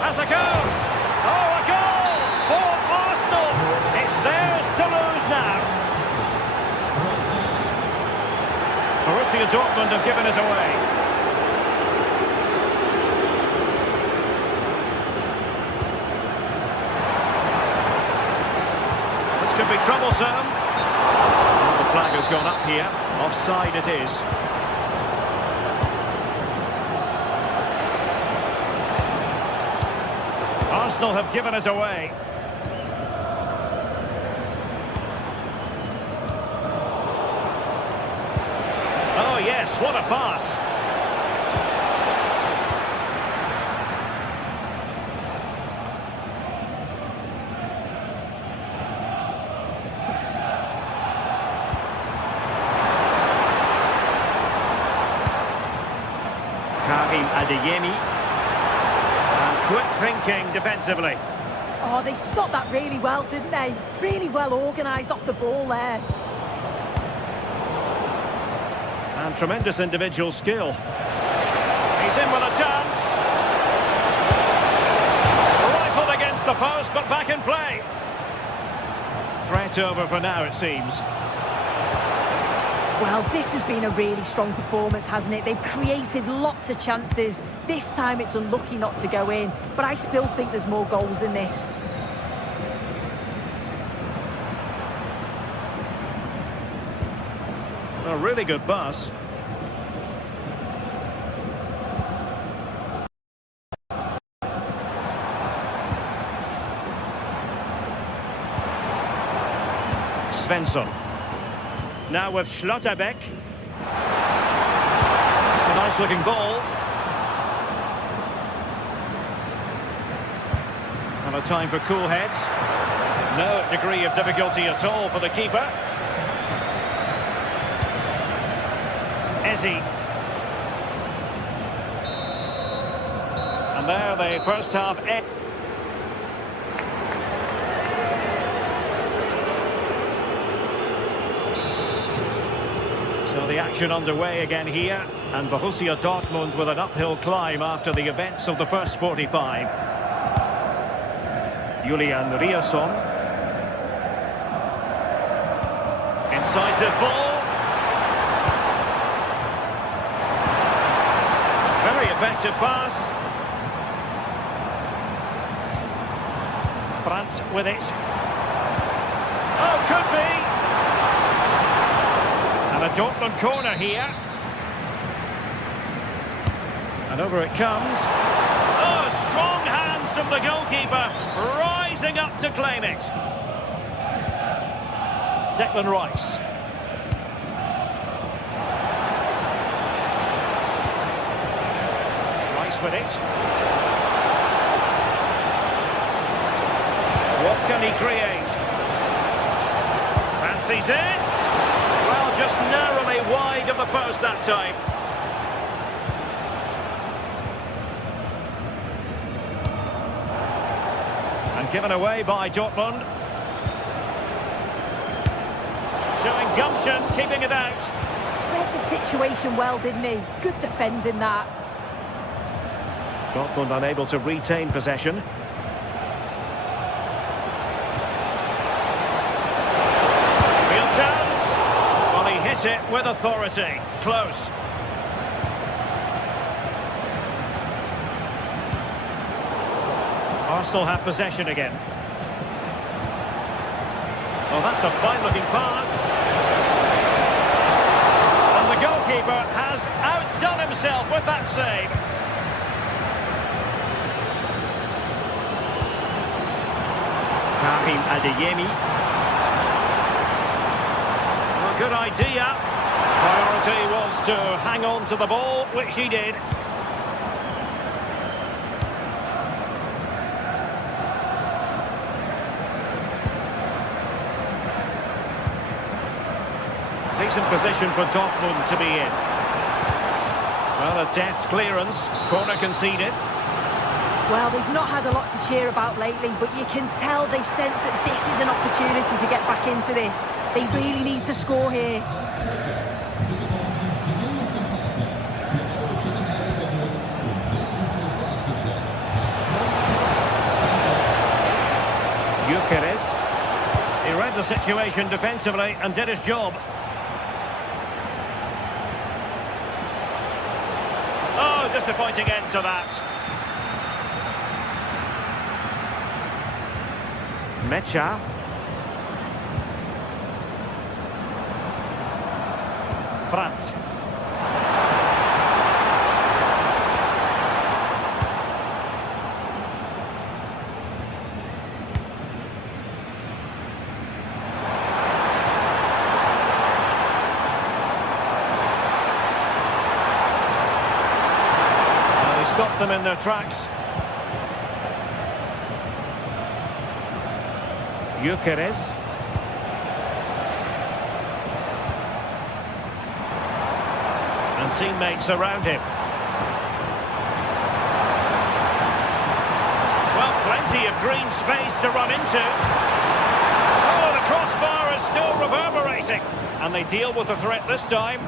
Has a go. Oh, a goal for Arsenal. It's theirs to lose now. Borussia Dortmund have given us away. This could be troublesome. The flag has gone up here. Offside it is. Arsenal have given us away. Oh yes, what a pass. Adeyemi. And quick thinking defensively. Oh, they stopped that really well, didn't they? Really well organised off the ball there. And tremendous individual skill. He's in with a chance. Rifled against the post, but back in play. Threat over for now, it seems. Well, this has been a really strong performance, hasn't it? They've created lots of chances. This time it's unlucky not to go in, but I still think there's more goals in this. A really good pass. Svensson. Now with Schlotterbeck. It's a nice looking ball. And a time for cool heads. No degree of difficulty at all for the keeper. Ezzy. And there the first half ends. So the action underway again here, and Borussia Dortmund with an uphill climb after the events of the first 45. Julian Riasson. Incisive ball. Very effective pass. Brandt with it. Oh, could be. A Dortmund corner here. And over it comes. Oh, strong hands from the goalkeeper, rising up to claim it. Declan Rice. Rice with it. What can he create? Fancies it. Well, just narrowly wide of the post that time. And given away by Dortmund. Showing gumption, keeping it out. Read the situation well, didn't he? Good defending that. Dortmund unable to retain possession. It with authority. Close. Arsenal have possession again. Well, that's a fine-looking pass. And the goalkeeper has outdone himself with that save. Karim Adeyemi. Good idea. Priority was to hang on to the ball, which he did. Decent position for Dortmund to be in. Well, a deft clearance. Corner conceded. Well, they've not had a lot to cheer about lately, but you can tell they sense that this is an opportunity to get back into this. They really need to score here. Gyökeres. He read the situation defensively and did his job. Oh, disappointing end to that. Mecha. Brandt. He stopped them in their tracks. Gyökeres. And teammates around him. plenty of green space to run into. Oh, the crossbar is still reverberating. And they deal with the threat this time.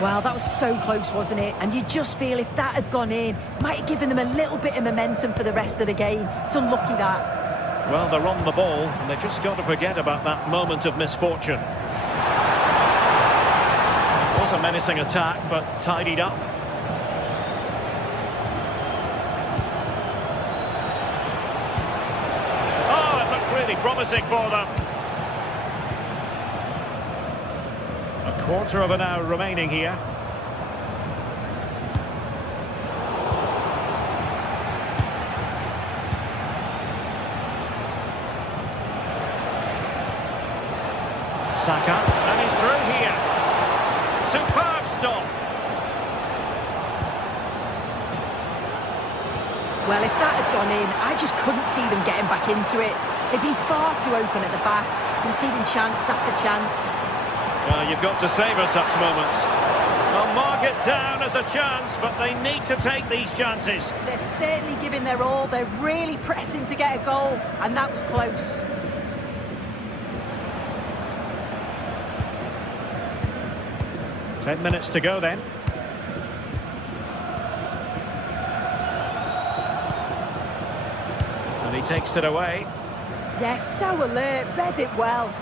Well, that was so close, wasn't it? And you just feel if that had gone in, might have given them a little bit of momentum for the rest of the game. It's unlucky that. Well, they're on the ball, and they've just got to forget about that moment of misfortune. It was a menacing attack, but tidied up. Oh, it looked really promising for them. A quarter of an hour remaining here. Saka, and he's through here. Superb stop. Well, if that had gone in, I just couldn't see them getting back into it. They've been far too open at the back, conceding chance after chance. Well, you've got to savour such moments. They'll mark it down as a chance, but they need to take these chances. They're certainly giving their all. They're really pressing to get a goal, and that was close. Ten minutes to go then. And he takes it away. They're so alert, read it well.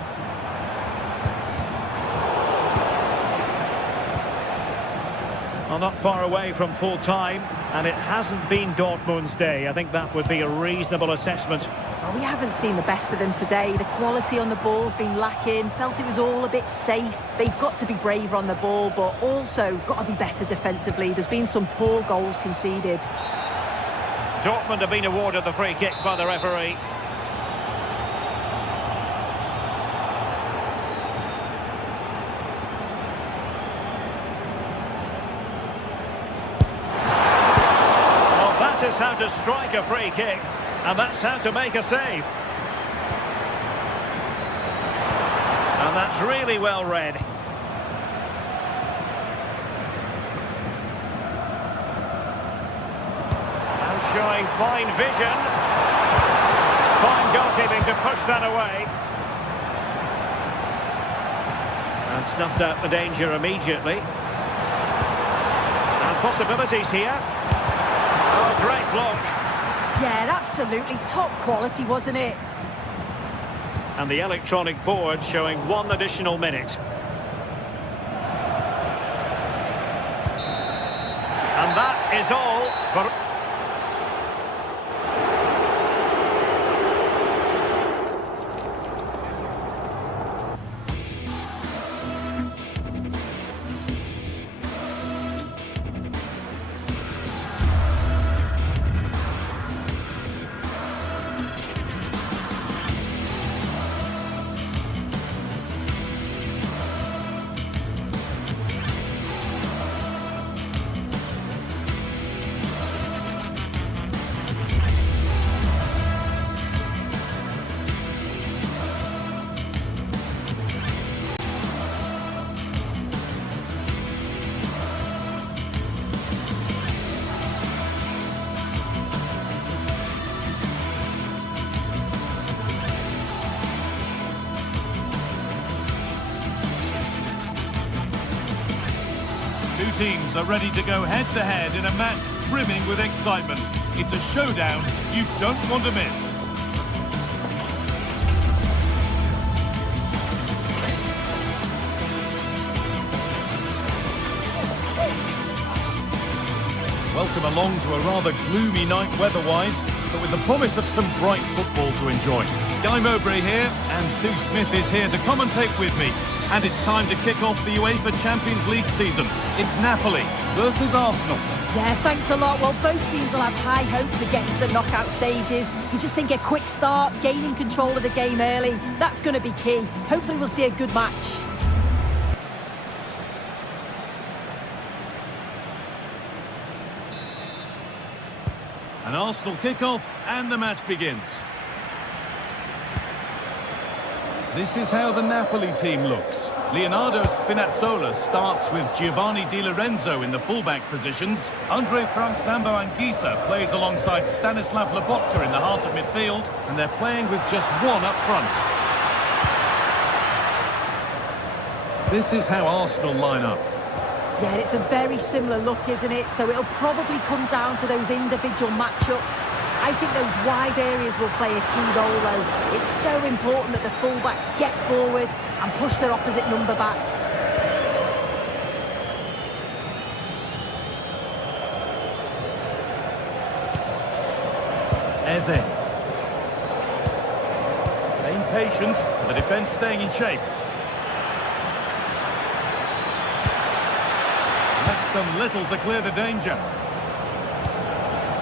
Well, not far away from full time, and it hasn't been Dortmund's day. I think that would be a reasonable assessment. Well, we haven't seen the best of them today. The quality on the ball's been lacking. Felt it was all a bit safe. They've got to be braver on the ball, but also got to be better defensively. There's been some poor goals conceded. Dortmund have been awarded the free kick by the referee. Well, that is how to strike a free kick. And that's how to make a save. And that's really well read. And showing fine vision. Fine goalkeeping to push that away. And snuffed out the danger immediately. And possibilities here. Oh, great block. Yeah, absolutely top quality, wasn't it? And the electronic board showing 1 additional minute. And that is all for... Two teams are ready to go head-to-head in a match brimming with excitement. It's a showdown you don't want to miss. Welcome along to a rather gloomy night weather-wise, but with the promise of some bright football to enjoy. Guy Mowbray here, and Sue Smith is here to commentate with me. And it's time to kick off the UEFA Champions League season. It's Napoli versus Arsenal. Yeah, thanks a lot. Well, both teams will have high hopes of getting to the knockout stages. You just think a quick start, gaining control of the game early, that's going to be key. Hopefully we'll see a good match. An Arsenal kick-off and the match begins. This is how the Napoli team looks. Leonardo Spinazzola starts with Giovanni Di Lorenzo in the fullback positions. Andre Frank Sambo Anguissa plays alongside Stanislav Lobotka in the heart of midfield, and they're playing with just one up front. This is how Arsenal line up. Yeah, it's a very similar look, isn't it? So it'll probably come down to those individual matchups. I think those wide areas will play a key role, though. It's so important that the fullbacks get forward and push their opposite number back. Eze. Staying patient, the defence staying in shape. That's done little to clear the danger.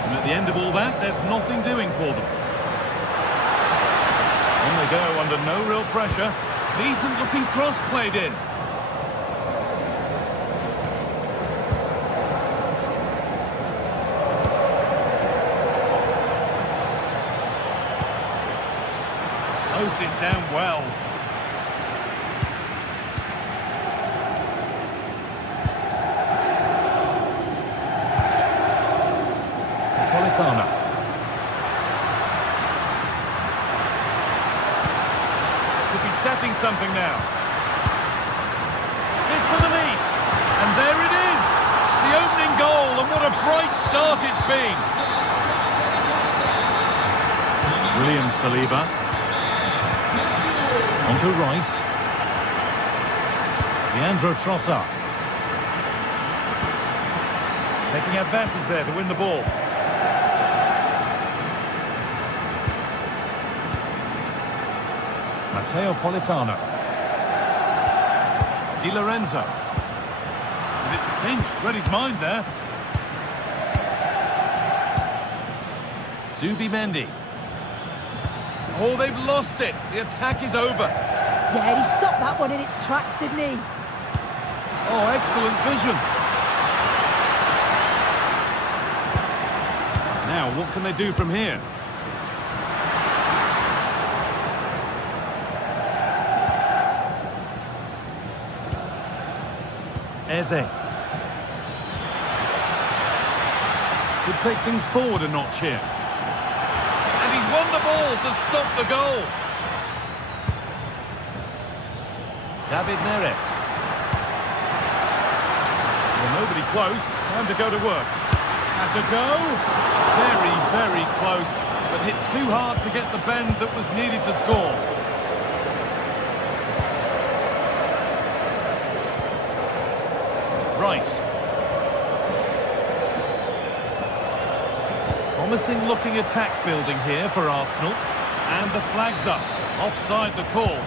And at the end of all that, there's nothing doing for them. On they go under no real pressure. Decent looking cross played in. Closed it down well. Could be setting something now. This for the lead. And there it is. The opening goal, and what a bright start it's been. William Saliba. Onto Rice. Leandro Trossard. Taking advantage there to win the ball. Matteo Politano. Di Lorenzo. And it's pinched, read his mind there. Zubimendi. Oh, they've lost it. The attack is over. Yeah, he stopped that one in its tracks, didn't he? Oh, excellent vision. Now, what can they do from here? Eze. Could take things forward a notch here. And he's won the ball to stop the goal. David Neres. Well, nobody close. Time to go to work. Has a go. Very, very close. But hit too hard to get the bend that was needed to score. Rice. Promising looking attack building here for Arsenal. And the flag's up. Offside the call.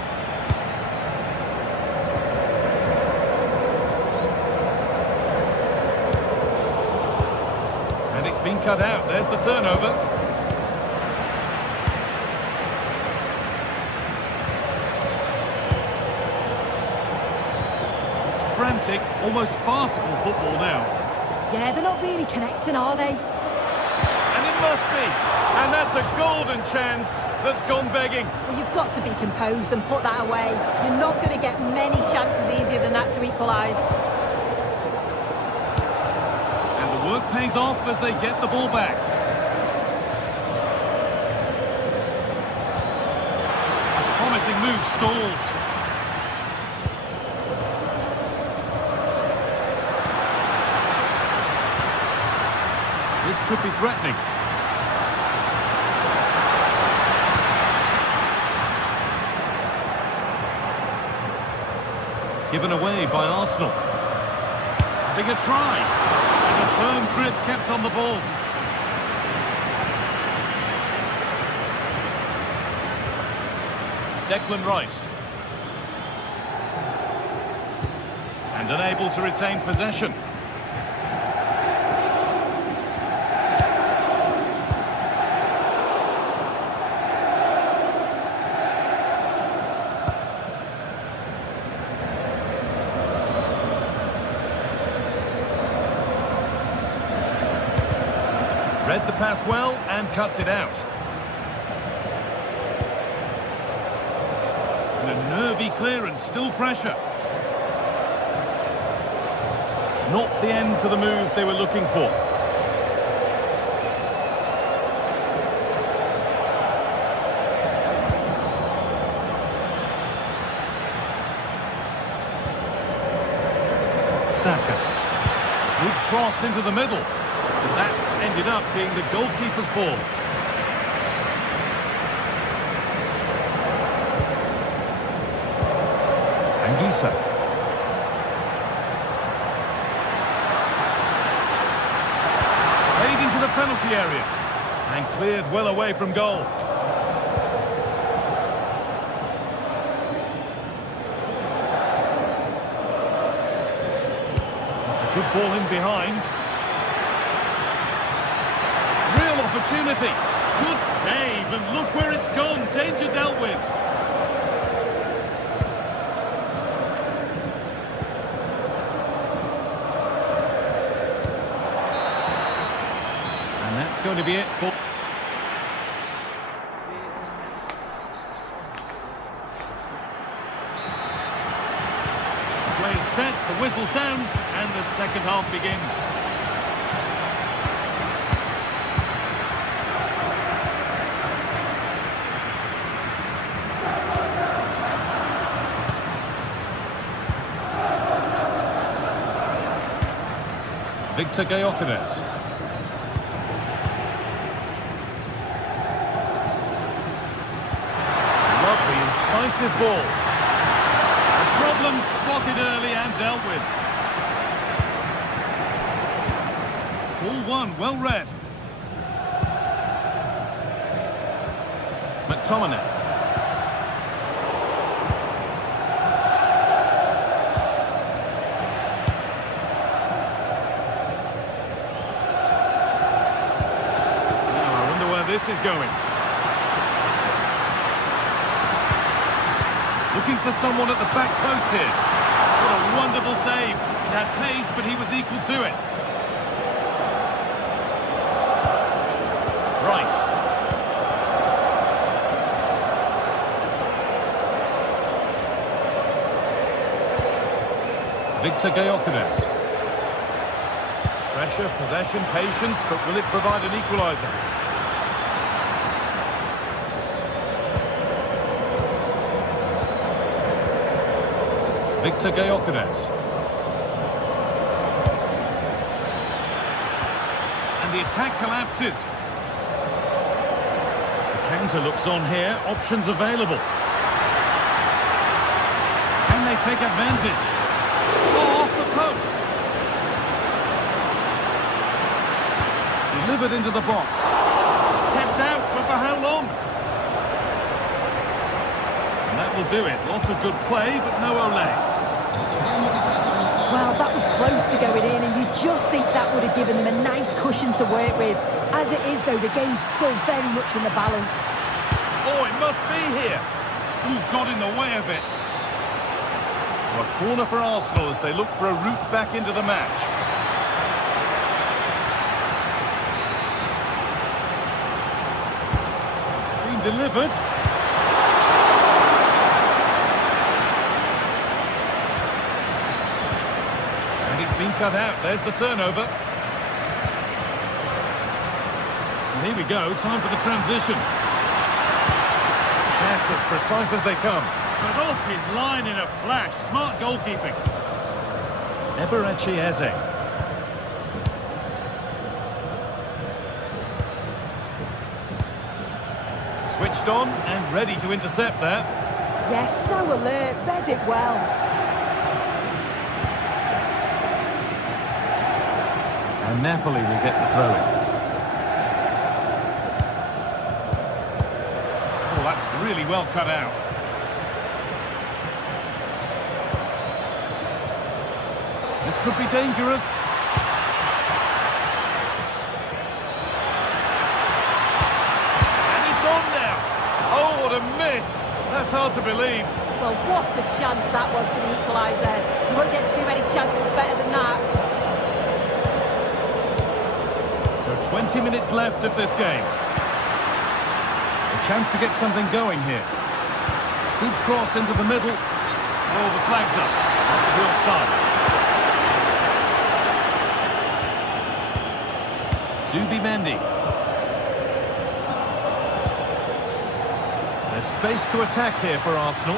And it's been cut out. There's the turnover. It's frantic, almost farcical football now. Yeah, they're not really connecting, are they? And it must be. And that's a golden chance that's gone begging. Well, you've got to be composed and put that away. You're not going to get many chances easier than that to equalise. And the work pays off as they get the ball back. A promising move stalls. This could be threatening. Given away by Arsenal. Having a try. And a firm grip kept on the ball. Declan Rice. And unable to retain possession. Read the pass well and cuts it out. a nervy clearance, still pressure. Not the end to the move they were looking for. Saka. Good cross into the middle. But that's ended up being the goalkeeper's ball. Anguissa. Played into the penalty area. And cleared well away from goal. Good ball in behind. Real opportunity. Good save, and look where it's gone. Danger dealt with. And that's going to be it for... Play is set, the whistle sounds, and the second half begins. Victor Gyökeres. Lovely, incisive ball. Problem spotted early and dealt with. Ball one, well read. McTominay. Now I wonder where this is going. Looking for someone at the back post here. What a wonderful save. It had pace, but he was equal to it. Rice. Victor Gyökeres. Pressure, possession, patience, but will it provide an equaliser? Victor Gyökeres. And the attack collapses. The counter looks on here. Options available. Can they take advantage? Oh, off the post. Delivered into the box. Kept out, but for how long? And that will do it. Lots of good play, but no Olé. Well, that was close to going in, and you just think that would have given them a nice cushion to work with. As it is, though, the game's still very much in the balance. Oh, it must be here. Who got in the way of it? So a corner for Arsenal as they look for a route back into the match. It's been delivered. Been cut out. There's the turnover. And here we go. Time for the transition. Yes, as precise as they come. But off his line in a flash. Smart goalkeeping. Eberechi Eze. Switched on and ready to intercept there. Yes, so alert. Read it well. And Napoli will get the throw-in. Oh, that's really well cut out. This could be dangerous. And it's on now. Oh, what a miss. That's hard to believe. Well, what a chance that was for the equaliser. You won't get too many chances better than that. 20 minutes left of this game. A chance to get something going here. Good cross into the middle. Oh, the flag's up. The offside. Zubimendi. There's space to attack here for Arsenal.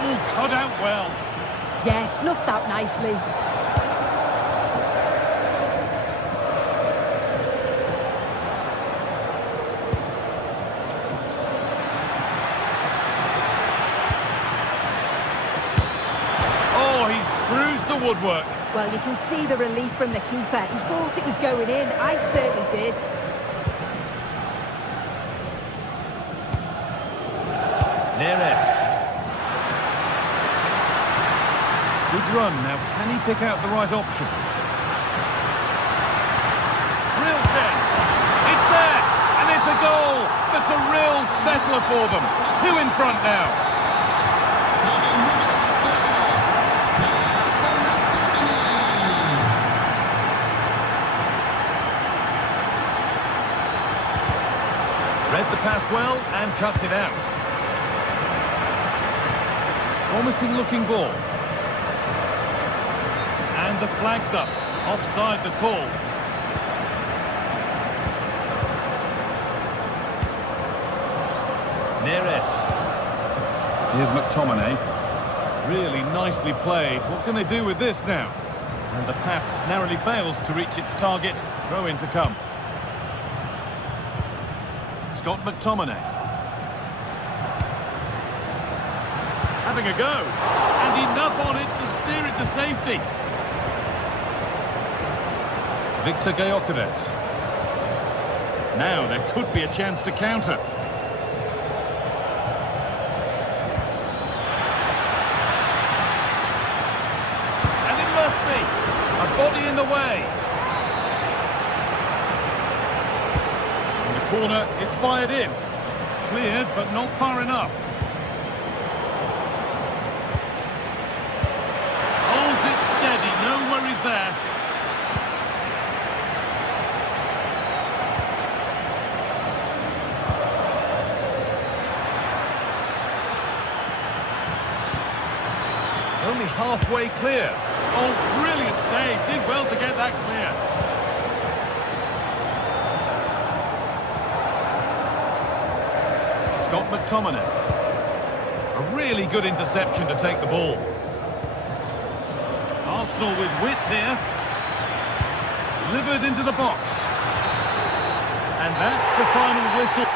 Oh, cut out well. Yeah, snuffed out nicely. Oh, he's bruised the woodwork. Well, you can see the relief from the keeper. He thought it was going in. I certainly did. Neres. Good run. Now, can he pick out the right option? Real chance. It's there. And it's a goal. That's a real settler for them. 2 in front now. Read the pass well and cuts it out. Promising looking ball. And the flag's up. Offside the call. Neres. Here's McTominay. Really nicely played. What can they do with this now? And the pass narrowly fails to reach its target. Throw in to come. Scott McTominay. Having a go. And enough on it to steer it to safety. Victor Gyökeres. Now there could be a chance to counter. And it must be. A body in the way. And the corner is fired in. Cleared, but not far enough. Holds it steady, no worries there. It's only halfway clear. Oh, brilliant save. Did well to get that clear. Scott McTominay. A really good interception to take the ball. Arsenal with width here. Delivered into the box. And that's the final whistle.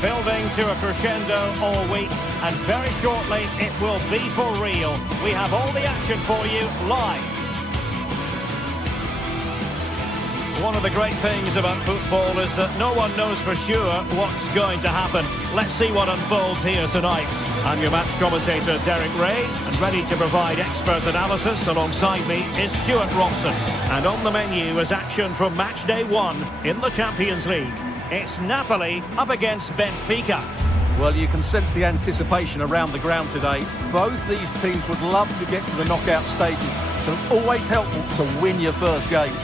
Building to a crescendo all week, and very shortly it will be for real. We have all the action for you live. One of the great things about football is that no one knows for sure what's going to happen. Let's see what unfolds here tonight. I'm your match commentator Derek Ray, and ready to provide expert analysis alongside me is Stuart Robson. And on the menu is action from match day 1 in the Champions League. It's Napoli up against Benfica. Well, you can sense the anticipation around the ground today. Both these teams would love to get to the knockout stages, so it's always helpful to win your first game.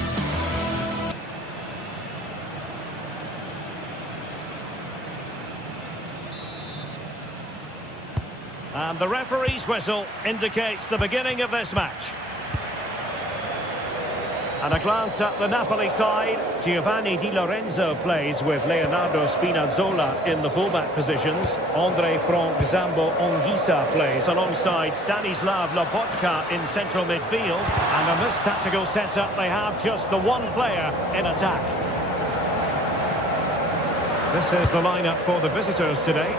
And the referee's whistle indicates the beginning of this match. And a glance at the Napoli side. Giovanni Di Lorenzo plays with Leonardo Spinazzola in the fullback positions. Andre Frank Zambo Anguissa plays alongside Stanislav Lobotka in central midfield. And in this tactical setup, they have just the one player in attack. This is the lineup for the visitors today.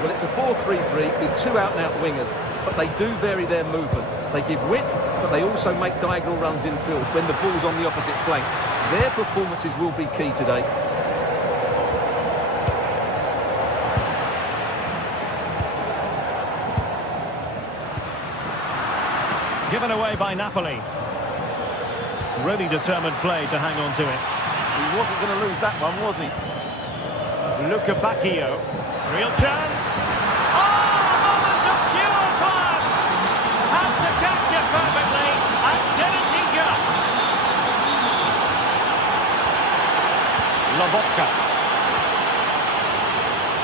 Well, it's a 4-3-3 with two out-and-out wingers, but they do vary their movement. They give width, but they also make diagonal runs infield when the ball's on the opposite flank. Their performances will be key today. Given away by Napoli. Really determined play to hang on to it. He wasn't going to lose that one, was he? Luca Bacchio. Real chance. Oh, a moment of pure class. Had to catch it perfectly. And didn't he just? Lobotka.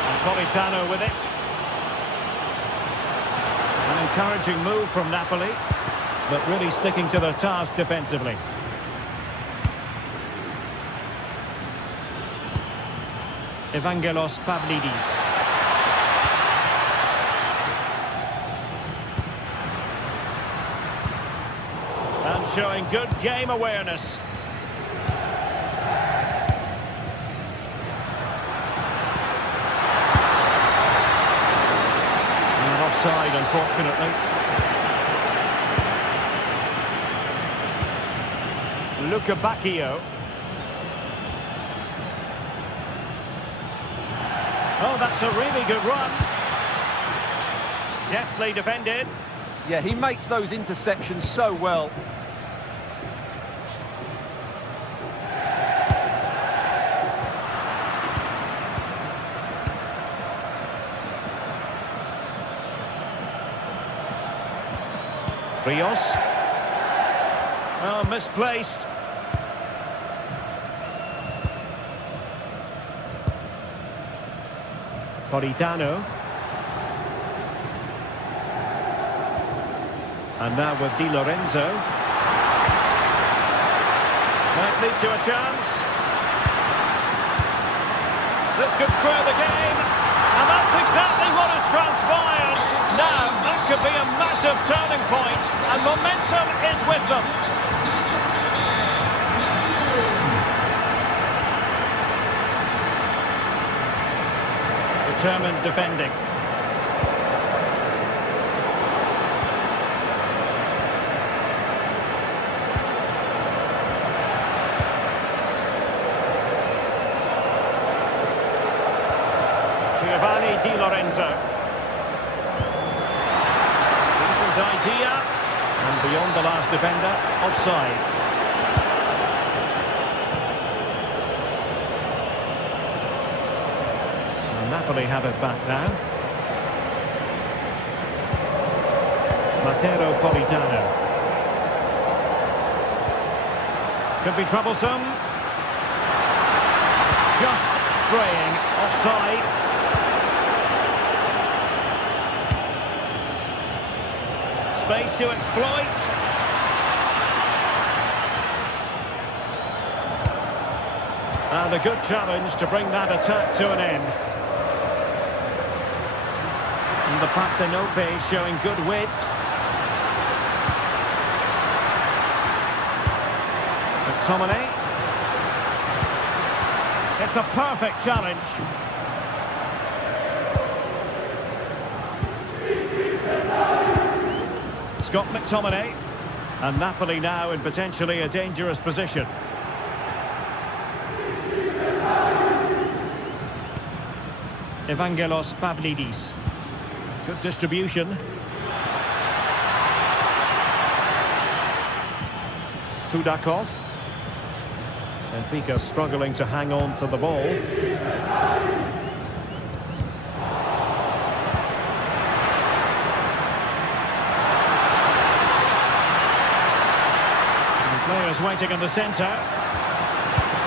And Politano with it. An encouraging move from Napoli, but really sticking to their task defensively. Evangelos Pavlidis. And showing good game awareness. And offside, unfortunately. Luca Bacchio. Oh, that's a really good run. Deftly defended. Yeah, he makes those interceptions so well. Rios. Oh, misplaced. Politano. And now with Di Lorenzo. Might lead to a chance. This could square the game. And that's exactly what has transpired. Now, that could be a massive turning point. And momentum is with them. Determined defending. Giovanni Di Lorenzo. Decent idea. And beyond the last defender, offside. Napoli have it back now. Matteo Politano. Could be troublesome. Just straying offside. Space to exploit. And a good challenge to bring that attack to an end. And the Partenope showing good width. McTominay. It's a perfect challenge. Scott McTominay. And Napoli now in potentially a dangerous position. Evangelos Pavlidis. Good distribution. Sudakov. Benfica struggling to hang on to the ball. And players waiting in the centre.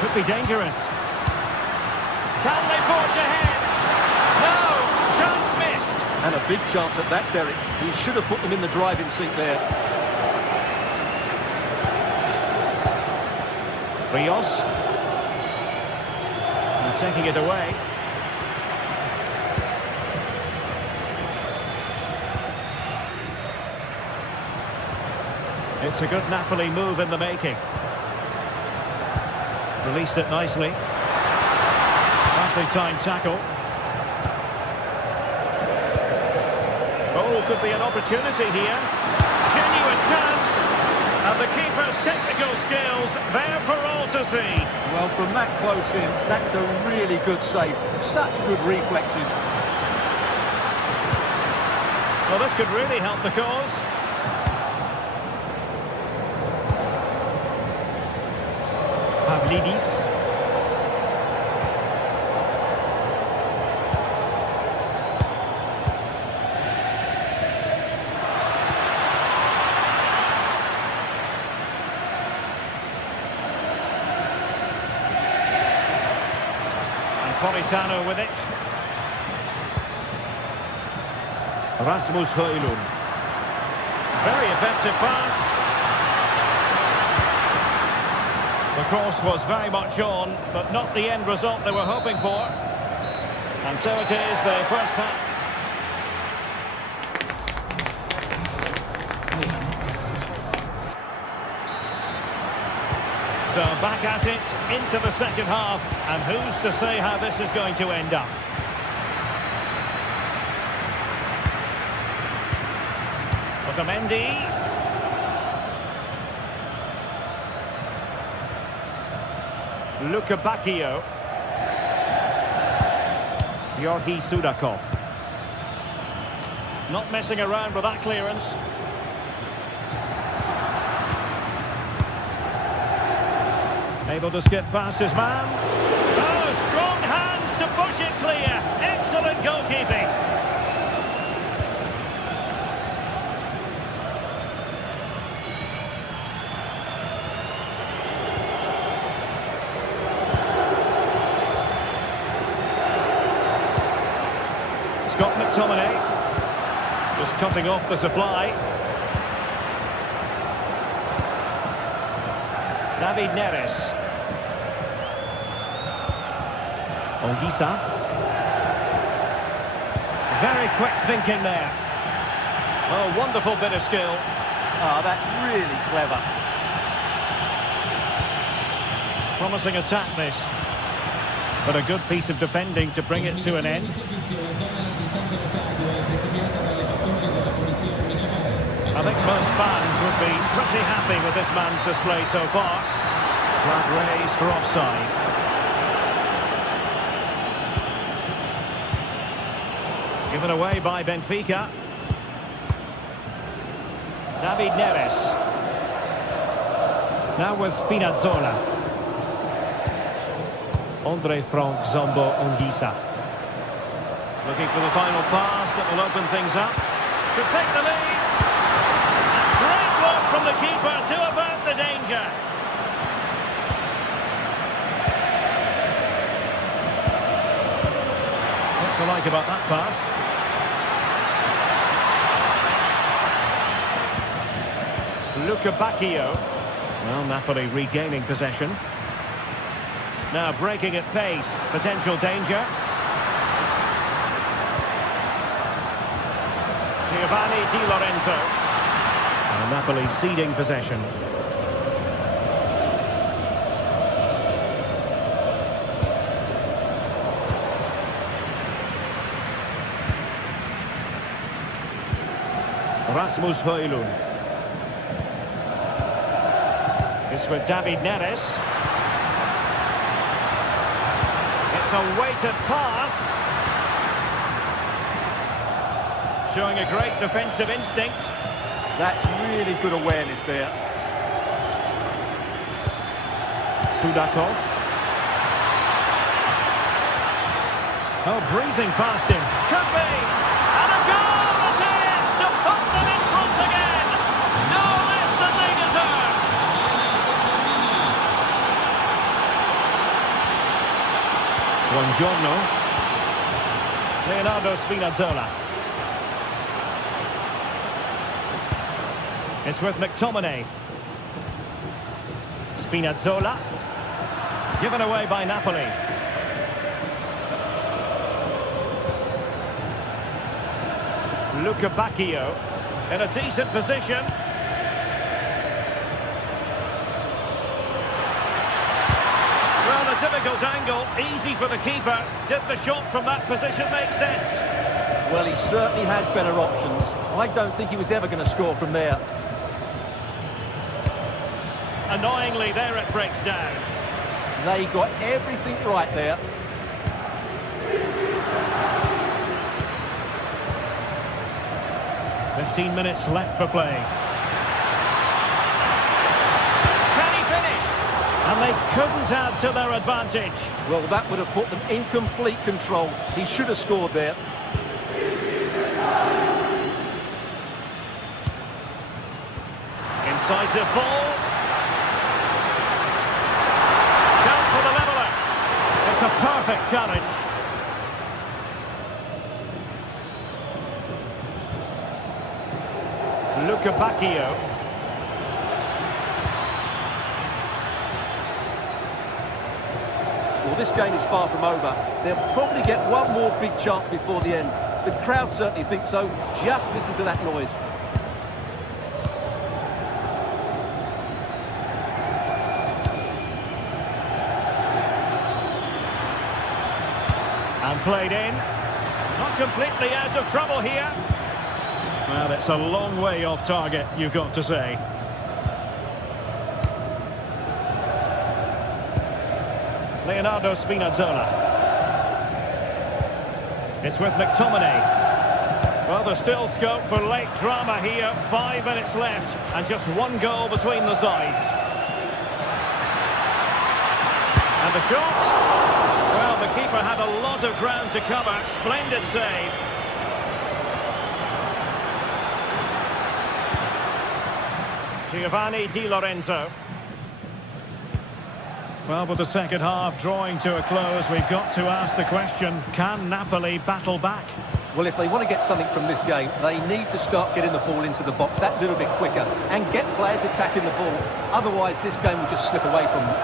Could be dangerous. Can they forge ahead? No! Chance missed! And a big chance at that, Derek. He should have put them in the driving seat there. Rios. And taking it away. It's a good Napoli move in the making. Released it nicely. Nicely timed tackle. Oh, could be an opportunity here. Genuine chance. And the keeper's technical skills there for all to see. Well, from that close in, that's a really good save. Such good reflexes. Well, this could really help the cause. Pavlidis. And Politano with it. Rasmus Højlund. Very effective pass. The cross was very much on, but not the end result they were hoping for. And so it is, the first half. So back at it, into the second half, and who's to say how this is going to end up? Otamendi. Luka Bacchio. Georgi Sudakov. Not messing around with that clearance. Able to skip past his man. Oh, strong hands to push it clear. Excellent goalkeeping. Scott McTominay just cutting off the supply. David Neres. Ongisa. Very quick thinking there. Oh, wonderful bit of skill. Oh, that's really clever. Promising attack this. But a good piece of defending to bring it to an end. I think most fans would be pretty happy with this man's display so far. Flag raised for offside. Given away by Benfica. David Neres. Now with Spinazzola. Andre Frank Zombo Ongisa. Looking for the final pass that will open things up. To take the lead. Great work from the keeper to avert the danger. What to like about that pass? Luka Bacchio. Well, Napoli regaining possession. Now breaking at pace. Potential danger. Giovanni Di Lorenzo. And Napoli ceding possession. Rasmus Højlund. It's with David Neres. It's a weighted pass. Showing a great defensive instinct. That's really good awareness there. Sudakov. Oh, breezing past him. Could be. And a goal it is to put them in front again. No less than they deserve. Buongiorno. Leonardo Spinazzola. It's with McTominay. Spinazzola. Given away by Napoli. Bacchio in a decent position. Well, a difficult angle, easy for the keeper. Did the shot from that position make sense? Well, he certainly had better options. I don't think he was ever going to score from there. Annoyingly, there it breaks down. They got everything right there. "15 minutes left for play. Can he finish? And they couldn't add to their advantage. Well, that would have put them in complete control. He should have scored there. Incisive ball. Chance for the leveller. It's a perfect challenge. Bacchio. Well, this game is far from over. They'll probably get one more big chance before the end. The crowd certainly think so. Just listen to that noise. And played in. Not completely out of trouble here. Well, it's a long way off target, you've got to say. Leonardo Spinazzola. It's with McTominay. Well, there's still scope for late drama here. 5 minutes left and just one goal between the sides. And the shot. Well, the keeper had a lot of ground to cover. Splendid save. Giovanni Di Lorenzo. Well, with the second half drawing to a close, we've got to ask the question, can Napoli battle back? Well, if they want to get something from this game, they need to start getting the ball into the box that little bit quicker and get players attacking the ball. Otherwise, this game will just slip away from them.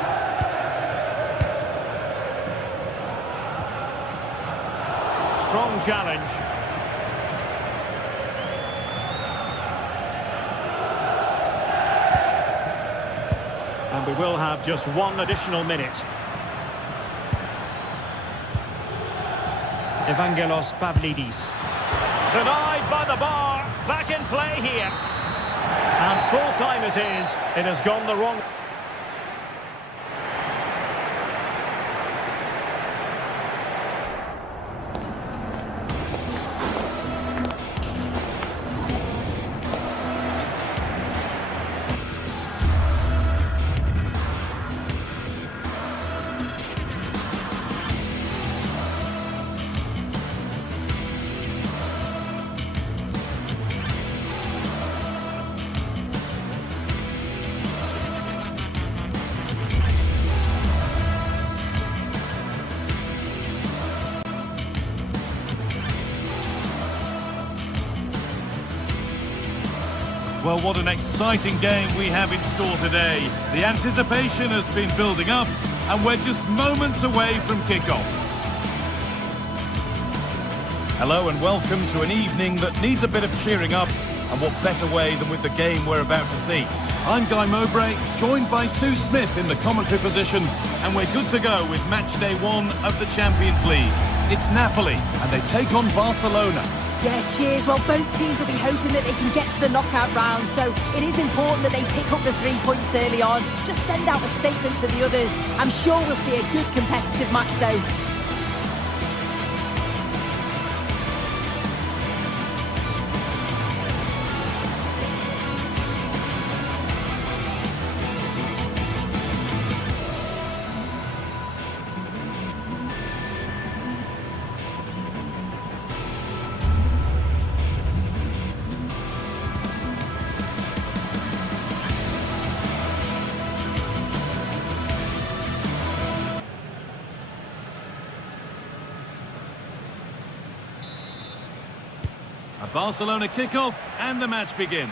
Strong challenge. And we will have just one additional minute. Evangelos Pavlidis. Denied by the bar. Back in play here. And full time it is. It has gone the wrong... Well, what an exciting game we have in store today. The anticipation has been building up, and we're just moments away from kickoff. Hello and welcome to an evening that needs a bit of cheering up, and what better way than with the game we're about to see. I'm Guy Mowbray, joined by Sue Smith in the commentary position, and we're good to go with match day 1 of the Champions League. It's Napoli, and they take on Barcelona. Yeah, cheers. Well, both teams will be hoping that they can get to the knockout round, so it is important that they pick up the 3 points early on. Just send out a statement to the others. I'm sure we'll see a good competitive match, though. A Barcelona kickoff and the match begins.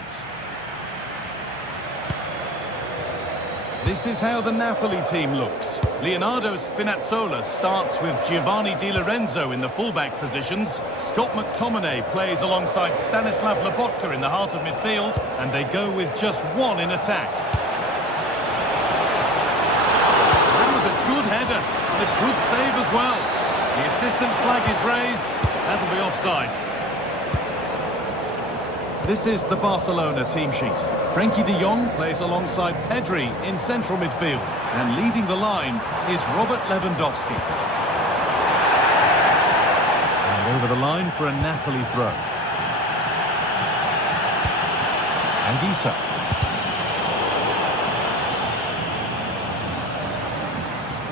This is how the Napoli team looks. Leonardo Spinazzola starts with Giovanni Di Lorenzo in the fullback positions. Scott McTominay plays alongside Stanislav Lobotka in the heart of midfield, and they go with just one in attack. That was a good header, and a good save as well. The assistant's flag is raised. That'll be offside. This is the Barcelona team sheet. Frenkie de Jong plays alongside Pedri in central midfield. And leading the line is Robert Lewandowski. And over the line for a Napoli throw. Anguissa.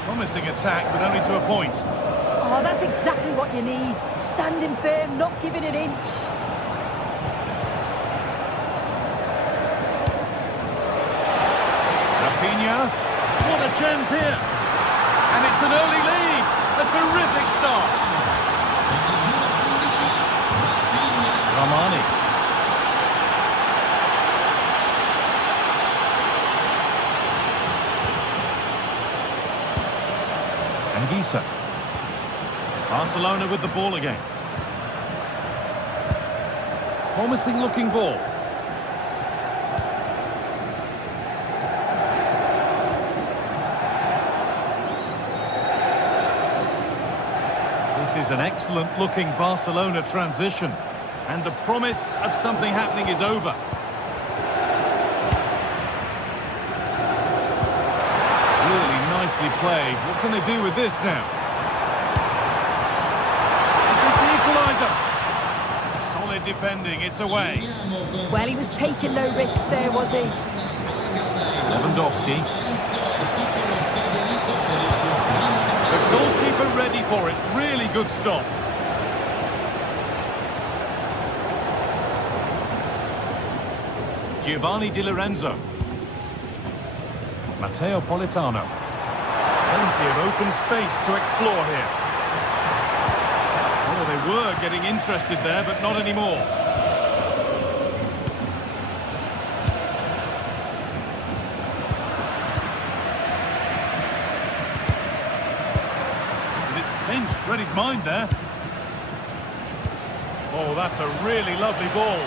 Promising attack, but only to a point. Oh, that's exactly what you need. Standing firm, not giving an inch. What a chance here. And it's an early lead. A terrific start. Ramani. Anguissa. Barcelona with the ball again. Promising looking ball. This is an excellent-looking Barcelona transition. And the promise of something happening is over. Really nicely played. What can they do with this now? Is this the equaliser? Solid defending. It's away. Well, he was taking no risks there, was he? Lewandowski. The goalkeeper ready for it. Really good stop. Giovanni Di Lorenzo. Matteo Politano. Plenty of open space to explore here. Oh, they were getting interested there, but not anymore. Pinched, read his mind there. Oh, that's a really lovely ball.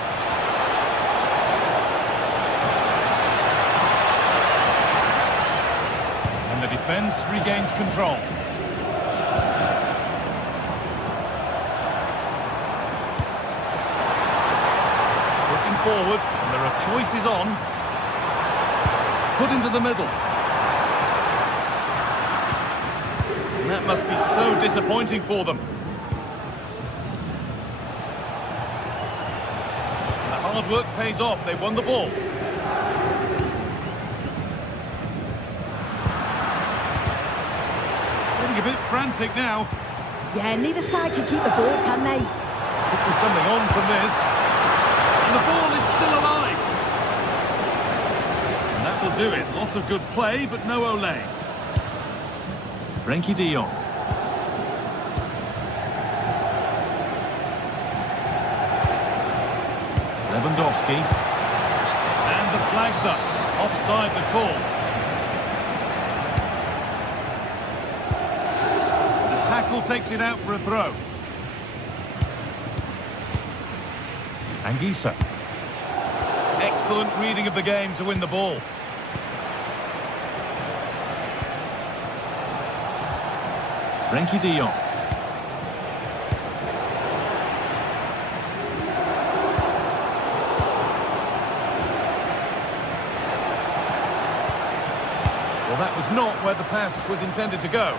And the defence regains control. Pushing forward, and there are choices on. Put into the middle. That must be so disappointing for them. The hard work pays off. They won the ball. Getting a bit frantic now. Yeah, neither side can keep the ball, can they? Could be something on from this. And the ball is still alive. And that will do it. Lots of good play, but no Olé. Frenkie de Jong. Lewandowski. And the flag's up. Offside the call. The tackle takes it out for a throw. Anguissa. Excellent reading of the game to win the ball. Frenkie de Jong. Well, that was not where the pass was intended to go.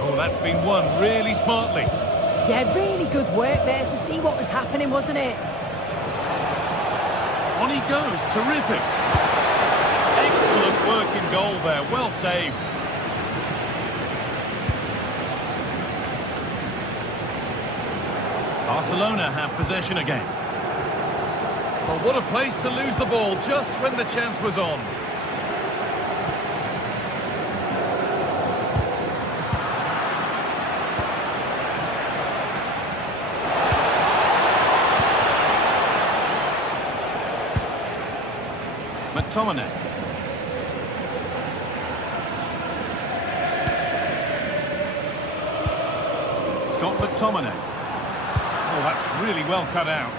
Oh, that's been won really smartly. Yeah, really good work there to see what was happening, wasn't it? On he goes, terrific. Excellent work in goal there, well saved. Barcelona have possession again. Well, what a place to lose the ball just when the chance was on. McTominay. Scott McTominay. Oh, that's really well cut out.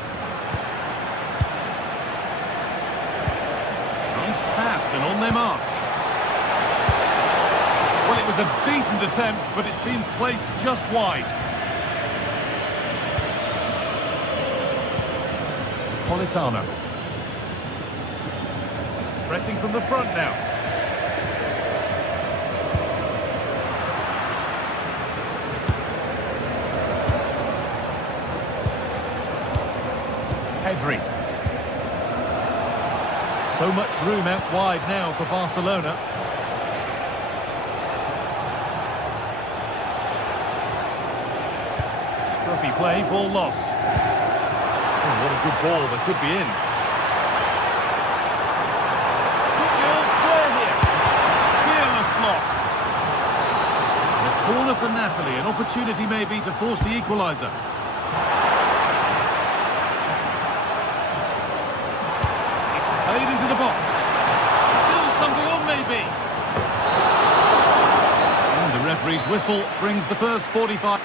Nice pass and on their march. Well, it was a decent attempt, but it's been placed just wide. Politano. Pressing from the front now. Pedri. So much room out wide now for Barcelona. Scruffy play, ball lost. Oh, what a good ball, that could be in. Good goal square here. Fearless block. The corner for Napoli, an opportunity maybe to force the equaliser. It's played into the box. Still something on maybe. And the referee's whistle brings the first 45.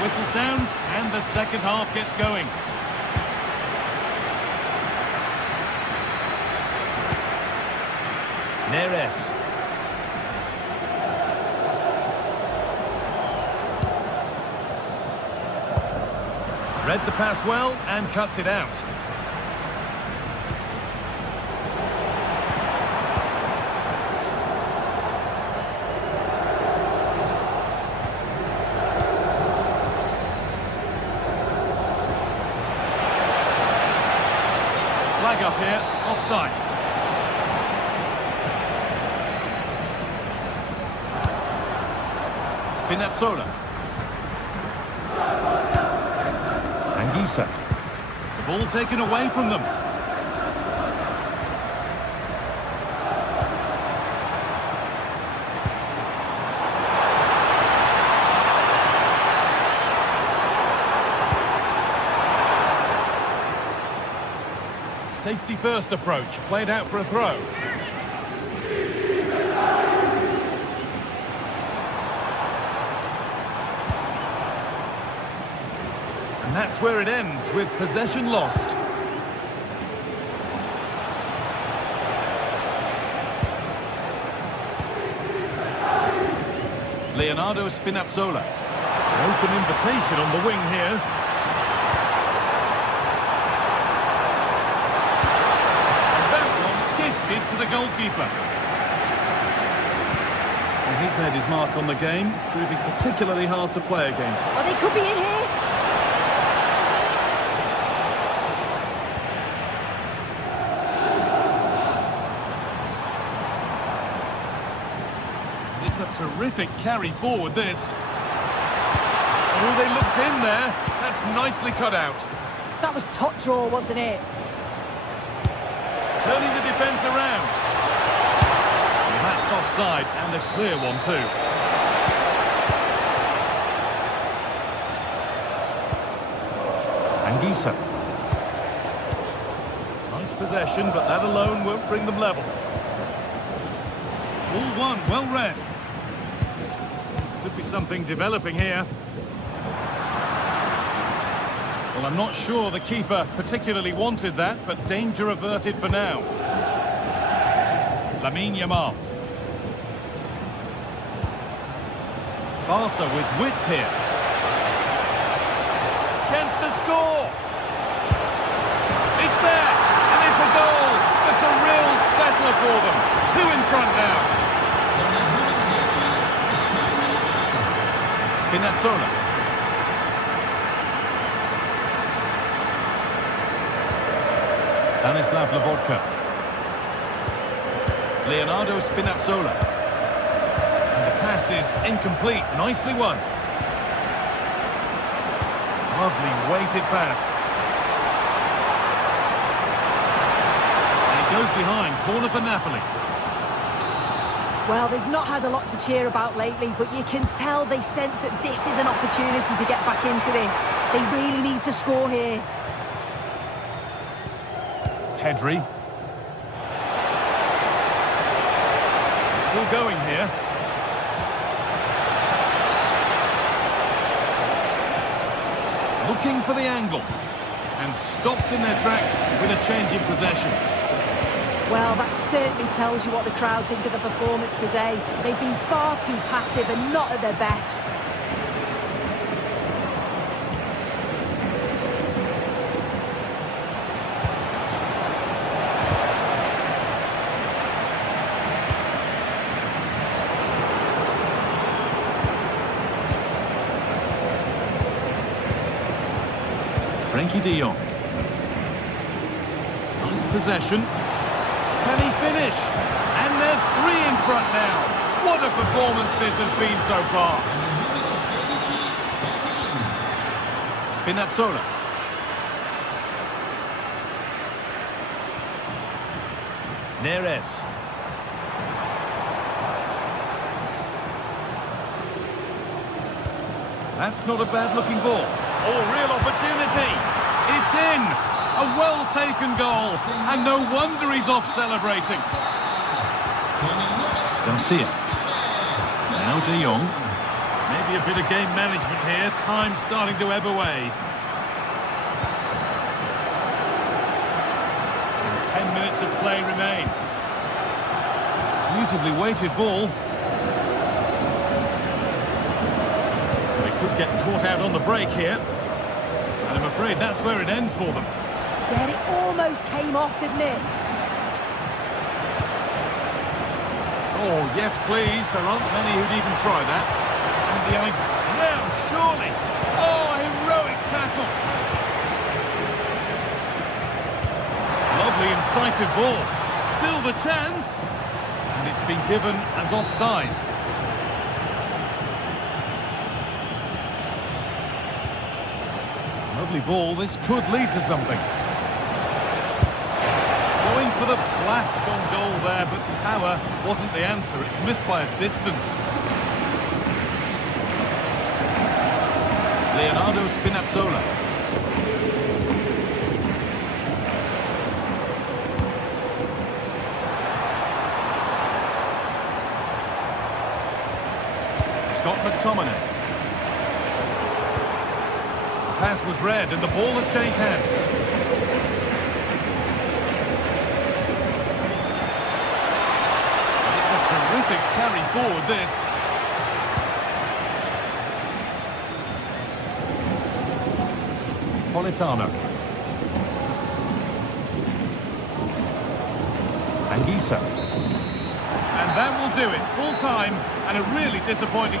Whistle sounds and the second half gets going. Neres. Read the pass well and cuts it out. Flag up here, offside. Spinazzola. Anguissa. The ball taken away from them. Safety first approach, played out for a throw. And that's where it ends, with possession lost. Leonardo Spinazzola. An open invitation on the wing here. To the goalkeeper. And he's made his mark on the game, proving particularly hard to play against. Oh, they could be in here. It's a terrific carry forward, this. Oh, they looked in there. That's nicely cut out. That was top draw, wasn't it? Turning the defence around. And that's offside, and a clear one too. Anguissa. Nice possession, but that alone won't bring them level. Ball one, well read. Could be something developing here. Well, I'm not sure the keeper particularly wanted that, but danger averted for now. Lamine Yamal. Barca with width here. Chance to score. It's there, and it's a goal. It's a real settler for them. Two in front now. Spinazzola. Stanislav Lobotka. Leonardo Spinazzola. And the pass is incomplete. Nicely won. Lovely weighted pass. And it goes behind. Corner for Napoli. Well, they've not had a lot to cheer about lately, but you can tell they sense that this is an opportunity to get back into this. They really need to score here. Pedri. Still going here. Looking for the angle. And stopped in their tracks with a change in possession. Well, that certainly tells you what the crowd think of the performance today. They've been far too passive and not at their best. Frankie de Jong. Nice possession. Can he finish? And they're 3 in front now. What a performance this has been so far. Spinazzola. Neres. That's not a bad-looking ball. Oh, real opportunity. It's in. A well-taken goal. And no wonder he's off celebrating. Garcia. Now de Jong. Maybe a bit of game management here. Time starting to ebb away. 10 minutes of play remain. Beautifully weighted ball. Could get caught out on the break here. And I'm afraid that's where it ends for them. Yeah, it almost came off, didn't it? Oh, yes, please. There aren't many who'd even try that. And the eye down, surely. Oh, heroic tackle. Lovely, incisive ball. Still the chance. And it's been given as offside. Lovely ball, this could lead to something. Going for the blast on goal there, but power wasn't the answer. It's missed by a distance. Leonardo Spinazzola. Scott McTominay. Pass was read and the ball has changed hands. It's a terrific carry forward, this. Politano. Anguissa. And that will do it. Full time and a really disappointing...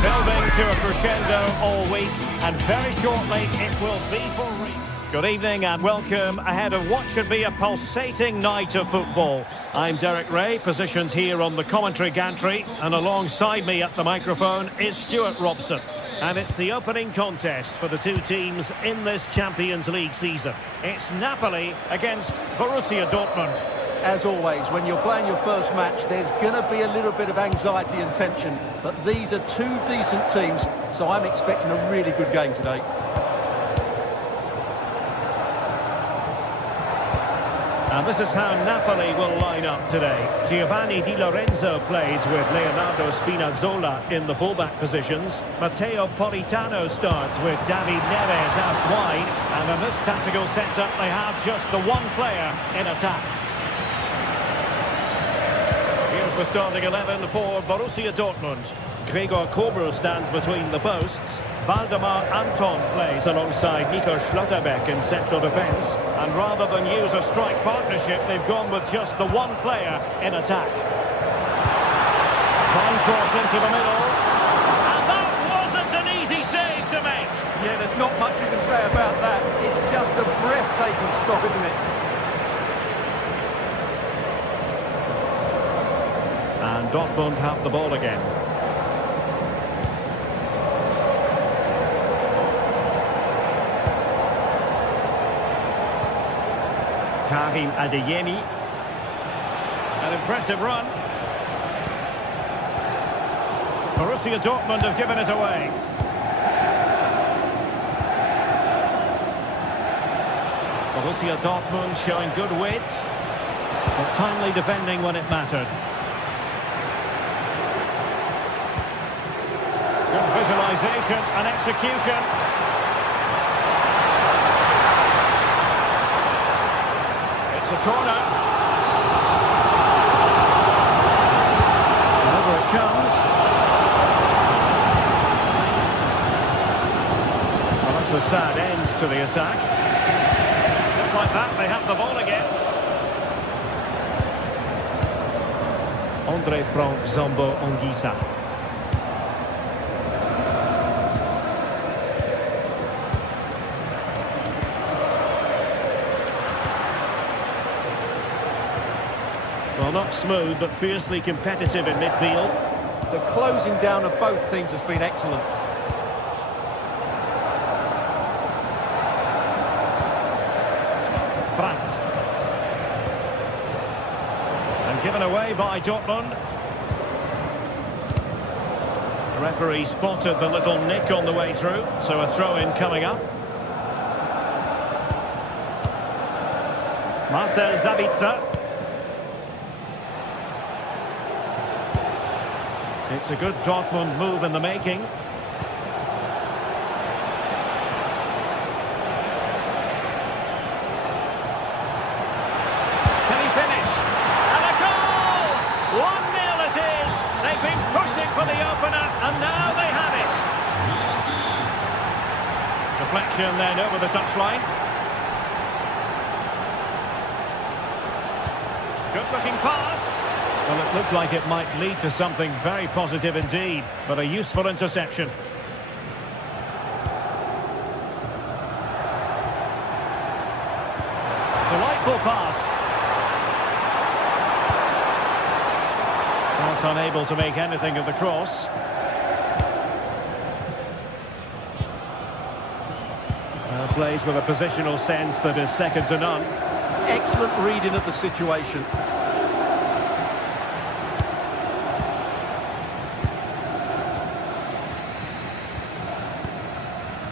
Building to a crescendo all week, and very shortly it will be for real. Good evening and welcome ahead of what should be a pulsating night of football. I'm Derek Ray, positioned here on the commentary gantry, and alongside me at the microphone is Stuart Robson. And it's the opening contest for the two teams in this Champions League season. It's Napoli against Borussia Dortmund. As always, when you're playing your first match, there's going to be a little bit of anxiety and tension. But these are two decent teams, so I'm expecting a really good game today. And this is how Napoli will line up today. Giovanni Di Lorenzo plays with Leonardo Spinazzola in the fullback positions. Matteo Politano starts with David Neres out wide. And in this tactical setup, they have just the one player in attack. Here's the starting 11 for Borussia Dortmund. Gregor Kobel stands between the posts. Valdemar Anton plays alongside Nico Schlotterbeck in central defence. And rather than use a strike partnership, they've gone with just the one player in attack. Fine cross into the middle. And that wasn't an easy save to make. Yeah, there's not much you can say about that. It's just a breathtaking stop, isn't it? And Dortmund have the ball again. Karim Adeyemi. An impressive run. Borussia Dortmund have given it away. Borussia Dortmund showing good width, but timely defending when it mattered. Good visualisation and execution. It's a corner. Over it comes. Well, that's a sad end to the attack. Just like that, they have the ball again. Andre Frank Zombo Ongisa. Well, not smooth, but fiercely competitive in midfield. The closing down of both teams has been excellent. Brandt. And given away by Dortmund. The referee spotted the little nick on the way through, so a throw-in coming up. Marcel Sabitzer. It's a good Dortmund move in the making. Can he finish? And a goal! 1-0 it is. They've been pushing for the opener, and now they have it. Deflection then over the touchline. Good-looking pass. Well, it looked like it might lead to something very positive indeed, but a useful interception. Delightful pass. Not unable to make anything of the cross. Plays with a positional sense that is second to none. Excellent reading of the situation.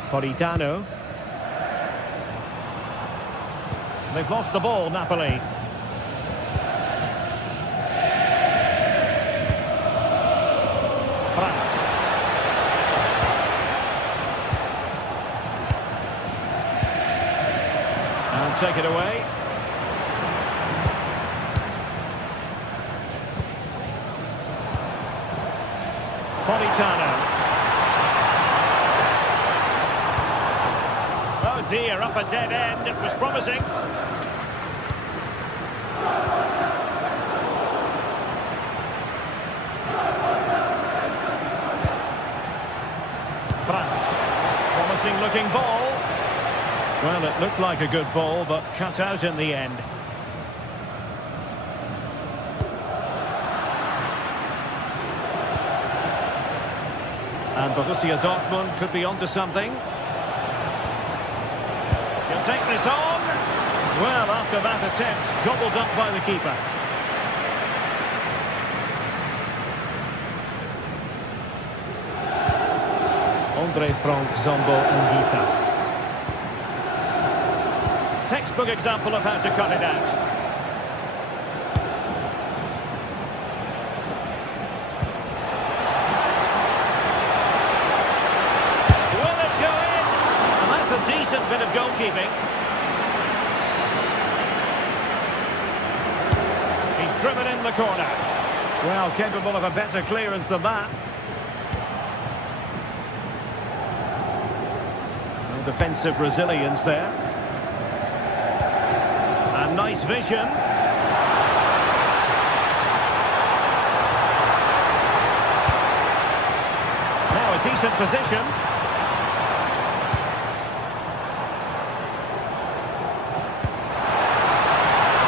Politano. They've lost the ball, Napoli. Brandt. And take it away. Politano. Oh dear, up a dead end. It was promising. Brandt. Promising looking ball. Well, it looked like a good ball, but cut out in the end. And Borussia Dortmund could be onto something. He'll take this on. Well, after that attempt, gobbled up by the keeper. Andre Frank, Zombo and Gisa. Textbook example of how to cut it out. Will it go in? And that's a decent bit of goalkeeping. He's driven in the corner. Well, capable of a better clearance than that. No defensive resilience there. And nice vision. Now a decent position.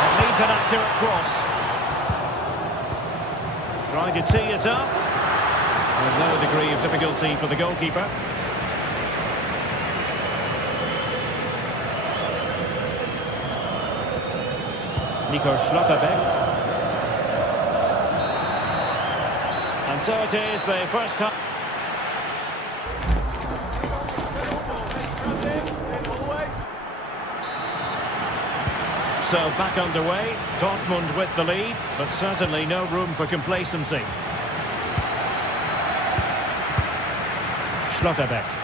It needs an accurate cross. Trying to tee it up. With no degree of difficulty for the goalkeeper. Nico Schlotterbeck. And so it is, the first time. So back underway, Dortmund with the lead, but certainly no room for complacency. Schlotterbeck.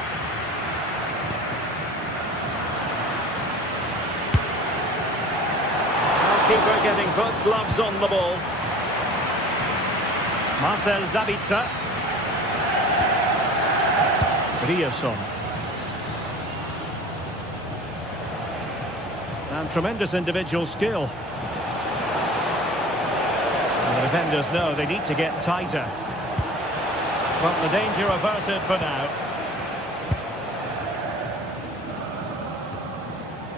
Keeper getting both gloves on the ball. Marcel Sabitzer. Ryerson. And tremendous individual skill. And the defenders know they need to get tighter. But the danger averted for now.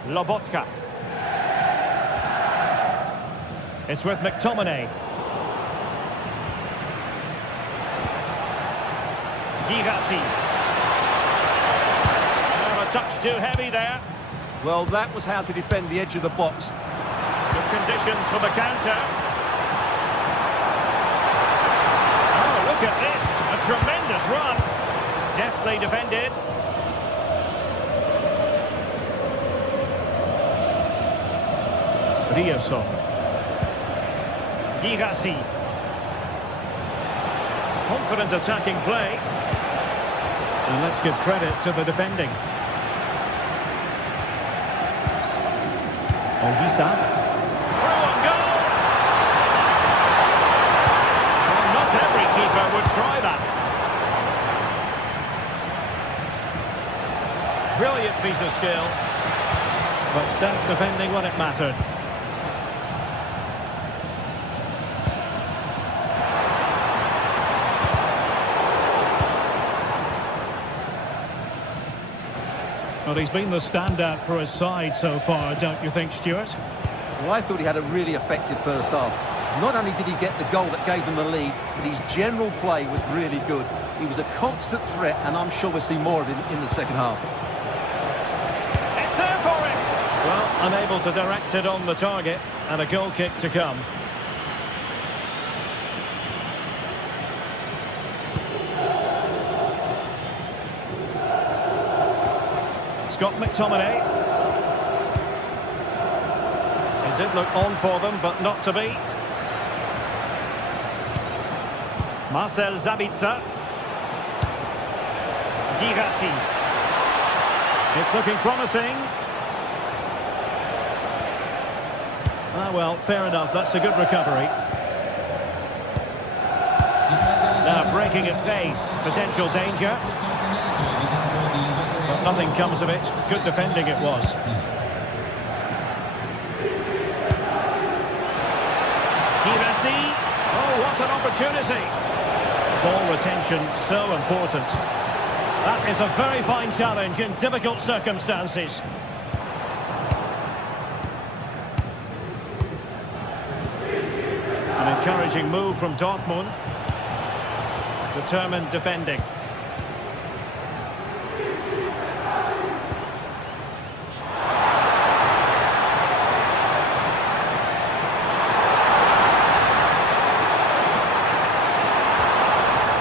Lobotka. It's with McTominay. Girassi. Oh, a touch too heavy there. Well, that was how to defend the edge of the box. Good conditions for the counter. Oh, look at this. A tremendous run. Deftly defended. Ryerson. Girassi. Confident attacking play. And let's give credit to the defending. Gisa. Through and goal! Well, not every keeper would try that. Brilliant piece of skill. But stout defending when it mattered. Well, he's been the standout for his side so far, don't you think, Stuart? Well, I thought he had a really effective first half. Not only did he get the goal that gave them the lead, but his general play was really good. He was a constant threat, and I'm sure we'll see more of him in the second half. It's there for him! Well, unable to direct it on the target, and a goal kick to come. Scott McTominay. It did look on for them, but not to be. Marcel Sabitzer. Girassi. It's looking promising. Ah, well, fair enough. That's a good recovery. Now breaking at pace. Potential danger. But nothing comes of it. Good defending it was. Girassi. Oh, what an opportunity. Ball retention, so important. That is a very fine challenge in difficult circumstances. An encouraging move from Dortmund. Determined defending.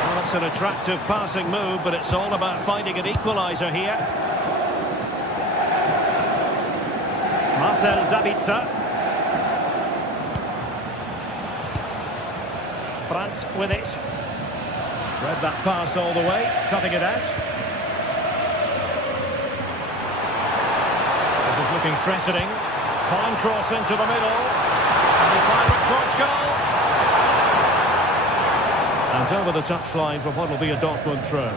Well, it's an attractive passing move, but it's all about finding an equaliser here. Marcel Sabitzer. Brandt with it. Read that pass all the way, cutting it out. This is looking threatening. Fine cross into the middle. And they fire it towards goal. And over the touchline for what will be a Dortmund throw.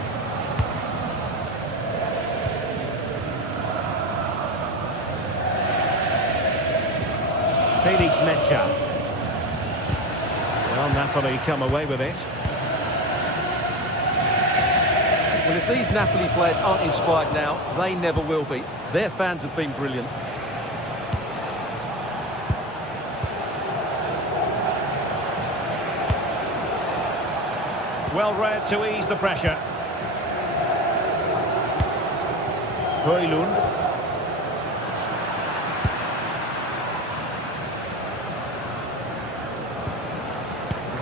Felix Metscher. Well, Napoli come away with it. Well, if these Napoli players aren't inspired now, they never will be. Their fans have been brilliant. Well read to ease the pressure. Højlund.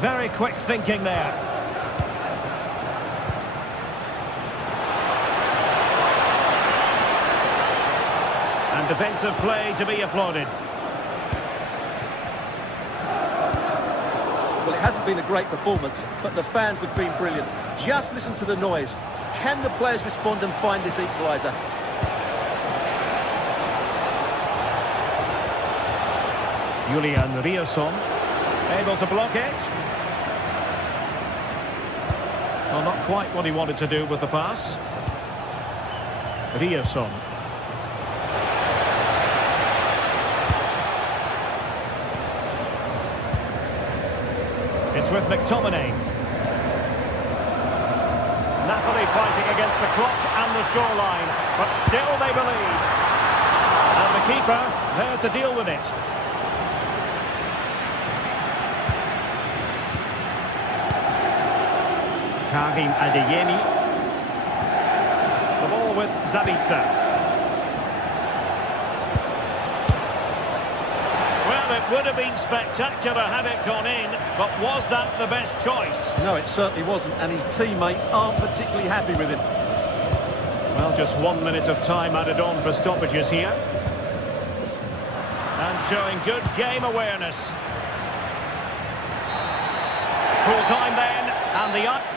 Very quick thinking there. And defensive play to be applauded. Well, it hasn't been a great performance, but the fans have been brilliant. Just listen to the noise. Can the players respond and find this equaliser? Julian Riosson, able to block it. Well, not quite what he wanted to do with the pass. Riosson. It's with McTominay. Napoli fighting against the clock and the scoreline, but still they believe. And the keeper there to deal with it. Karim Adeyemi. The ball with Sabitzer. Well, it would have been spectacular had it gone in, but was that the best choice? No, it certainly wasn't, and his teammates aren't particularly happy with him. Well, just 1 minute of time added on for stoppages here. And showing good game awareness. Full time then, and the...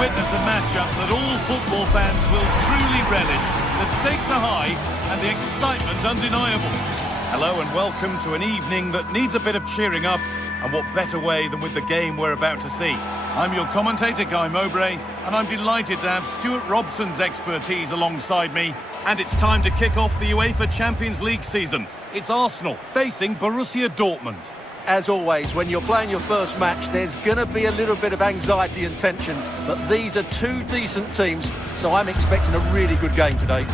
witness a matchup that all football fans will truly relish. The stakes are high and the excitement undeniable. Hello and welcome to an evening that needs a bit of cheering up, and what better way than with the game we're about to see. I'm your commentator, Guy Mowbray, and I'm delighted to have Stuart Robson's expertise alongside me. And it's time to kick off the UEFA Champions League season. It's Arsenal facing Borussia Dortmund. As always, when you're playing your first match, there's going to be a little bit of anxiety and tension. But these are two decent teams, so I'm expecting a really good game today.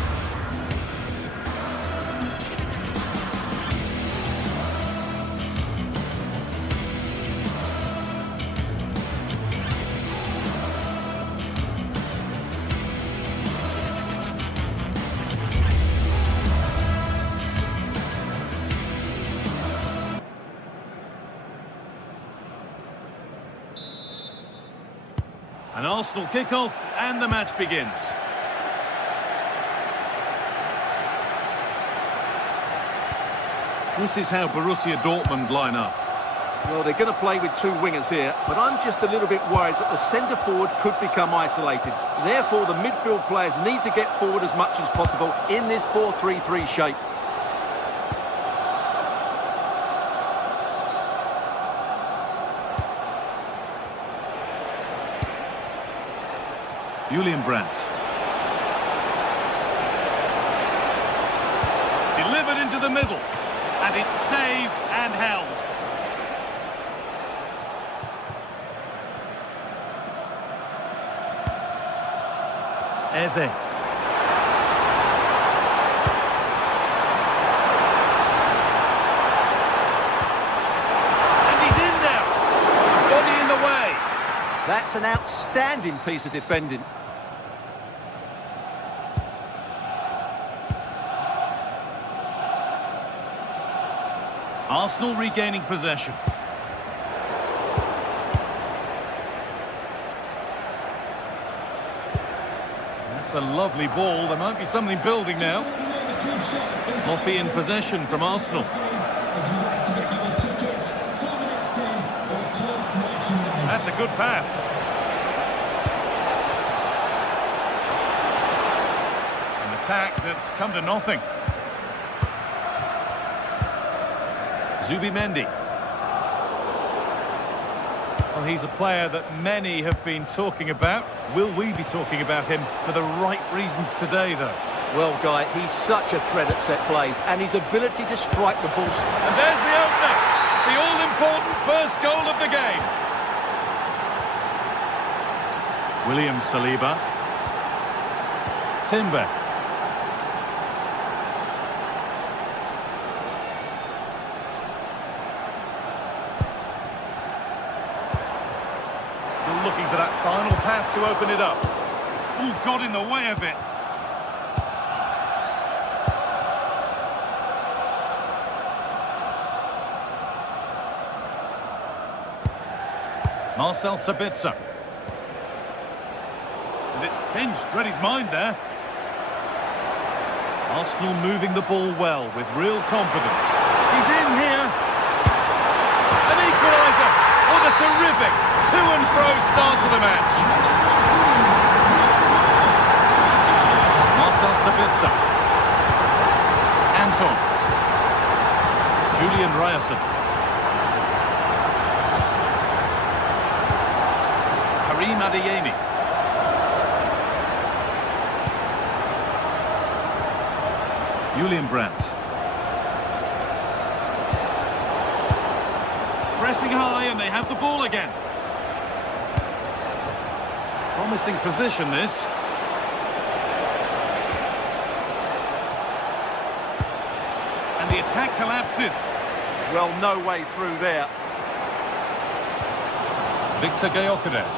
An Arsenal kick-off and the match begins. This is how Borussia Dortmund line up. Well, they're going to play with two wingers here, but I'm just a little bit worried that the centre-forward could become isolated. Therefore, the midfield players need to get forward as much as possible in this 4-3-3 shape. Julian Brandt. Delivered into the middle. And it's saved and held. Eze. And he's in there. Body in the way. That's an outstanding piece of defending. Arsenal regaining possession. That's a lovely ball. There might be something building now. Sloppy in possession from Arsenal. That's a good pass. An attack that's come to nothing. Zubimendi. Well, he's a player that many have been talking about. Will we be talking about him for the right reasons today, though? Well, Guy, he's such a threat at set plays, and his ability to strike the ball. And there's the opener, the all-important first goal of the game. William Saliba. Timber. Looking for that final pass to open it up. Ooh, got in the way of it. Marcel Sabitzer. And it's pinched, read his mind there. Arsenal moving the ball well with real confidence. He's in here. An equaliser. What a terrific to-and-fro start to the match. Marcel Sabitzer. Anton. Julian Ryerson. Karim Adeyemi. Julian Brandt. Pressing high and they have the ball again. Promising position this. And the attack collapses. Well, no way through there. Victor Gyökeres.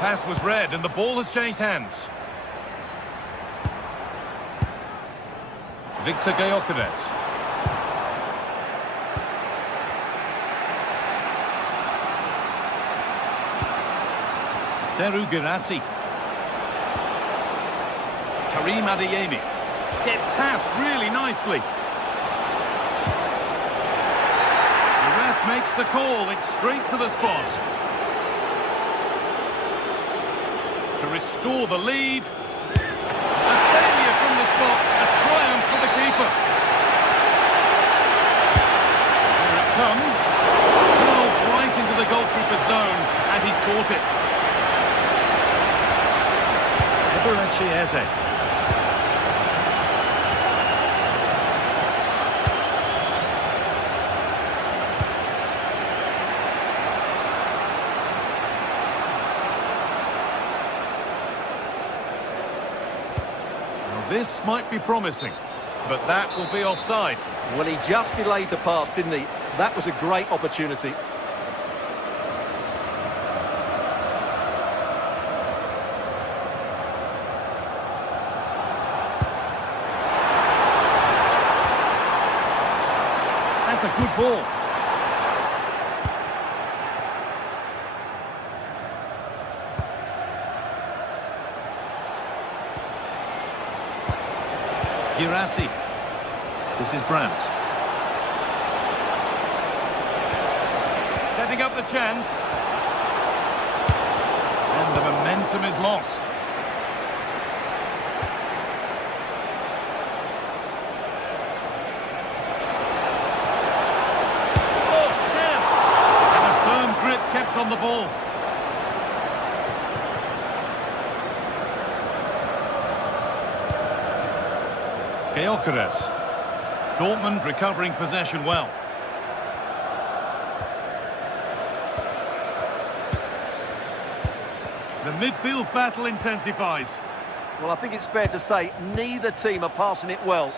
Pass was read and the ball has changed hands. Victor Gyökeres. Serhou Guirassy. Karim Adeyemi. Gets past really nicely. makes the call. It's straight to the spot. To restore the lead. A failure from the spot. A triumph for the keeper. Here it comes. Hurled right into the goalkeeper's zone, and he's caught it. Eze. This might be promising, but that will be offside. Well, he just delayed the pass, didn't he? That was a great opportunity. That's a good ball. Girassi. This is Brandt. Setting up the chance. And the momentum is lost. Oh, chance! And a firm grip kept on the ball. Gyökeres. Dortmund recovering possession well. The midfield battle intensifies. Well, I think it's fair to say neither team are passing it well.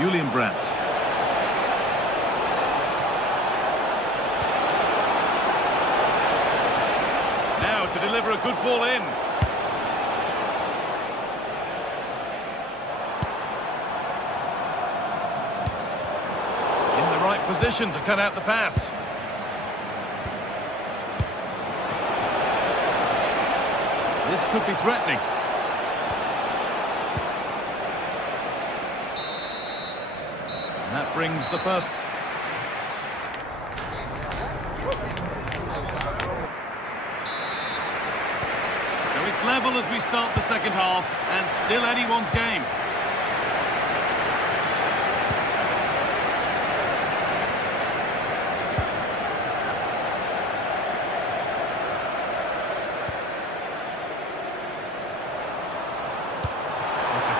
Julian Brandt. Now to deliver a good ball in. Position to cut out the pass. This could be threatening. And that brings the first. So it's level as we start the second half, and still anyone's game.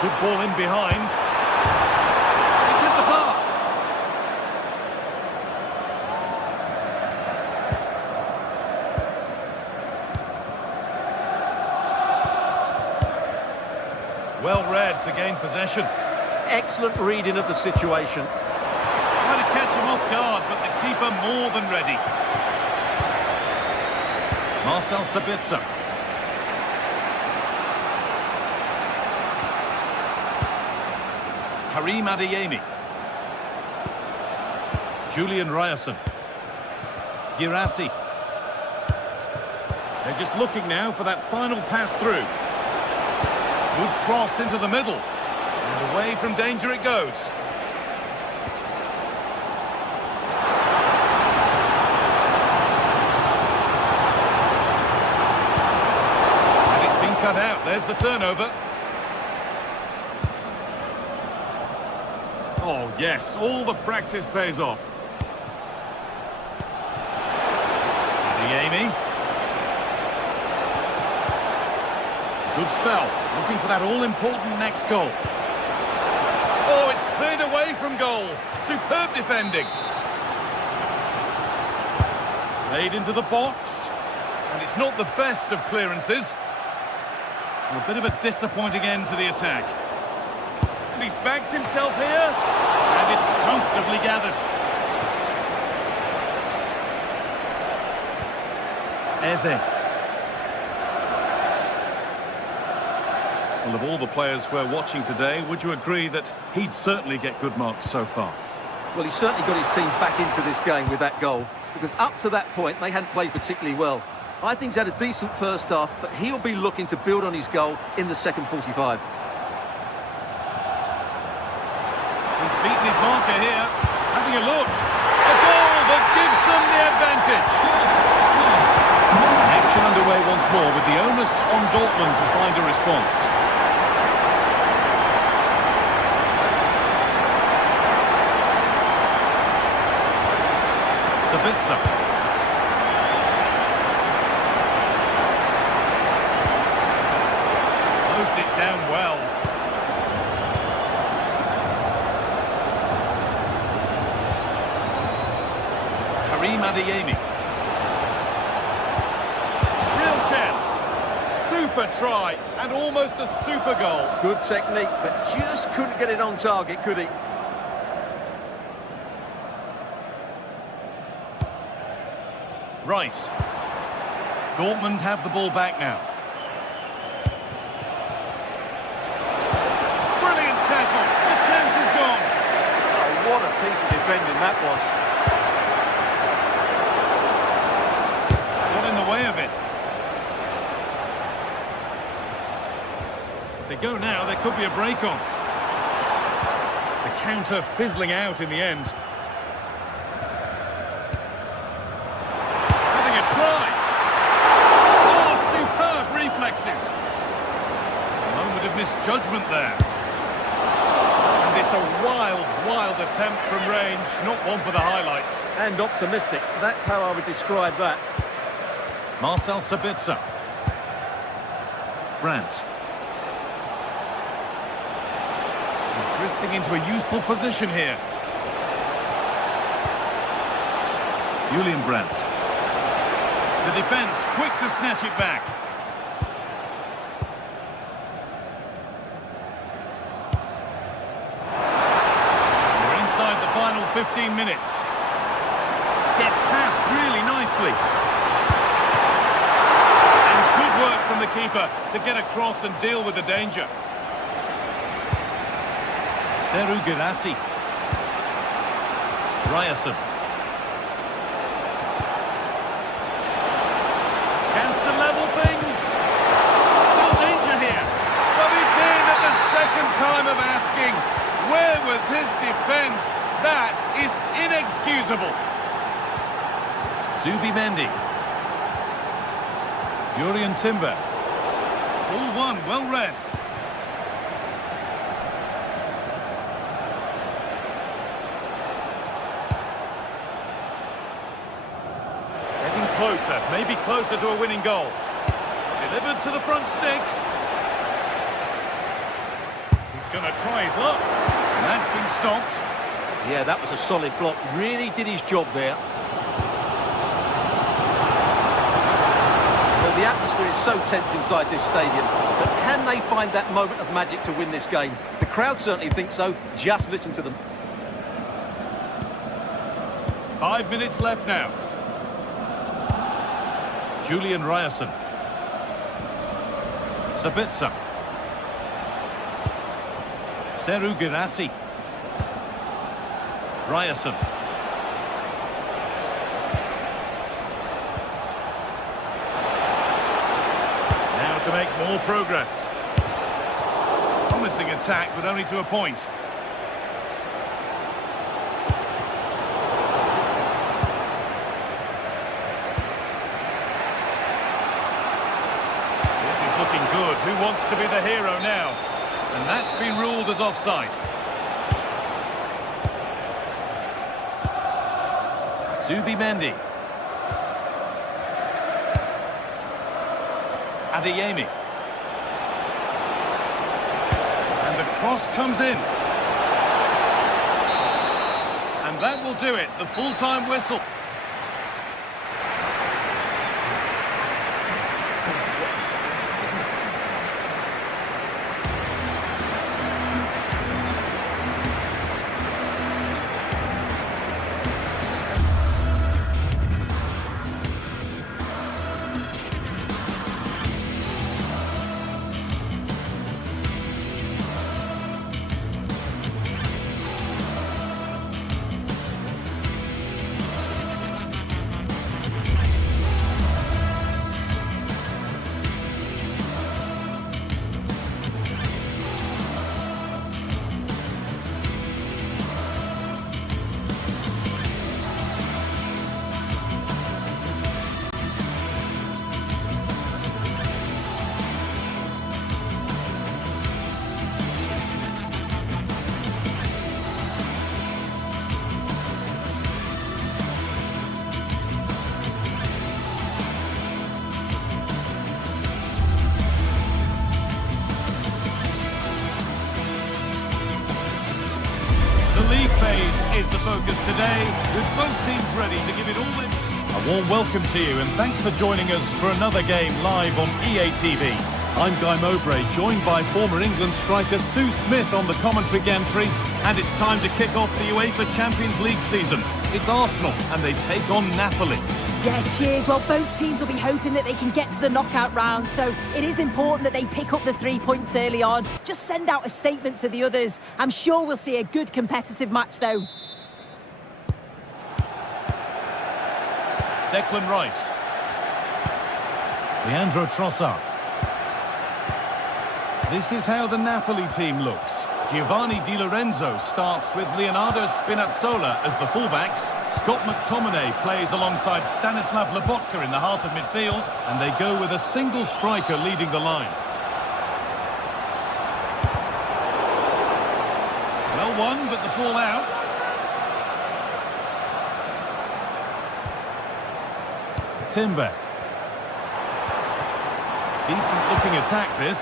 Good ball in behind. It's hit the bar. Well read to gain possession. Excellent reading of the situation. Trying to catch him off guard, but the keeper more than ready. Marcel Sabitzer. Karim Adeyemi. Julian Ryerson. Girassi. They're just looking now for that final pass through. Good cross into the middle. And away from danger it goes. And it's been cut out. There's the turnover. Oh, yes, all the practice pays off. Adeyemi. Good spell, looking for that all-important next goal. Oh, it's cleared away from goal. Superb defending. Played into the box. And it's not the best of clearances. A bit of a disappointing end to the attack. He's backed himself here, and it's comfortably gathered. Eze. Well, of all the players we're watching today, would you agree that he'd certainly get good marks so far? Well, he's certainly got his team back into this game with that goal, because up to that point, they hadn't played particularly well. I think he's had a decent first half, but he'll be looking to build on his goal in the second 45. He's beaten his marker here. Having a look. advantage. Action underway once more with the onus on Dortmund to find a response. Sabitzer. Closed it down well. Adeyemi. Real chance. Super try and almost a super goal. Good technique, but just couldn't get it on target, could he? Rice. Dortmund have the ball back now. Brilliant tackle. The chance is gone. Oh, what a piece of defending that was. In the way of it. They go now, there could be a break on. The counter fizzling out in the end. Having a try. Oh, superb reflexes. A moment of misjudgment there. And it's a wild, wild attempt from range, not one for the highlights. And optimistic, that's how I would describe that. Marcel Sabitzer. Brandt. He's drifting into a useful position here. Julian Brandt. The defence quick to snatch it back. We're inside the final 15 minutes. Gets past really nicely. Work from the keeper to get across and deal with the danger. Seru Girassi. Ryerson. Chance to level things. Still danger here. But it's in at the second time of asking. Where was his defence? That is inexcusable. Zubimendi. Jurien Timber. All one, well read. Getting closer, maybe closer to a winning goal. Delivered to the front stick. He's going to try his luck. And that's been stopped. Yeah, that was a solid block. Really did his job there. The atmosphere is so tense inside this stadium, but can they find that moment of magic to win this game? The crowd certainly think so. Just listen to them. 5 minutes left now. Julian Ryerson. Sabitzer. Seru Girassi. Ryerson. To make more progress. Promising attack, but only to a point. This is looking good. Who wants to be the hero now? And that's been ruled as offside. Zubimendi. Adeyemi. And the cross comes in. And that will do it, the full-time whistle. is the focus today, with both teams ready to give it all in. A warm welcome to you, and thanks for joining us for another game live on EA TV. I'm Guy Mowbray, joined by former England striker Sue Smith on the commentary gantry, and it's time to kick off the UEFA Champions League season. It's Arsenal, and they take on Napoli. Yeah, cheers. Well, both teams will be hoping that they can get to the knockout round, so it is important that they pick up the 3 points early on. Just send out a statement to the others. I'm sure we'll see a good competitive match, though. Declan Rice. Leandro Trossard. This is how the Napoli team looks. Giovanni Di Lorenzo starts with Leonardo Spinazzola as the fullbacks. Scott McTominay plays alongside Stanislav Lobotka in the heart of midfield, and they go with a single striker leading the line. Well won, but the ball out. Timber. Decent looking attack this.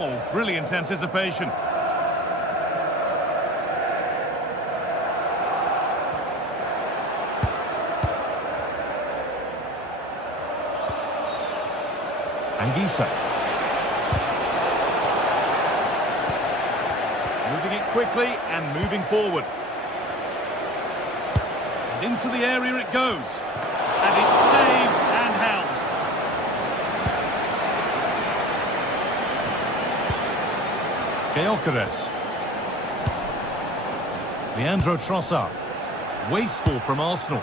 Oh, brilliant anticipation. Anguissa. Moving it quickly and moving forward. And into the area it goes. And it's saved and held. Gyökeres. Leandro Trossard. Wasteful from Arsenal.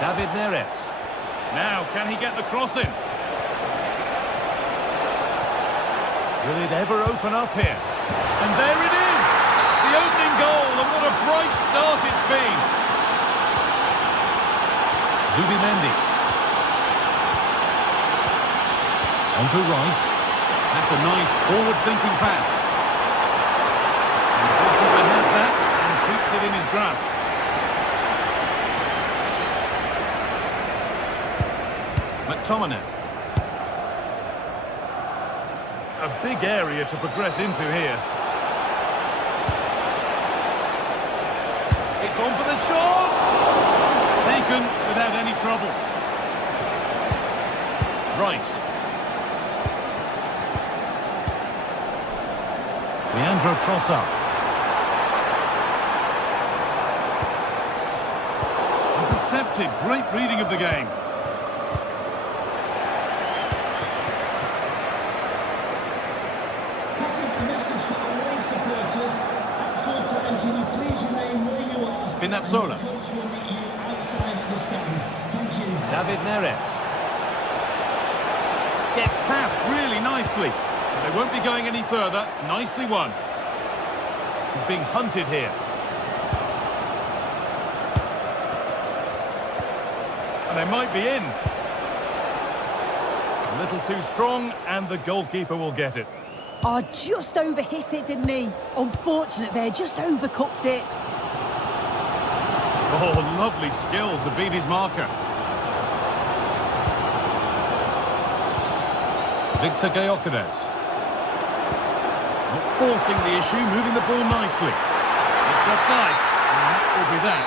David Neres. Now, can he get the cross in? Will it ever open up here? And there it is! The opening goal, and what a bright start it's been! Zubimendi. Onto Rice. That's a nice forward-thinking pass. And the goalkeeper has that and keeps it in his grasp. McTominay. A big area to progress into here. It's on for the shot! Taken without any trouble. Rice. Leandro Trossard. Intercepted. Great reading of the game. This is the message for away supporters. At full time, can you please remain where you are? Spinazzola. The coach will meet you outside the stand. Thank you. David Neres. Gets past really nicely. They won't be going any further. Nicely won. He's being hunted here. And they might be in. A little too strong, and the goalkeeper will get it. Oh, just overhit it, didn't he? Unfortunate there, just overcooked it. Oh, lovely skill to beat his marker. Victor Gyökeres. Not forcing the issue, moving the ball nicely. It's offside, and that will be that.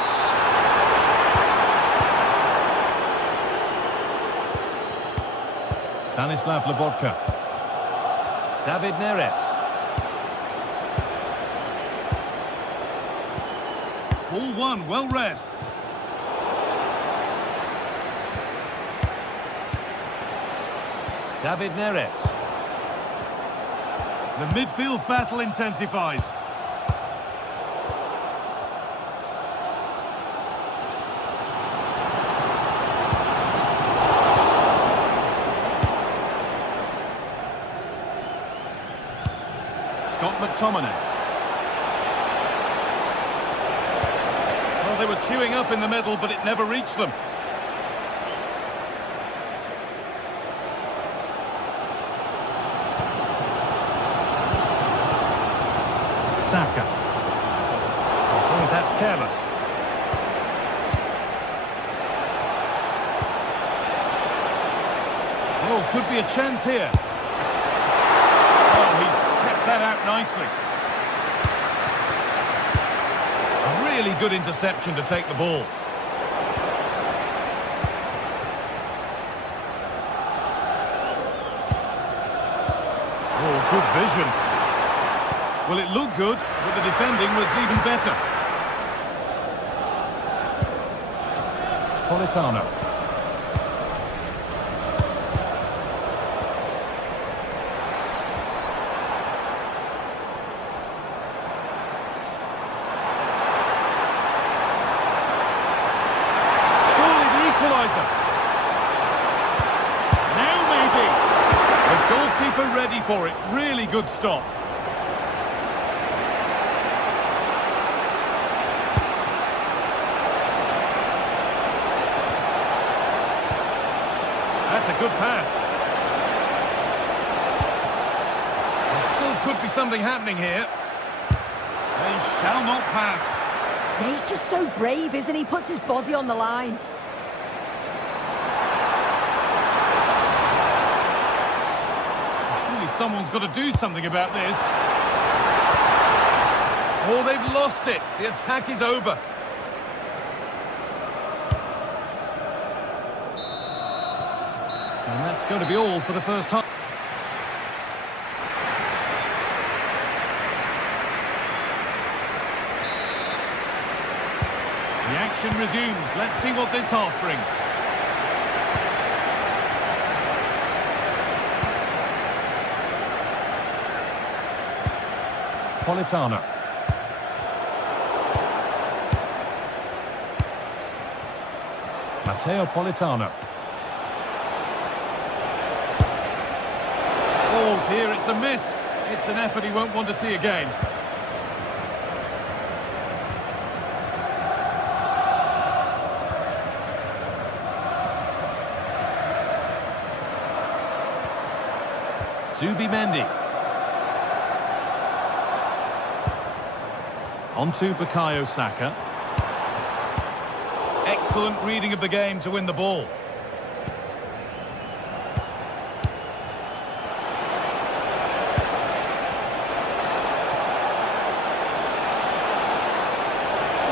Stanislav Lobotka. David Neres. Ball one, well read. David Neres. The midfield battle intensifies. Scott McTominay. Well, they were queuing up in the middle, but it never reached them. Saka. I think that's careless. Oh, could be a chance here. Oh, he's kept that out nicely. A really good interception to take the ball. Oh, good vision. Well, it looked good, but the defending was even better. Politano. Surely the equaliser. Now maybe. The goalkeeper ready for it. Really good stop. That's a good pass. There still could be something happening here. They shall not pass. Yeah, he's just so brave, isn't he? Puts his body on the line. Surely someone's got to do something about this. Oh, they've lost it. The attack is over. And that's going to be all for the first half. The action resumes. Let's see what this half brings. Politano. Matteo Politano. Oh dear, it's a miss. It's an effort he won't want to see again. Zubimendi. On to Bukayo Saka. Excellent reading of the game to win the ball.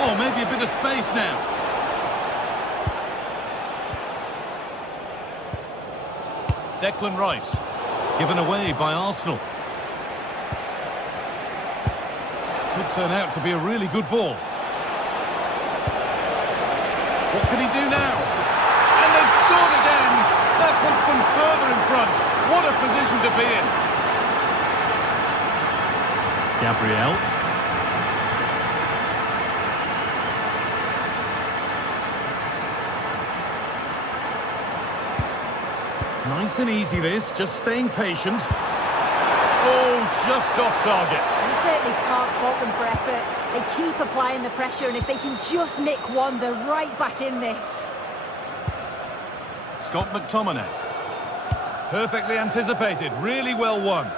Oh, maybe a bit of space now. Declan Rice. Given away by Arsenal. Could turn out to be a really good ball. What can he do now? And they've scored again! That puts them further in front. What a position to be in. Gabriel. Nice and easy this, just staying patient. Oh, just off target. You certainly can't fault them for effort. They keep applying the pressure, and if they can just nick one, they're right back in this. Scott McTominay. Perfectly anticipated, really well won.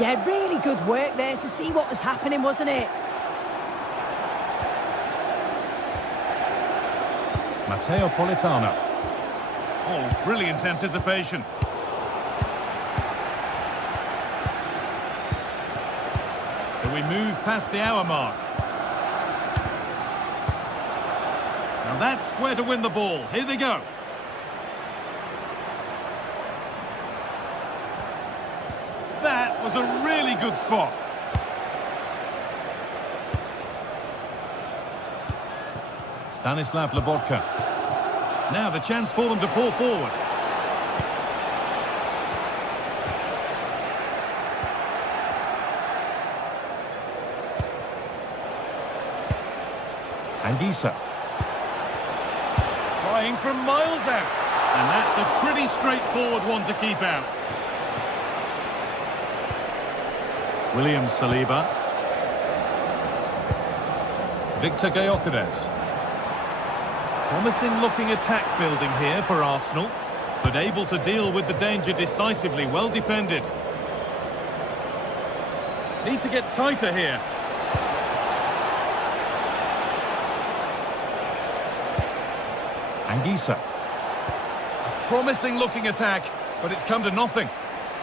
Yeah, really good work there to see what was happening, wasn't it? Matteo Politano. Oh, brilliant anticipation. So we move past the hour mark. Now that's where to win the ball. Here they go. That was a really good spot. Stanislav Lobotka. Now the chance for them to pull forward. Anguissa. Trying from miles out. And that's a pretty straightforward one to keep out. William Saliba. Victor Gyökeres. Promising looking attack building here for Arsenal, but able to deal with the danger decisively, well defended. Need to get tighter here. Anguissa. A promising looking attack, but it's come to nothing.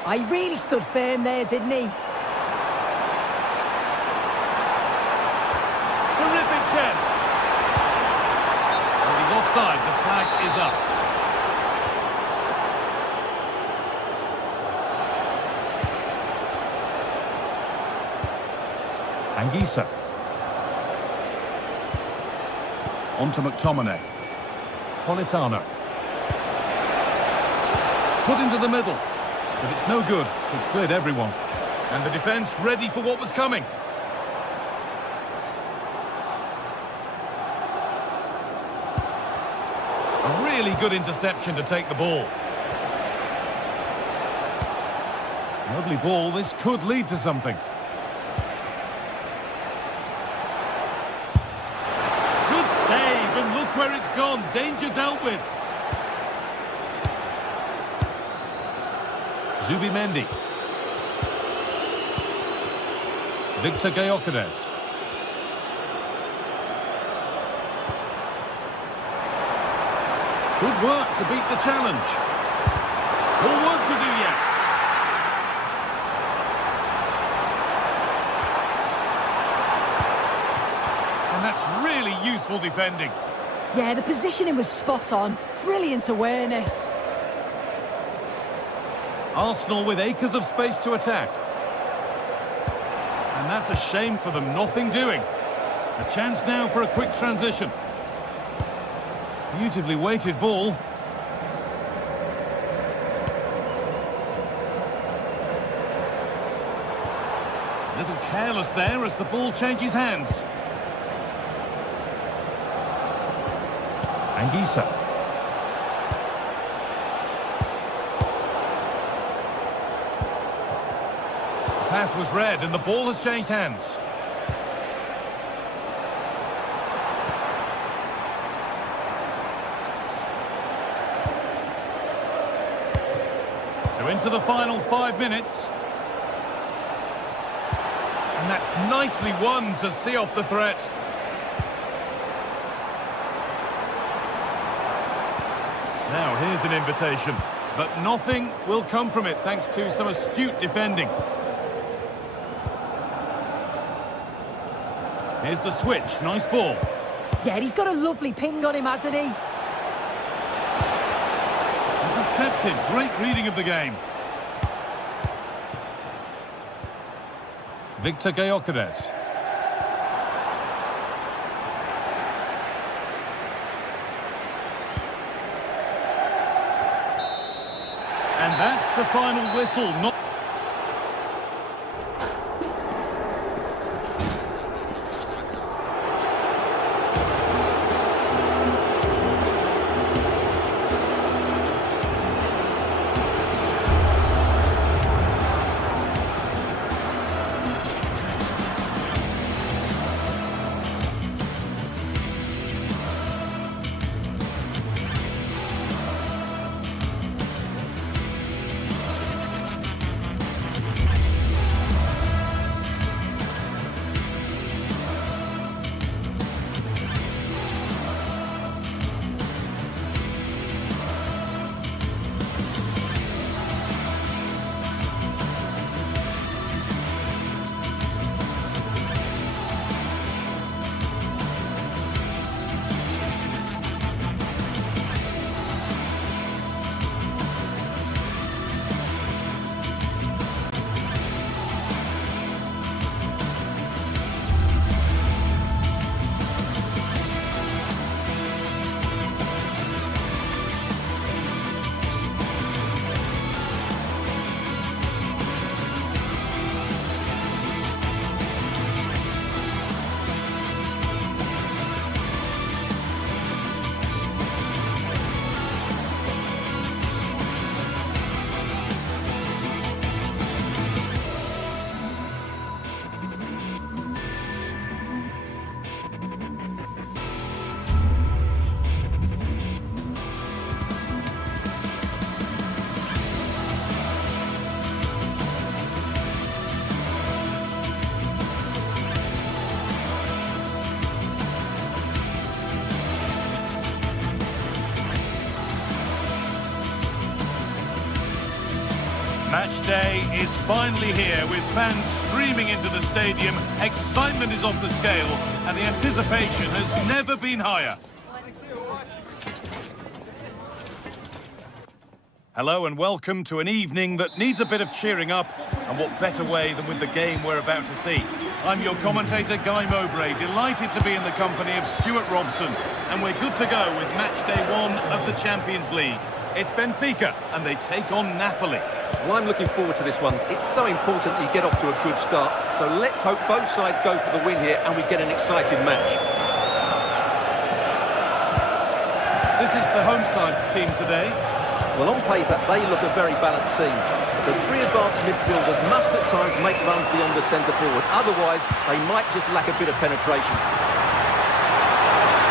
I really stood firm there, didn't he? Terrific chance. And he's offside, the flag is up. Anguissa. On to McTominay. Politano. Put into the middle. But it's no good. It's cleared everyone. And the defence ready for what was coming. A really good interception to take the ball. Lovely ball. This could lead to something. Good save, and look where it's gone. Danger dealt with. Zubimendi. Victor Gyökeres. Good work to beat the challenge. More work to do yet. And that's really useful defending. Yeah, the positioning was spot on. Brilliant awareness. Arsenal with acres of space to attack. And that's a shame for them, nothing doing. A chance now for a quick transition. Beautifully weighted ball. A little careless there as the ball changes hands. Anguissa. Pass was read and the ball has changed hands. So into the final 5 minutes. And that's nicely won to see off the threat. Now here's an invitation, but nothing will come from it thanks to some astute defending. Here's the switch, nice ball. Yeah, he's got a lovely ping on him, hasn't he? Intercepted, great reading of the game. Victor Gyökeres. And that's the final whistle. Not Match day is finally here with fans streaming into the stadium. Excitement is off the scale and the anticipation has never been higher. Hello and welcome to an evening that needs a bit of cheering up, and what better way than with the game we're about to see. I'm your commentator Guy Mowbray, delighted to be in the company of Stuart Robson, and we're good to go with match day 1 of the Champions League. It's Benfica and they take on Napoli. Well, I'm looking forward to this one. It's so important that you get off to a good start, so let's hope both sides go for the win here and we get an exciting match. This is the home side's team today. Well, on paper, they look a very balanced team. The three advanced midfielders must at times make runs beyond the centre forward. Otherwise, they might just lack a bit of penetration.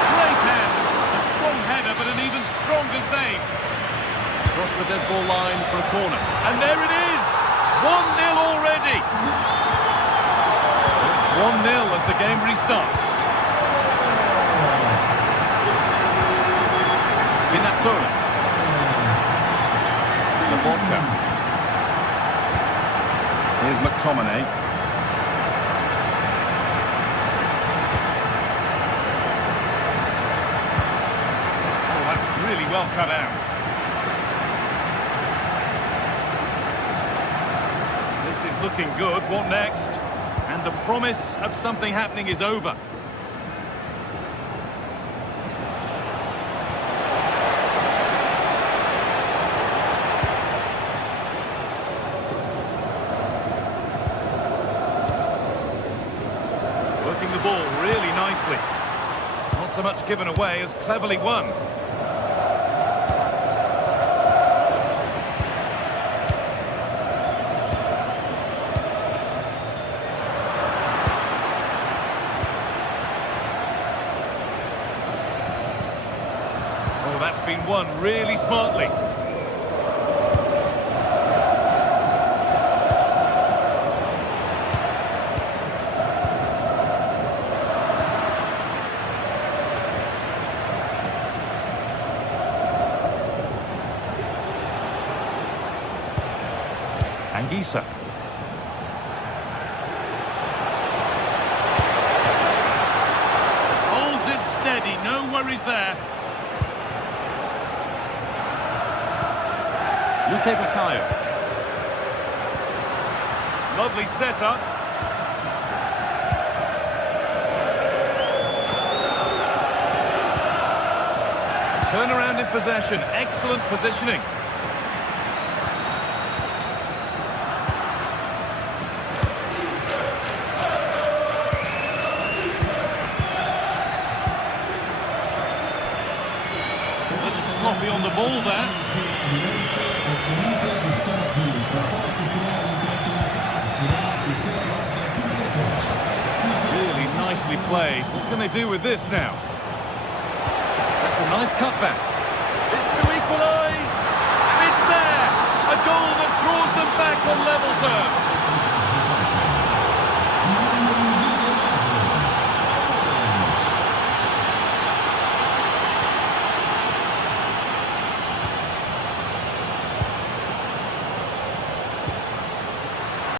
Great hands. A strong header, but an even stronger save. Across the dead ball line for a corner. And there it is! 1-0 already! It's 1-0 as the game restarts. Spinazzola. Vodka. Here's McTominay. Oh, that's really well cut out. This is looking good. What next? And the promise of something happening is over. Working the ball really nicely. Not so much given away as cleverly won. Oh, that's been won really smartly. Anguissa. Holds it steady, no worries there. Luque Baccaio. Lovely setup. Turnaround in possession, excellent positioning. Sloppy on the ball there. Really nicely played. What can they do with this now? That's a nice cutback. It's to equalise. And it's there. A goal that draws them back on level terms.